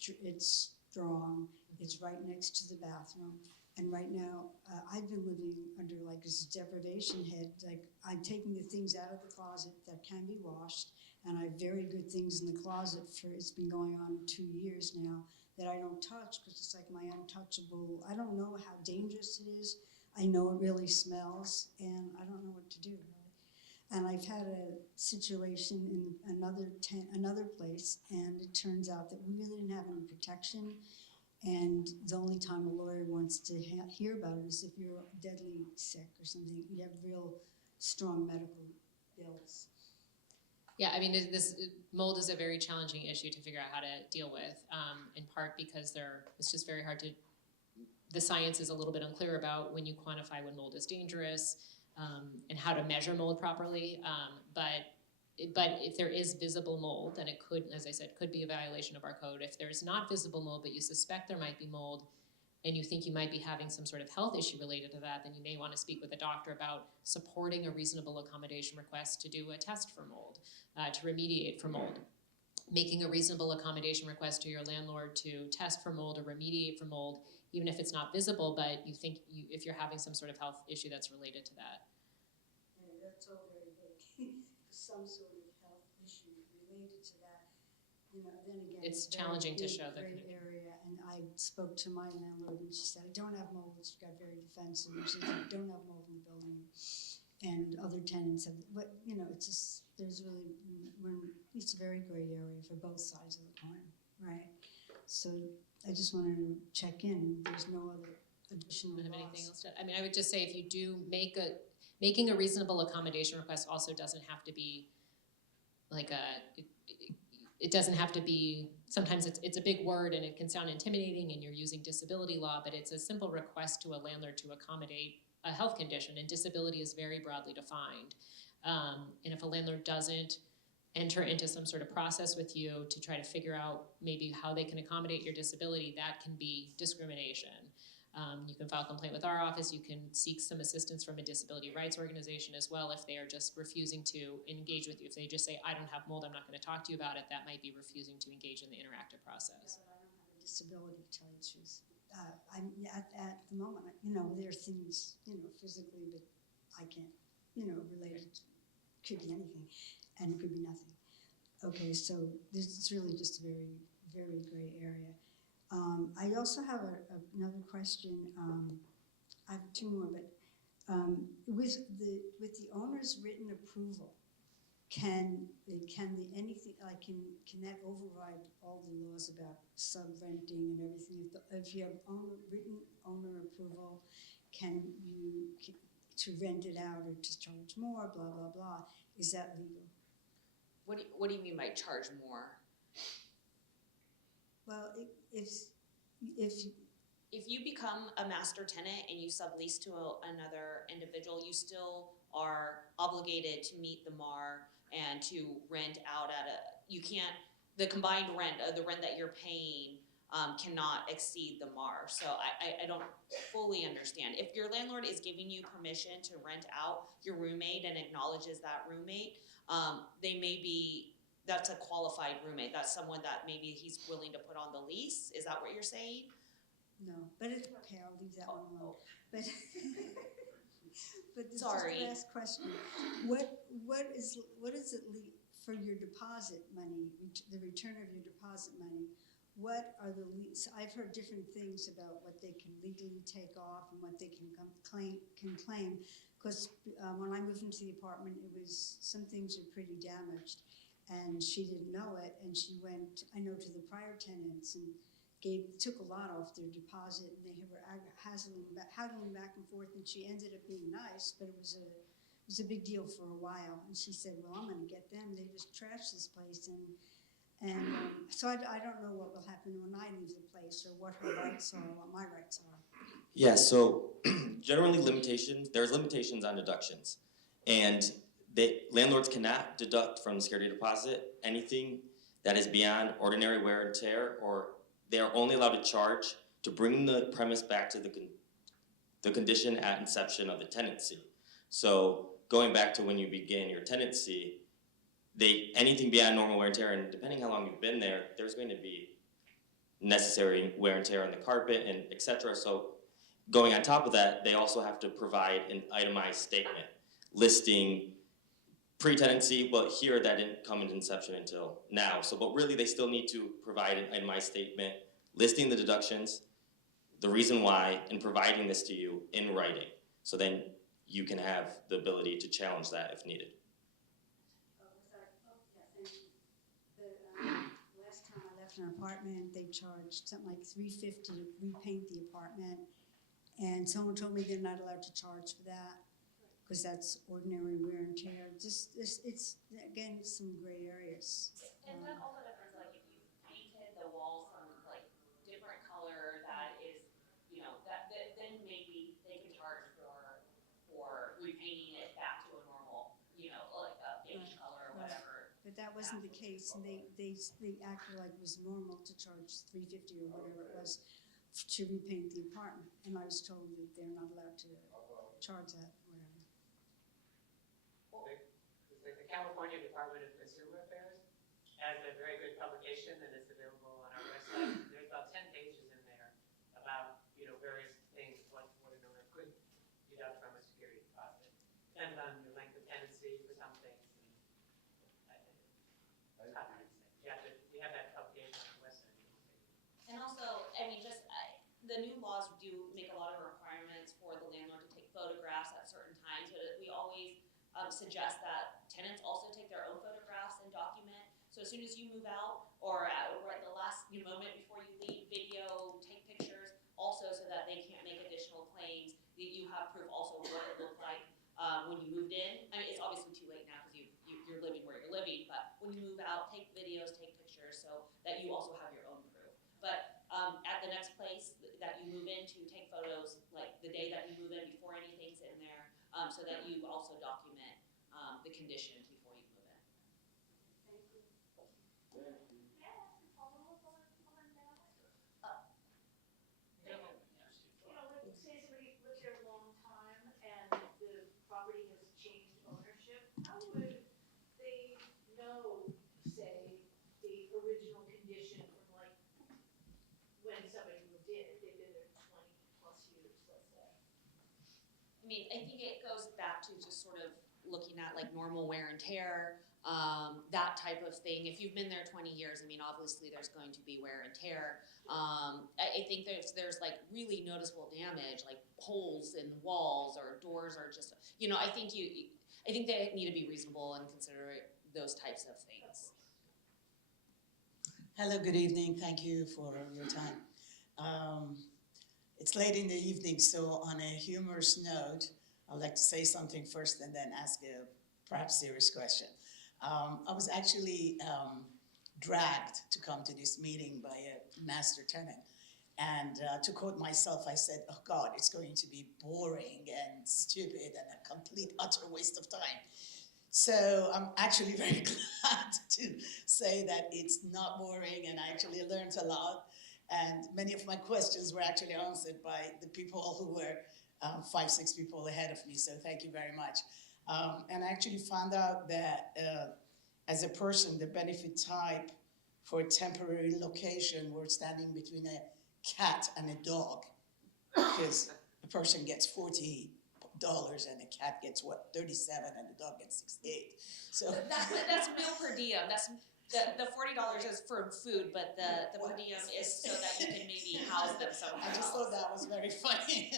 strong. It's right next to the bathroom. And right now, I've been living under like this deprivation head. Like I'm taking the things out of the closet that can be washed, and I have very good things in the closet for, it's been going on 2 years now, that I don't touch because it's like my untouchable. I don't know how dangerous it is. I know it really smells, and I don't know what to do really. And I've had a situation in another place, and it turns out that we really didn't have any protection. And the only time a lawyer wants to hear about it is if you're deadly sick or something. You have real strong medical bills. Yeah, I mean, this mold is a very challenging issue to figure out how to deal with, in part because it's just very hard to, the science is a little bit unclear about when you quantify when mold is dangerous, and how to measure mold properly. But if there is visible mold, then it could, as I said, could be a violation of our code. If there's not visible mold, but you suspect there might be mold, and you think you might be having some sort of health issue related to that, then you may want to speak with a doctor about supporting a reasonable accommodation request to do a test for mold, to remediate for mold. Making a reasonable accommodation request to your landlord to test for mold or remediate for mold, even if it's not visible, but you think if you're having some sort of health issue that's related to that. Yeah, that's all very vague. Some sort of health issue related to that. You know, then again, It's challenging to show the gray area. And I spoke to my landlord, and she said, "I don't have mold." She got very defensive. And she said, "I don't have mold in the building." And other tenants have, but you know, it's just there's really it's a very gray area for both sides of the coin, right? So I just wanted to check in. There's no other additional Do you have loss. anything else to, I mean, I would just say if you do making a reasonable accommodation request also doesn't have to be like it doesn't have to be, sometimes it's a big word and it can sound intimidating and you're using disability law, but it's a simple request to a landlord to accommodate a health condition, and disability is very broadly defined. And if a landlord doesn't enter into some sort of process with you to try to figure out maybe how they can accommodate your disability, that can be discrimination. You can file a complaint with our office. You can seek some assistance from a disability rights organization as well if they are just refusing to engage with you. If they just say, "I don't have mold, I'm not going to talk to you about it," that might be refusing to engage in the interactive process. Yeah, but I don't have a disability, to tell you the truth. I'm at the moment, you know, there are things, you know, physically, but I can't, you know, related. Could be anything, and it could be nothing. Okay, so this is really just a very, very gray area. I also have another question. I have two more, but with the owner's written approval, can anything like can that override all the laws about sub-renting and everything? If you have written owner approval, can you to rent it out or to charge more? Blah blah blah. Is that legal? What do you mean by charge more? Well, if you become a master tenant and you sublease to another individual, you still are obligated to meet the MAR and to rent out the combined rent, the rent that you're paying cannot exceed the MAR. So I don't fully understand. If your landlord is giving you permission to rent out your roommate and acknowledges that roommate, that's a qualified roommate. That's someone that maybe he's willing to put on the lease. Is that what you're saying? No, but it's okay. I'll leave that one alone. But this Sorry. is the last question. What is it for your deposit money? The return of your deposit money. What are the I've heard different things about what they can legally take off and what they can claim. Because when I moved into the apartment, some things were pretty damaged, and she didn't know it, and she went, I know, to the prior tenants and took a lot off their deposit, and they were haggling back and forth, and she ended up being nice, but it was a big deal for a while. And she said, "Well, I'm going to get them. They just trashed this place," and so I don't know what will happen when I leave the place, or what her rights are, what my rights are. Yeah, so generally there's limitations on deductions. And landlords cannot deduct from the security deposit anything that is beyond ordinary wear and tear, or they are only allowed to charge to bring the premise back to the condition at inception of the tenancy. So going back to when you begin your tenancy, anything beyond normal wear and tear, and depending how long you've been there, there's going to be necessary wear and tear on the carpet and et cetera. So going on top of that, they also have to provide an itemized statement listing pre-tenancy, but here that didn't come into inception until now. So, but really they still need to provide an itemized statement listing the deductions, the reason why, and providing this to you in writing. So then you can have the ability to challenge that if needed. Last time I left an apartment, they charged something like $350 to repaint the apartment. And someone told me they're not allowed to charge for that, because that's ordinary wear and tear. Just, it's, again, some gray areas. And then all the difference, like if you painted the walls some like different color that is, you know, that then maybe they can charge for repainting it back to a normal, you know, like a beige color or whatever. But that wasn't the case, and they acted like it was normal to charge $350 or whatever it was to repaint the apartment. And I was told that they're not allowed to charge that, whatever. The California Department of Consumer Affairs has a very good publication, and it's available on our website. There's about 10 pages in there about, you know, various things, what an owner could deduct from a security deposit. Depends on the length of tenancy for some things. You have that publication on our website. And also, I mean, just, the new laws do make a lot of requirements for the landlord to take photographs at certain times, but we always suggest that tenants also take their own photographs and document. So as soon as you move out, or at the last moment before you leave, video, take pictures, also so that they can't make additional claims, that you have proof also of what it looked like when you moved in. I mean, it's obviously too late now because you're living where you're living, but when you move out, take videos, take pictures, so that you also have your own proof. But at the next place that you move into, take photos like the day that you move in before anything's in there, so that you also document the condition before you move in. Thank you. May I ask a follow-up on that? You know, like say somebody lives here a long time and the property has changed ownership, how would they know, say, the original condition from like when somebody moved in, if they've been there 20 plus years, let's say? I mean, I think it goes back to just sort of looking at like normal wear and tear, that type of thing. If you've been there 20 years, I mean, obviously there's going to be wear and tear. I think there's like really noticeable damage, like holes in walls or doors, or just, you know, I think they need to be reasonable and consider those types of things. Hello, good evening. Thank you for your time. It's late in the evening, so on a humorous note, I'd like to say something first and then ask a perhaps serious question. I was actually dragged to come to this meeting by a master tenant. And to quote myself, I said, oh God, it's going to be boring and stupid and a complete utter waste of time. So I'm actually very glad to say that it's not boring, and I actually learned a lot. And many of my questions were actually answered by the people who were 5-6 people ahead of me, so thank you very much. And I actually found out that as a person, the benefit type for a temporary location were standing between a cat and a dog, because the person gets $40 and a cat gets what, 37, and the dog gets 68. So that's meal per diem. That's the $40 is for food, but the per diem is so that you can maybe house them somewhere. I just thought that was very funny.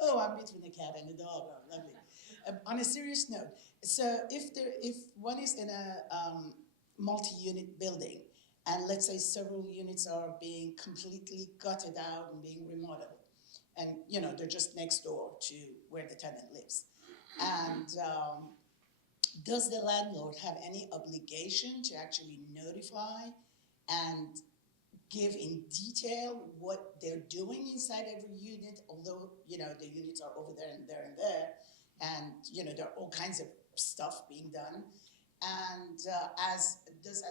Oh, I'm between a cat and a dog. Oh, lovely. On a serious note, so if one is in a multi-unit building, and let's say several units are being completely gutted out and being remodeled, and you know they're just next door to where the tenant lives, and does the landlord have any obligation to actually notify and give in detail what they're doing inside every unit, although, you know, the units are over there and there and there, and, you know, there are all kinds of stuff being done. And as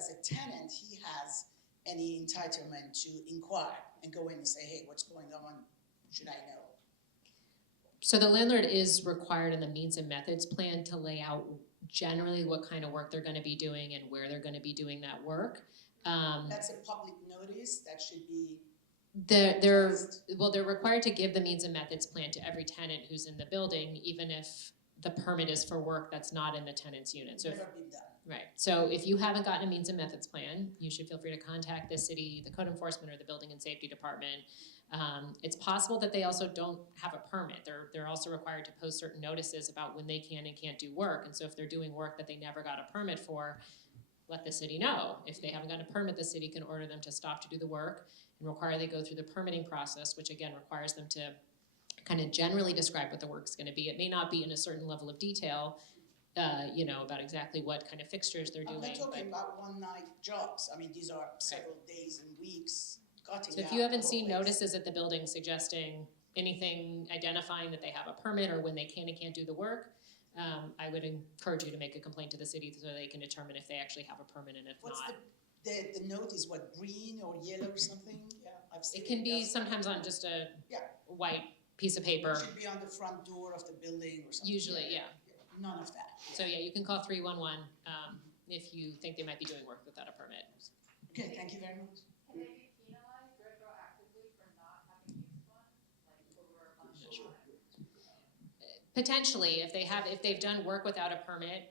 a tenant, he has any entitlement to inquire and go in and say, hey, what's going on? Should I know? So the landlord is required in the means and methods plan to lay out generally what kind of work they're going to be doing and where they're going to be doing that work. That's a public notice that should be They're required to give the means and methods plan to every tenant who's in the building, even if the permit is for work that's not in the tenant's unit. So if, Never been done. right, so if you haven't gotten a means and methods plan, you should feel free to contact the city, the code enforcement, or the building and safety department. It's possible that they also don't have a permit. They're also required to post certain notices about when they can and can't do work. And so if they're doing work that they never got a permit for, let the city know. If they haven't gotten a permit, the city can order them to stop to do the work and require they go through the permitting process, which again requires them to kind of generally describe what the work's gonna be. It may not be in a certain level of detail, about exactly what kind of fixtures they're doing. I'm not talking but- about one night jobs. I mean, these are several days and weeks cutting So if out you haven't the whole seen place. notices at the building suggesting anything identifying that they have a permit or when they can and can't do the work, I would encourage you to make a complaint to the city so they can determine if they actually have a permit, and if What's not. the note is what, green or yellow or something? Yeah, I've seen It can be That's- sometimes on just a Yeah. white piece of paper, It should be on the front door of the building or something. usually, yeah. None of that. So yeah, you can call 311 if you think they might be doing work without a permit. Okay, thank you very much. Can they be penalized retroactively for not having used one, like over a bunch of time? Potentially, if they've done work without a permit,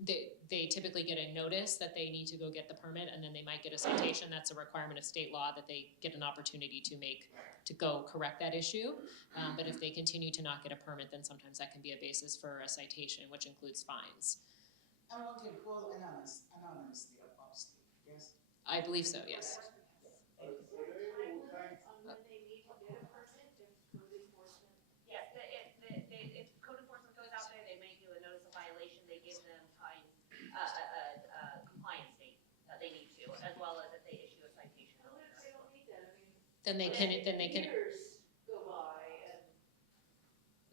they typically get a notice that they need to go get the permit, and then they might get a citation. That's a requirement of state law that they get an opportunity to go correct that issue. But if they continue to not get a permit, then sometimes that can be a basis for a citation, which includes fines. I want to call anonymously, obviously, yes? I believe so, yes. Is there time limits on when they need to get a permit if code enforcement? Yes, if code enforcement goes out there, they may do a notice of violation, they give them time, compliance date that they need to, as well as if they issue a citation. Well, if they don't need that, I mean. Then they can. Years go by and.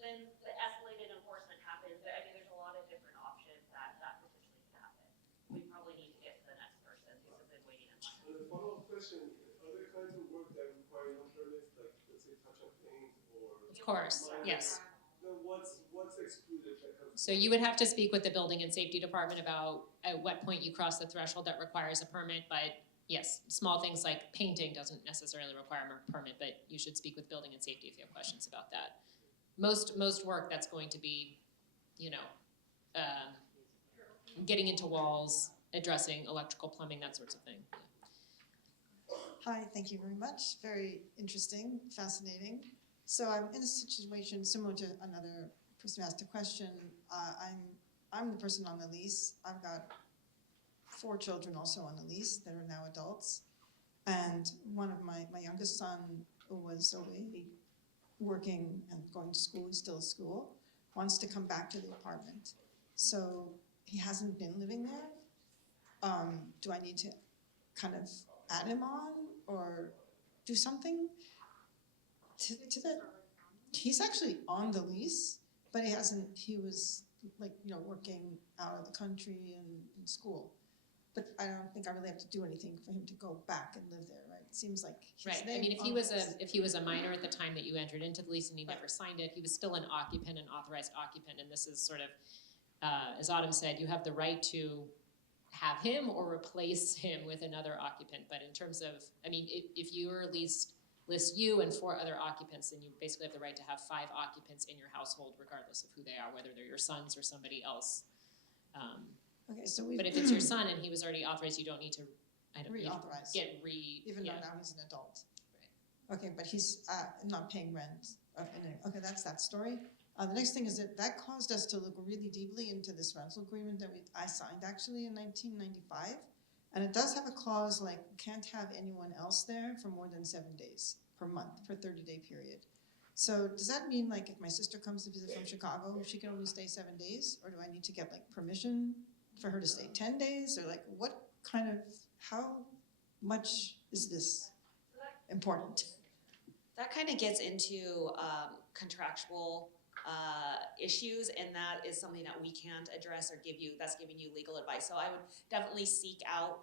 Then the escalated enforcement happens, I mean, there's a lot of different options that potentially could happen. We probably need to get to the next person who's been waiting in line. And a follow-up question, are there kinds of work that require no permits, like, let's say, touch-up paint or? Of course, yes. Then what's excluded that comes? So you would have to speak with the building and safety department about at what point you cross the threshold that requires a permit, but yes, small things like painting doesn't necessarily require a permit, but you should speak with building and safety if you have questions about that. Most work that's going to be, getting into walls, addressing electrical, plumbing, that sorts of thing. Hi, thank you very much. Very interesting, fascinating. So I'm in a situation similar to another person who asked a question. I'm the person on the lease. I've got 4 children also on the lease that are now adults. And one of my youngest son was away working and going to school, he's still at school, wants to come back to the apartment. So he hasn't been living there. Do I need to kind of add him on or do something to that? He's actually on the lease, but he was working out of the country and in school. But I don't think I really have to do anything for him to go back and live there, right? It seems like he's Right, I mean, if he was a minor at the time that you entered into the lease and he never signed it, he was still an occupant, an authorized occupant, and this is sort of, as Autumn said, you have the right to have him or replace him with another occupant, but in terms of, I mean, if your lease lists you and 4 other occupants, then you basically have the right to have 5 occupants in your household, regardless of who they are, whether they're your sons or somebody else. Okay, so But if it's your son and he was already authorized, you don't need to, reauthorize. Even though now he's an adult. Right. Okay, but he's not paying rent. Okay, that's that story. The next thing is that caused us to look really deeply into this rental agreement that I signed actually in 1995. And it does have a clause like you can't have anyone else there for more than 7 days per month for a 30-day period. So does that mean like if my sister comes to visit from Chicago, she can only stay 7 days? Or do I need to get like permission for her to stay 10 days? Or like how much is this important? That kind of gets into contractual issues, and that is something that we can't address or that's giving you legal advice. So I would definitely seek out,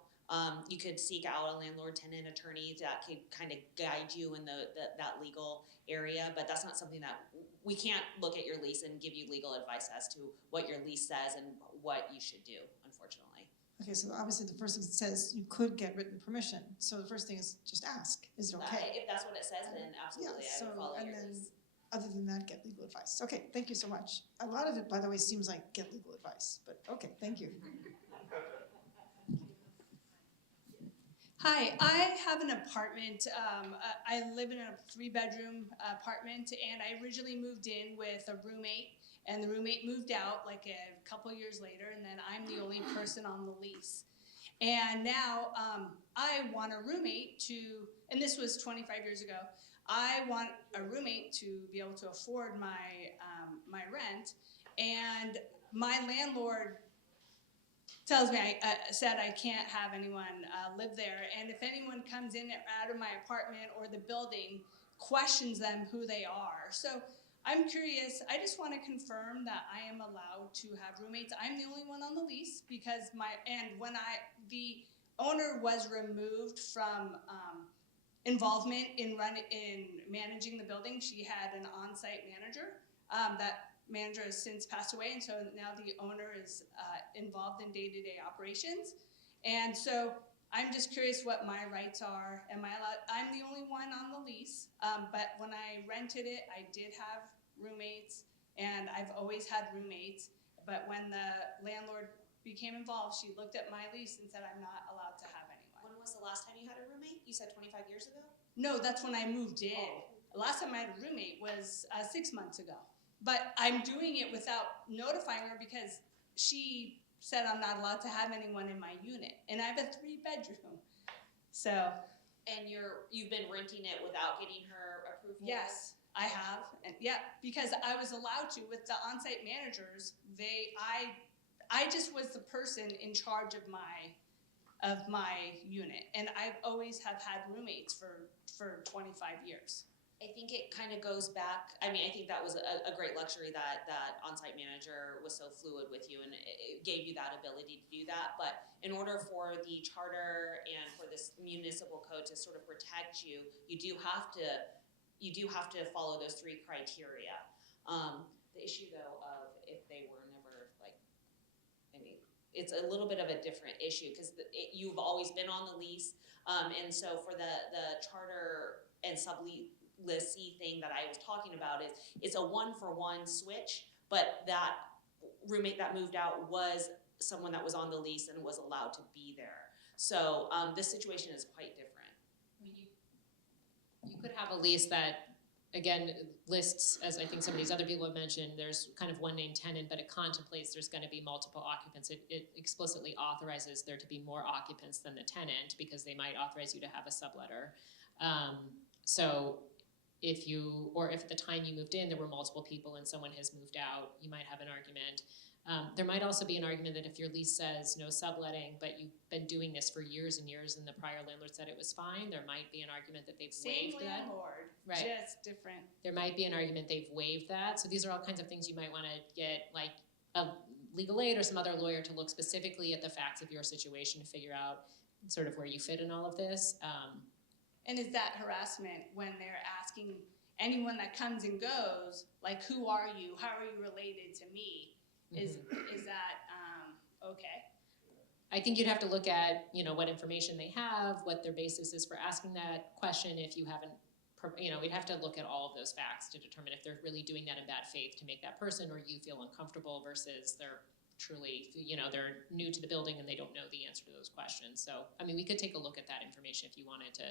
you could seek out a landlord tenant attorney that could kind of guide you in that legal area, but that's not something that, we can't look at your lease and give you legal advice as to what your lease says and what you should do, unfortunately. Okay, so obviously the first thing it says you could get written permission, so the first thing is just ask, is it okay? If that's what it says, then absolutely, I would follow your lease. Other than that, get legal advice. Okay, thank you so much. A lot of it, by the way, seems like get legal advice, but okay, thank you. Hi, I have an apartment. I live in a 3-bedroom apartment, and I originally moved in with a roommate, and the roommate moved out like a couple years later, and then I'm the only person on the lease. And now I want a roommate to, and this was 25 years ago, I want a roommate to be able to afford my rent, and my landlord tells me, said I can't have anyone live there, and if anyone comes in out of my apartment or the building, questions them who they are. So I'm curious, I just want to confirm that I am allowed to have roommates. I'm the only one on the lease because when the owner was removed from involvement in managing the building, she had an on-site manager. That manager has since passed away, and so now the owner is involved in day-to-day operations. And so I'm just curious what my rights are. Am I allowed? I'm the only one on the lease, but when I rented it, I did have roommates, and I've always had roommates. But when the landlord became involved, she looked at my lease and said I'm not allowed to have anyone. When was the last time you had a roommate? You said 25 years ago? No, that's when I moved in. Oh. The last time I had a roommate was 6 months ago. But I'm doing it without notifying her because she said I'm not allowed to have anyone in my unit. And I have a 3-bedroom. So. And you've been renting it without getting her approval? Yes, I have. And yeah, because I was allowed to with the on-site managers. I just was the person in charge of my unit. And I've always have had roommates for 25 years. I think it kind of goes back, I mean, I think that was a great luxury that on-site manager was so fluid with you and it gave you that ability to do that. But in order for the charter and for this municipal code to sort of protect you, you do have to follow those 3 criteria. The issue though of if they were never it's a little bit of a different issue because you've always been on the lease. And so for the charter and sublease thing that I was talking about it's a 1-for-1 switch, but that roommate that moved out was someone that was on the lease and was allowed to be there. So this situation is quite different. I mean, you could have a lease that, again, lists, as I think some of these other people have mentioned, there's kind of one named tenant, but it contemplates there's going to be multiple occupants. It explicitly authorizes there to be more occupants than the tenant because they might authorize you to have a subletter. So if at the time you moved in, there were multiple people and someone has moved out, you might have an argument. There might also be an argument that if your lease says no subletting, but you've been doing this for years and years and the prior landlord said it was fine, there might be an argument that they've waived that. Same landlord, Right. just different. There might be an argument they've waived that. So these are all kinds of things you might want to get like a legal aid or some other lawyer to look specifically at the facts of your situation to figure out sort of where you fit in all of this. And is that harassment when they're asking anyone that comes and goes, like, who are you? How are you related to me? Is that okay? I think you'd have to look at, what information they have, what their basis is for asking that question. If you haven't, we'd have to look at all of those facts to determine if they're really doing that in bad faith to make that person or you feel uncomfortable versus they're truly, they're new to the building and they don't know the answer to those questions. So, I mean, we could take a look at that information if you wanted to,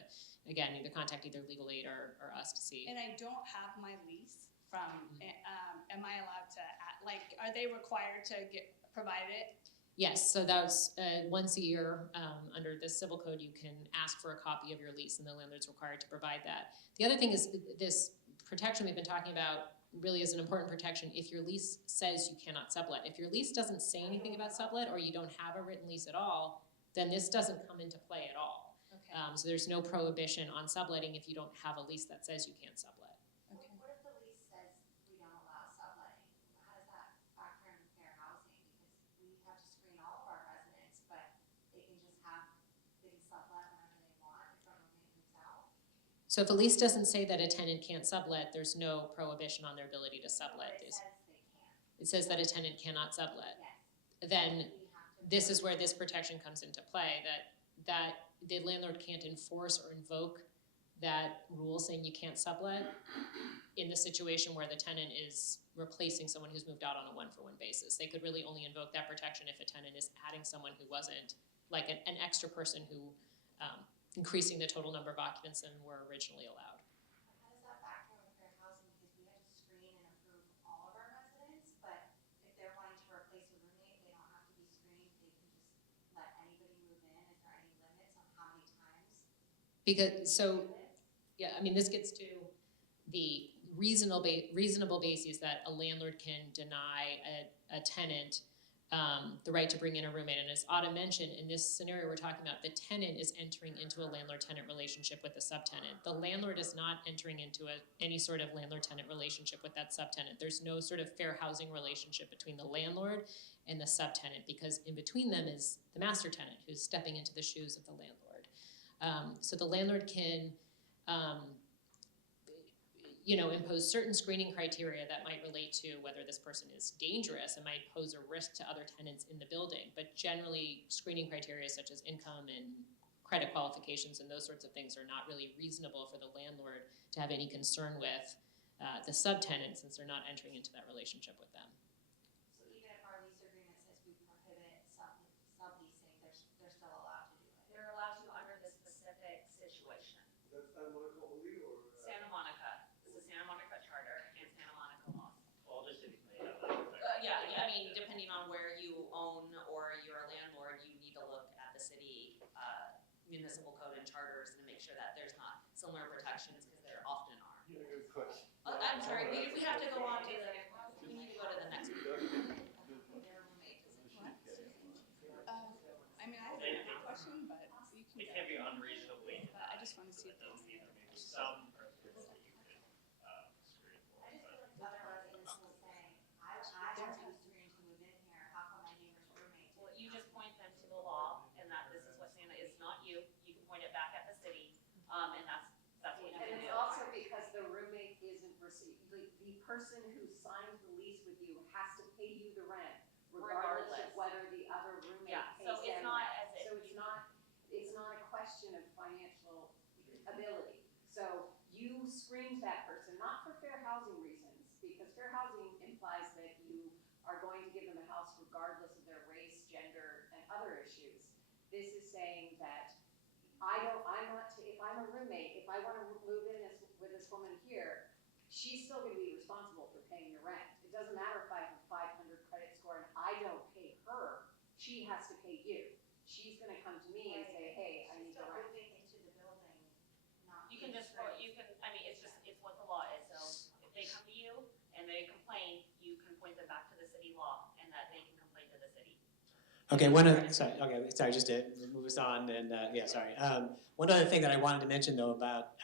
again, either contact either legal aid or us to see. And I don't have my lease from, am I allowed to, are they required to provide it? Yes, so that's once a year under the civil code, you can ask for a copy of your lease and the landlord's required to provide that. The other thing is this protection we've been talking about really is an important protection if your lease says you cannot sublet. If your lease doesn't say anything about sublet or you don't have a written lease at all, then this doesn't come into play at all. Okay. So there's no prohibition on subletting if you don't have a lease that says you can't sublet. Okay. What if the lease says we don't allow subletting? How does that factor in fair housing? Because we have to screen all of our residents, but they can just have things sublet whenever they want if our roommate moves out. So if a lease doesn't say that a tenant can't sublet, there's no prohibition on their ability to sublet. But it says they can. It says that a tenant cannot sublet. Yes. Then We have to this is where this protection comes into play, that the landlord can't enforce or invoke that rule saying you can't sublet in the situation where the tenant is replacing someone who's moved out on a one-for-one basis. They could really only invoke that protection if a tenant is adding someone who wasn't, like an extra person who, increasing the total number of occupants than were originally allowed. How does that factor with fair housing? Because we have to screen and approve all of our residents, but if they're wanting to replace a roommate, they don't have to be screened, they can just let anybody move in. Is there any limits on how many times? Because, so, yeah, I mean, this gets to the reasonable basis that a landlord can deny a tenant the right to bring in a roommate. And as Autumn mentioned, in this scenario we're talking about, the tenant is entering into a landlord-tenant relationship with the subtenant. The landlord is not entering into any sort of landlord-tenant relationship with that subtenant. There's no sort of fair housing relationship between the landlord and the subtenant, because in between them is the master tenant who's stepping into the shoes of the landlord. So the landlord can impose certain screening criteria that might relate to whether this person is dangerous and might pose a risk to other tenants in the building. But generally, screening criteria such as income and credit qualifications and those sorts of things are not really reasonable for the landlord to have any concern with the subtenant, since they're not entering into that relationship with them. So even if our lease agreement says we prohibit subleasing, they're still allowed to do it? They're allowed to under this specific situation. That's Santa Monica only, or? Santa Monica, it's the Santa Monica Charter and Santa Monica laws. All the cities may have that. Yeah, I mean, depending on where you own or you're a landlord, you need to look at the city municipal code and charters and make sure that there's not similar protections, because there often are. Yeah, good question. I'm sorry, we have to go on to we need to go to the next one. I mean, I have a question, but you can It go. can't be unreasonably. But I just want to see if Those there's either maybe some purpose that you could screen for. I just feel like other residents will say, I want to be screened to move in here, how come my neighbor's roommate Well, didn't? you just point them to the law, and that this is what Santa, it's not you, you can point it back at the city, and that's what you And can it's do. also because the roommate isn't like, the person who signed the lease with you has to pay you the rent, regardless of Regardless. whether the other roommate Yeah, pays so it's them not rent. as if So it's not a question of financial ability. So you screened that person, not for fair housing reasons, because fair housing implies that you are going to give them a house regardless of their race, gender, and other issues. This is saying that if I'm a roommate, if I want to move in with this woman here, she's still going to be responsible for paying the rent. It doesn't matter if I have a 500 credit score and I don't pay her, she has to pay you. She's going to come to me and say, hey, I need the rent. She's still moving into the building, not. You can just, it's what the law is, so if they come to you and they complain, you can point them back to the city law, and that they can complain to the city. Okay, sorry, just to move us on, and sorry. One other thing that I wanted to mention though about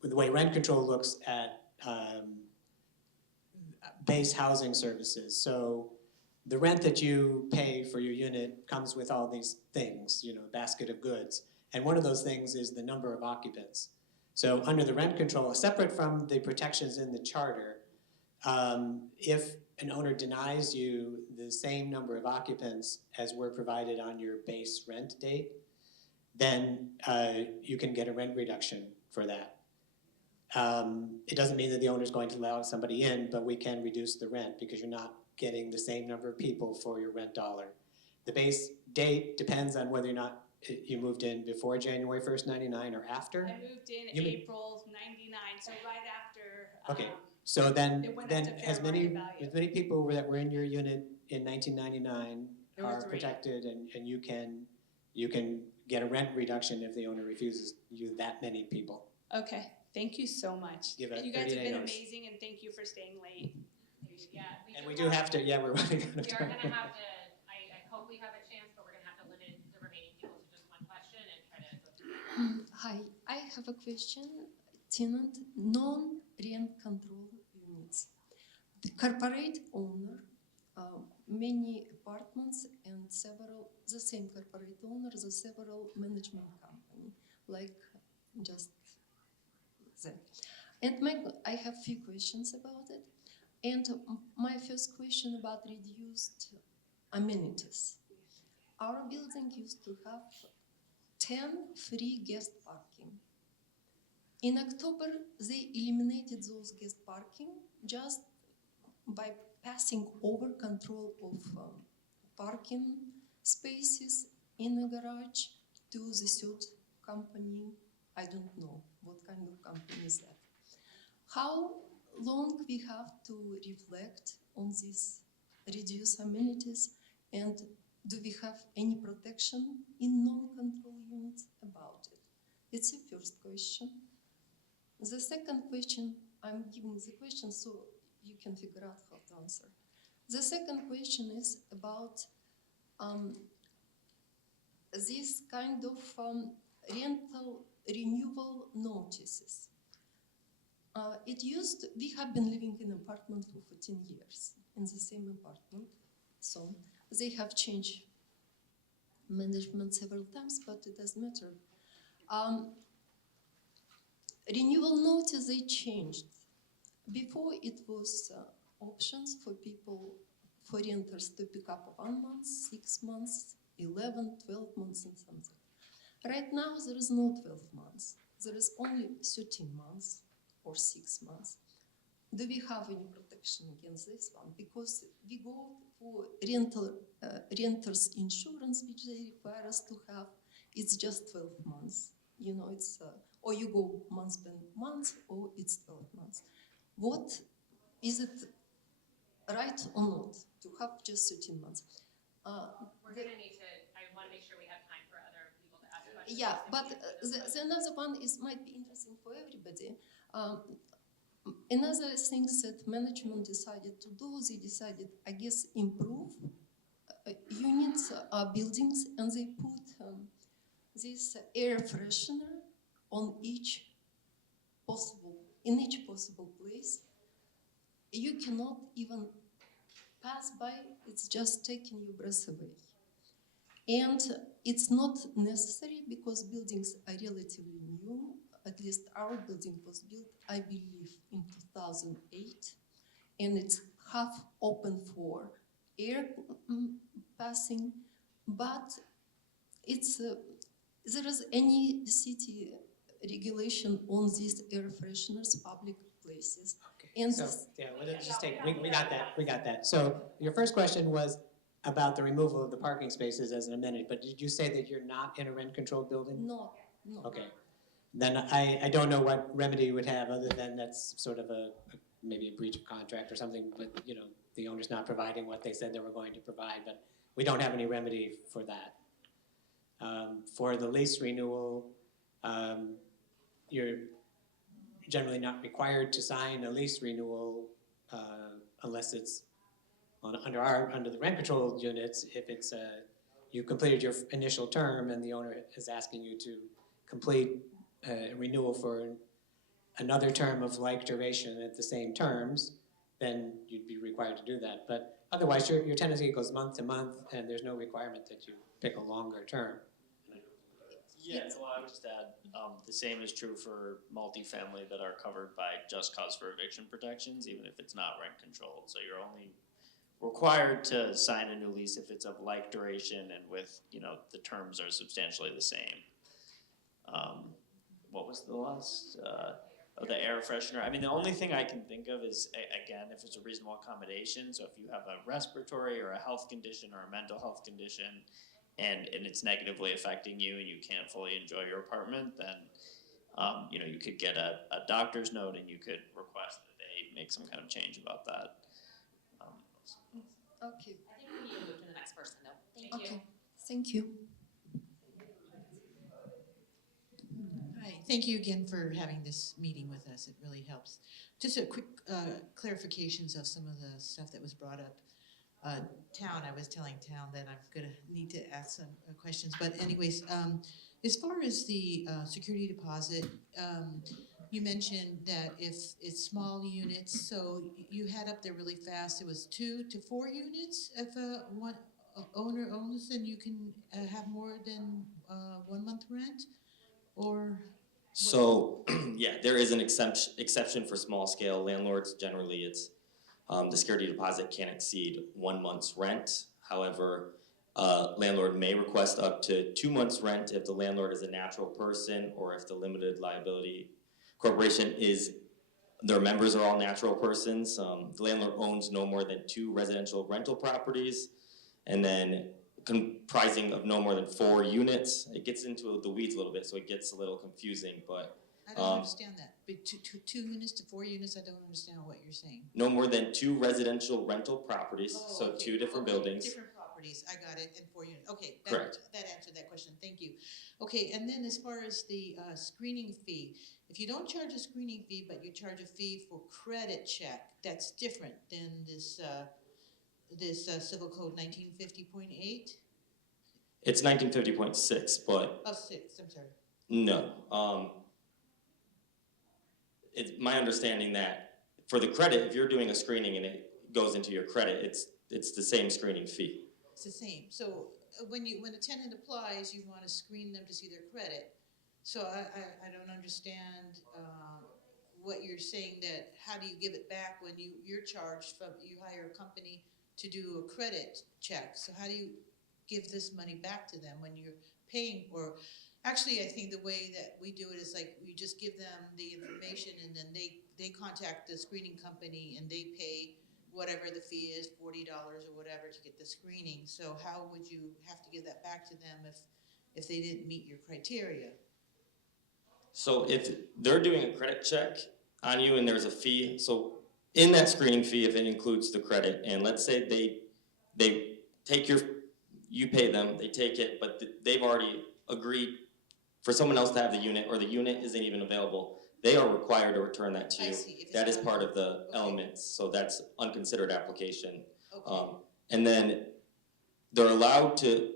the way rent control looks at base housing services. So the rent that you pay for your unit comes with all these things, a basket of goods. And one of those things is the number of occupants. So under the rent control, separate from the protections in the charter, if an owner denies you the same number of occupants as were provided on your base rent date, then you can get a rent reduction for that. It doesn't mean that the owner is going to allow somebody in, but we can reduce the rent because you're not getting the same number of people for your rent dollar. The base date depends on whether or not you moved in before January 1st, 99 or after. I moved in April '99, so right after. Okay, so then it went up to fair as many market value. people that were in your unit in 1999 There were are 3. protected, and you can get a rent reduction if the owner refuses you that many people. Okay, thank you so much. Give a You guys have 30-day been notice. amazing, and thank you for staying late. Yeah, And we do have to, we're running out of We are time. gonna have to, I hope we have a chance, but we're gonna have to limit the remaining people to just one question and try to go through. Hi, I have a question. Tenant non-rent control units. The corporate owner, many apartments and the same corporate owner, the several management company, like just that. And I have few questions about it. And my first question about reduced amenities. our building used to have 10 free guest parking. In October, they eliminated those guest parking just by passing over control of parking spaces in a garage to the third company. I don't know what kind of company is that. How long we have to reflect on these reduced amenities, and do we have any protection in non-control units about it? It's the first question. The second question, I'm giving the question so you can figure out how to answer. The second question is about this kind of rental renewal notices. We have been living in an apartment for 14 years, in the same apartment. So they have changed management several times, but it doesn't matter. Renewal notice, they changed. Before it was options for people, for renters to pick up 1 month, 6 months, 11, 12 months and something. Right now there is no 12 months. There is only 13 months or 6 months. Do we have any protection against this one? Because we go for renters insurance, which they require us to have. It's just 12 months. You know, it's or you go month by month, or it's 12 months. What is it right or not to have just 13 months? We're going to need to, I want to make sure we have time for other people to ask questions. Yeah, but the another one might be interesting for everybody. Another thing that management decided to do, they decided, I guess, improve units, buildings, and they put this air freshener on in each possible place. You cannot even pass by, it's just taking your breath away. And it's not necessary because buildings are relatively new. At least our building was built, I believe, in 2008. And it's half open for air passing, but it's, there is any city regulation on these air fresheners, public places. Okay. And so, yeah, let's just take, we got that. So your first question was about the removal of the parking spaces as an amenity, but did you say that you're not in a rent-controlled building? No. Okay. Then I don't know what remedy you would have other than that's sort of maybe a breach of contract or something, but you know, the owner's not providing what they said they were going to provide, but we don't have any remedy for that. For the lease renewal, you're generally not required to sign a lease renewal unless it's under the rent controlled units. If it's you completed your initial term and the owner is asking you to complete a renewal for another term of like duration at the same terms, then you'd be required to do that. But otherwise, your tenancy goes month to month, and there's no requirement that you pick a longer term. Yeah, well, I would just add, the same is true for multifamily that are covered by just cause for eviction protections, even if it's not rent controlled. So you're only required to sign a new lease if it's of like duration and with, you know, the terms are substantially the same. What was the last? The air freshener. I mean, the only thing I can think of is, again, if it's a reasonable accommodation. So if you have a respiratory or a health condition or a mental health condition, and it's negatively affecting you and you can't fully enjoy your apartment, then you know, you could get a doctor's note and you could request that they make some kind of change about that. Okay. I think we need to move to the next person though. Thank you. Okay. Thank you. Hi, thank you again for having this meeting with us. It really helps. Just a quick clarifications of some of the stuff that was brought up. Town, I was telling Town that I'm gonna need to ask some questions, but anyways, as far as the security deposit, you mentioned that if it's small units, so you had up there really fast, it was 2 to 4 units. If one owner owns, then you can have more than 1 month rent, or? So, yeah, there is an exception for small scale landlords. Generally, it's the security deposit can't exceed 1 month's rent. However, landlord may request up to 2 months' rent if the landlord is a natural person or if the limited liability corporation is, their members are all natural persons. The landlord owns no more than 2 residential rental properties, and then comprising of no more than 4 units. It gets into the weeds a little bit, so it gets a little confusing, but I don't understand that. But two units to 4 units, I don't understand what you're saying. no more than 2 residential rental properties, so okay. 2 different buildings. Different properties, I got it, and 4 units. Okay, Correct. that answered that question, thank you. Okay, and then as far as the screening fee, if you don't charge a screening fee, but you charge a fee for credit check, that's different than this Civil Code 1950.8? It's 1950.6, but Oh, 6, I'm sorry. no. It's my understanding that for the credit, if you're doing a screening and it goes into your credit, it's the same screening fee. It's the same. So when a tenant applies, you want to screen them to see their credit. So I don't understand what you're saying, that how do you give it back when you're charged from, you hire a company to do a credit check. So how do you give this money back to them when you're paying? Or actually, I think the way that we do it is like we just give them the information and then they contact the screening company and they pay whatever the fee is, $40 or whatever, to get the screening. So how would you have to give that back to them if they didn't meet your criteria? So if they're doing a credit check on you and there's a fee, so in that screening fee, if it includes the credit, and let's say they take you pay them, they take it, but they've already agreed for someone else to have the unit, or the unit isn't even available, they are required to return that to you. That is part of the elements, so that's unconsidered application. Okay. And then they're allowed to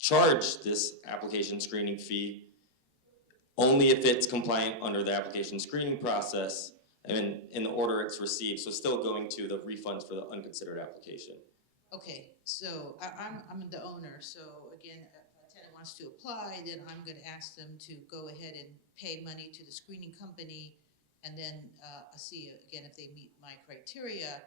charge this application screening fee only if it's compliant under the application screening process and in the order it's received, so still going to the refunds for the unconsidered application. Okay, so I'm the owner, so again, if a tenant wants to apply, then I'm gonna ask them to go ahead and pay money to the screening company, and then see again if they meet my criteria.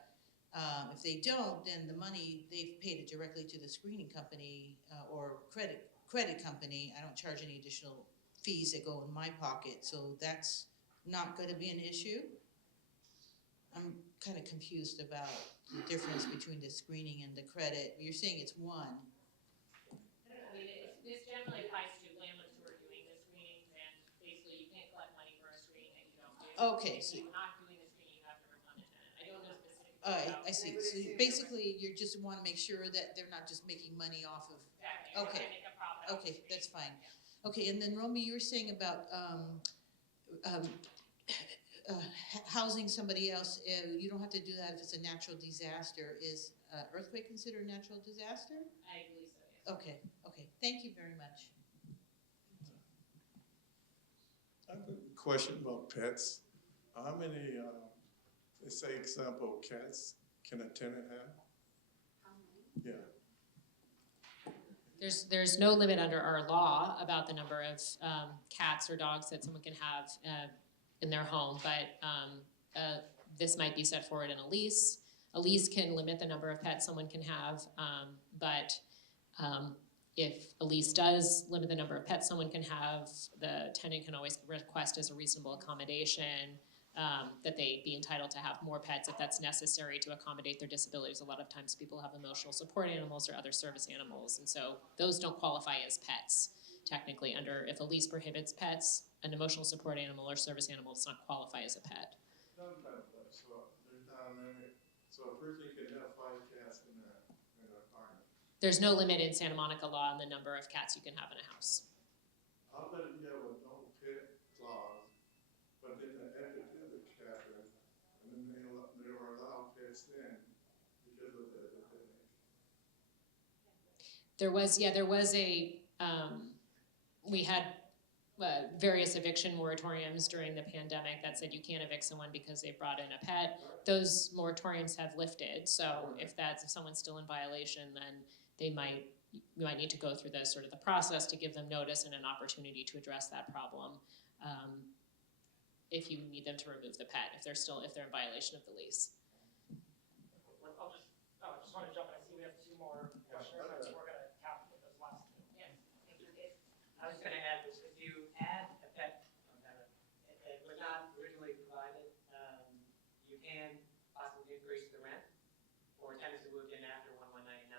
If they don't, then the money, they've paid it directly to the screening company or credit company. I don't charge any additional fees that go in my pocket, so that's not gonna be an issue. I'm kind of confused about the difference between the screening and the credit. You're saying it's one. I mean, this generally applies to landlords who are doing the screenings, and basically you can't collect money for a screening that you don't do. Okay, If so you're not doing the screening, you have to refund the tenant. I don't know specifically. I see. So basically, you just want to make sure that they're not just making money off of. Exactly. You're Okay. trying to make a profit. Okay, that's fine. Okay, and then Romy, you were saying about housing somebody else. You don't have to do that if it's a natural disaster. Is earthquake considered a natural disaster? I believe so, yes. Okay, okay. Thank you very much. I have a question about pets. How many, let's say example, cats can a tenant have? How many? Yeah. There's no limit under our law about the number of cats or dogs that someone can have in their home, but this might be set forward in a lease. A lease can limit the number of pets someone can have, but if a lease does limit the number of pets someone can have, the tenant can always request as a reasonable accommodation that they be entitled to have more pets if that's necessary to accommodate their disabilities. A lot of times people have emotional support animals or other service animals, and so those don't qualify as pets technically. Under, if a lease prohibits pets, an emotional support animal or service animal does not qualify as a pet. Some kind of pet, so they're down there, so a person can have 5 cats in an apartment. There's no limit in Santa Monica law on the number of cats you can have in a house. How about if you have a no pet clause, but then the effort is a cat, and then they were allowed pets then because of the There was a, we had various eviction moratoriums during the pandemic that said you can't evict someone because they brought in a pet. Those moratoriums have lifted, so if someone's still in violation, then you might need to go through the process to give them notice and an opportunity to address that problem. If you need them to remove the pet, if they're in violation of the lease. I just want to jump in. I see we have 2 more questioners, so we're going to cap I was gonna add this, if you add a pet, it was not originally provided, you can possibly increase the rent for tenants who moved in after 1199.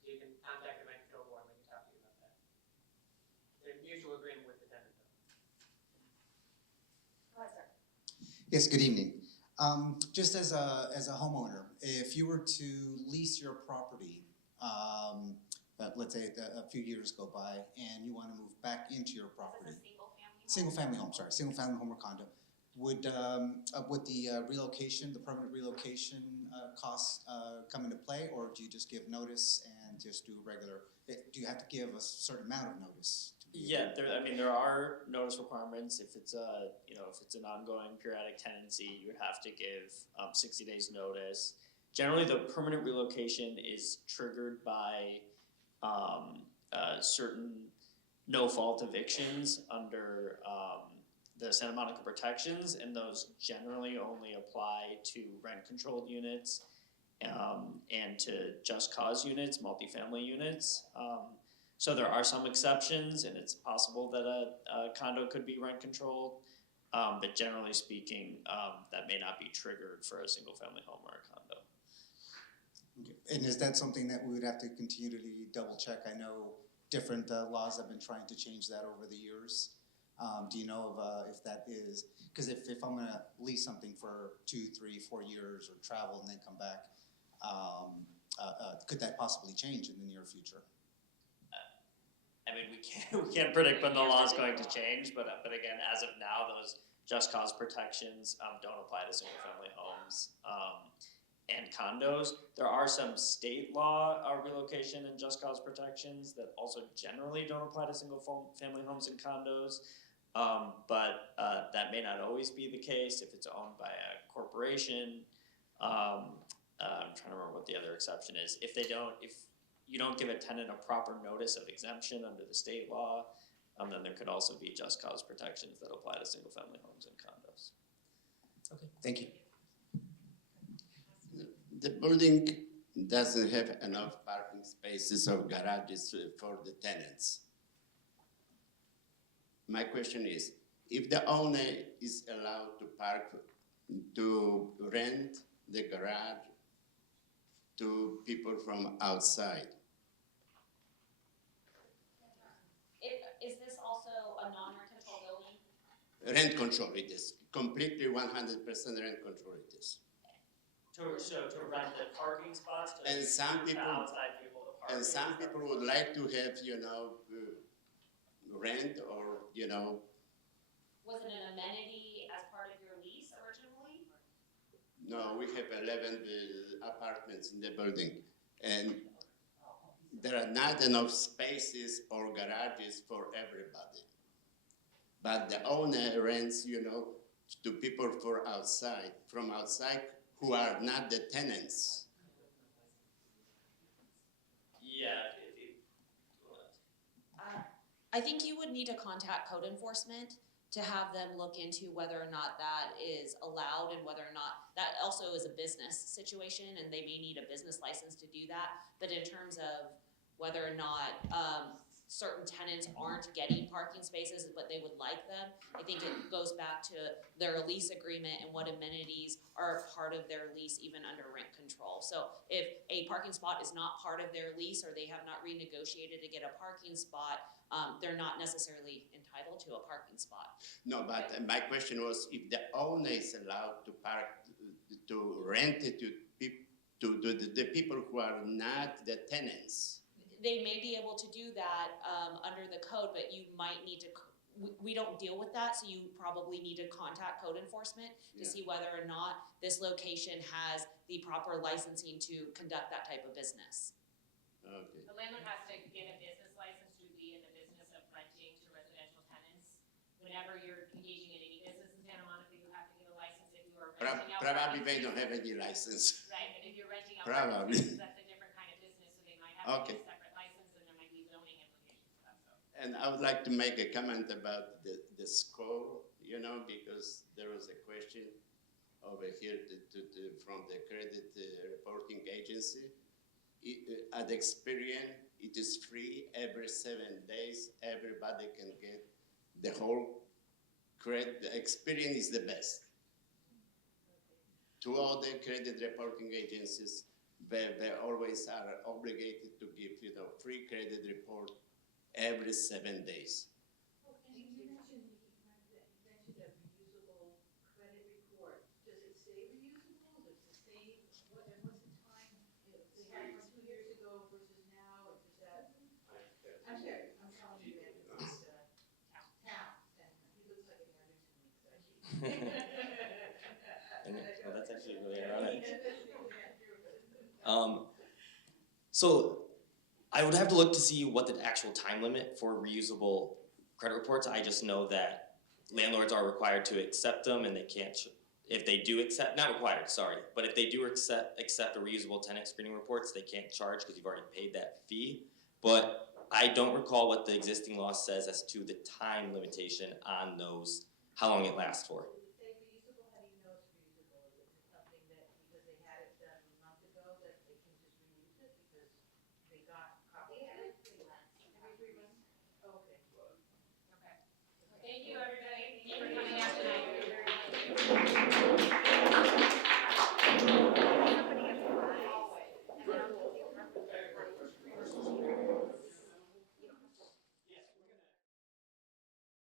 So you can contact the rent control board when you talk to you about that. It's a mutual agreement with the tenant though. Go ahead, sir. Yes, good evening. Just as a homeowner, if you were to lease your property, let's say a few years go by and you want to move back into your property. Single family home, or condo. Would the relocation, the permanent relocation costs come into play, or do you just give notice and just do regular? Do you have to give a certain amount of notice? Yeah, there are notice requirements. If it's an ongoing periodic tenancy, you have to give 60 days notice. Generally, the permanent relocation is triggered by certain no-fault evictions under the Santa Monica protections, and those generally only apply to rent-controlled units and to just cause units, multifamily units. So there are some exceptions, and it's possible that a condo could be rent-controlled, but generally speaking, that may not be triggered for a single-family home or a condo. Okay. And is that something that we would have to continually double check? I know different laws have been trying to change that over the years. Do you know of if that is, because if I'm gonna lease something for 2, 3, 4 years or travel and then come back, could that possibly change in the near future? We can't predict when the law is going to change, but again, as of now, those just cause protections don't apply to single family homes and condos. There are some state law relocation and just cause protections that also generally don't apply to single family homes and condos, but that may not always be the case if it's owned by a corporation. I'm trying to remember what the other exception is. If you don't give a tenant a proper notice of exemption under the state law, then there could also be just cause protections that apply to single family homes and condos. Okay, thank you. The building doesn't have enough parking spaces or garages for the tenants. My question is, if the owner is allowed to rent the garage to people from outside. Is this also a non-rent control building? Rent control it is, completely 100% rent control it is. To rent the parking spots to And some people, outside people to park. and some people would like to have, rent or, Was it an amenity as part of your lease originally? No, we have 11 apartments in the building, and there are not enough spaces or garages for everybody. But the owner rents, to people from outside who are not the tenants. Yeah. I think you would need to contact code enforcement to have them look into whether or not that is allowed and whether or not, that also is a business situation and they may need a business license to do that. But in terms of whether or not certain tenants aren't getting parking spaces but they would like them, I think it goes back to their lease agreement and what amenities are a part of their lease even under rent control. So if a parking spot is not part of their lease or they have not renegotiated to get a parking spot, they're not necessarily entitled to a parking spot. No, but my question was if the owner is allowed to to rent it to the people who are not the tenants. They may be able to do that under the code, but you might need to, we don't deal with that, so you probably need to contact code enforcement to see whether or not this location has the proper licensing to conduct that type of business. Okay. The landlord has to get a business license to be in the business of renting to residential tenants. Whenever you're engaging in any business in Santa Monica, you have to get a license. If you are renting out Probably parking they don't spaces- have any license. Right, but if you're renting out Probably. parking spaces, that's a different kind of business, so they might have to Okay. get a separate license and there might be zoning implications for that, so. And I would like to make a comment about the score, because there was a question over here from the credit reporting agency. At Experian, it is free every 7 days. Everybody can get the whole credit. The experience is the best. Two other credit reporting agencies, they always are obligated to give, free credit report every 7 days. You mentioned a reusable credit report. Does it stay reusable? Does it stay, what's the time? They had it 2 years ago versus now, or does that? I'm sorry, I'm calling you after this, town, and he looks like a neighbor to me, because I keep. Well, that's actually really ironic. So I would have to look to see what the actual time limit for reusable credit reports. I just know that landlords are required to accept them, and they can't. If they do accept, not required, sorry, but if they do accept a reusable tenant screening reports, they can't charge because you've already paid that fee. But I don't recall what the existing law says as to the time limitation on those, how long it lasts for. Thank you, everyone.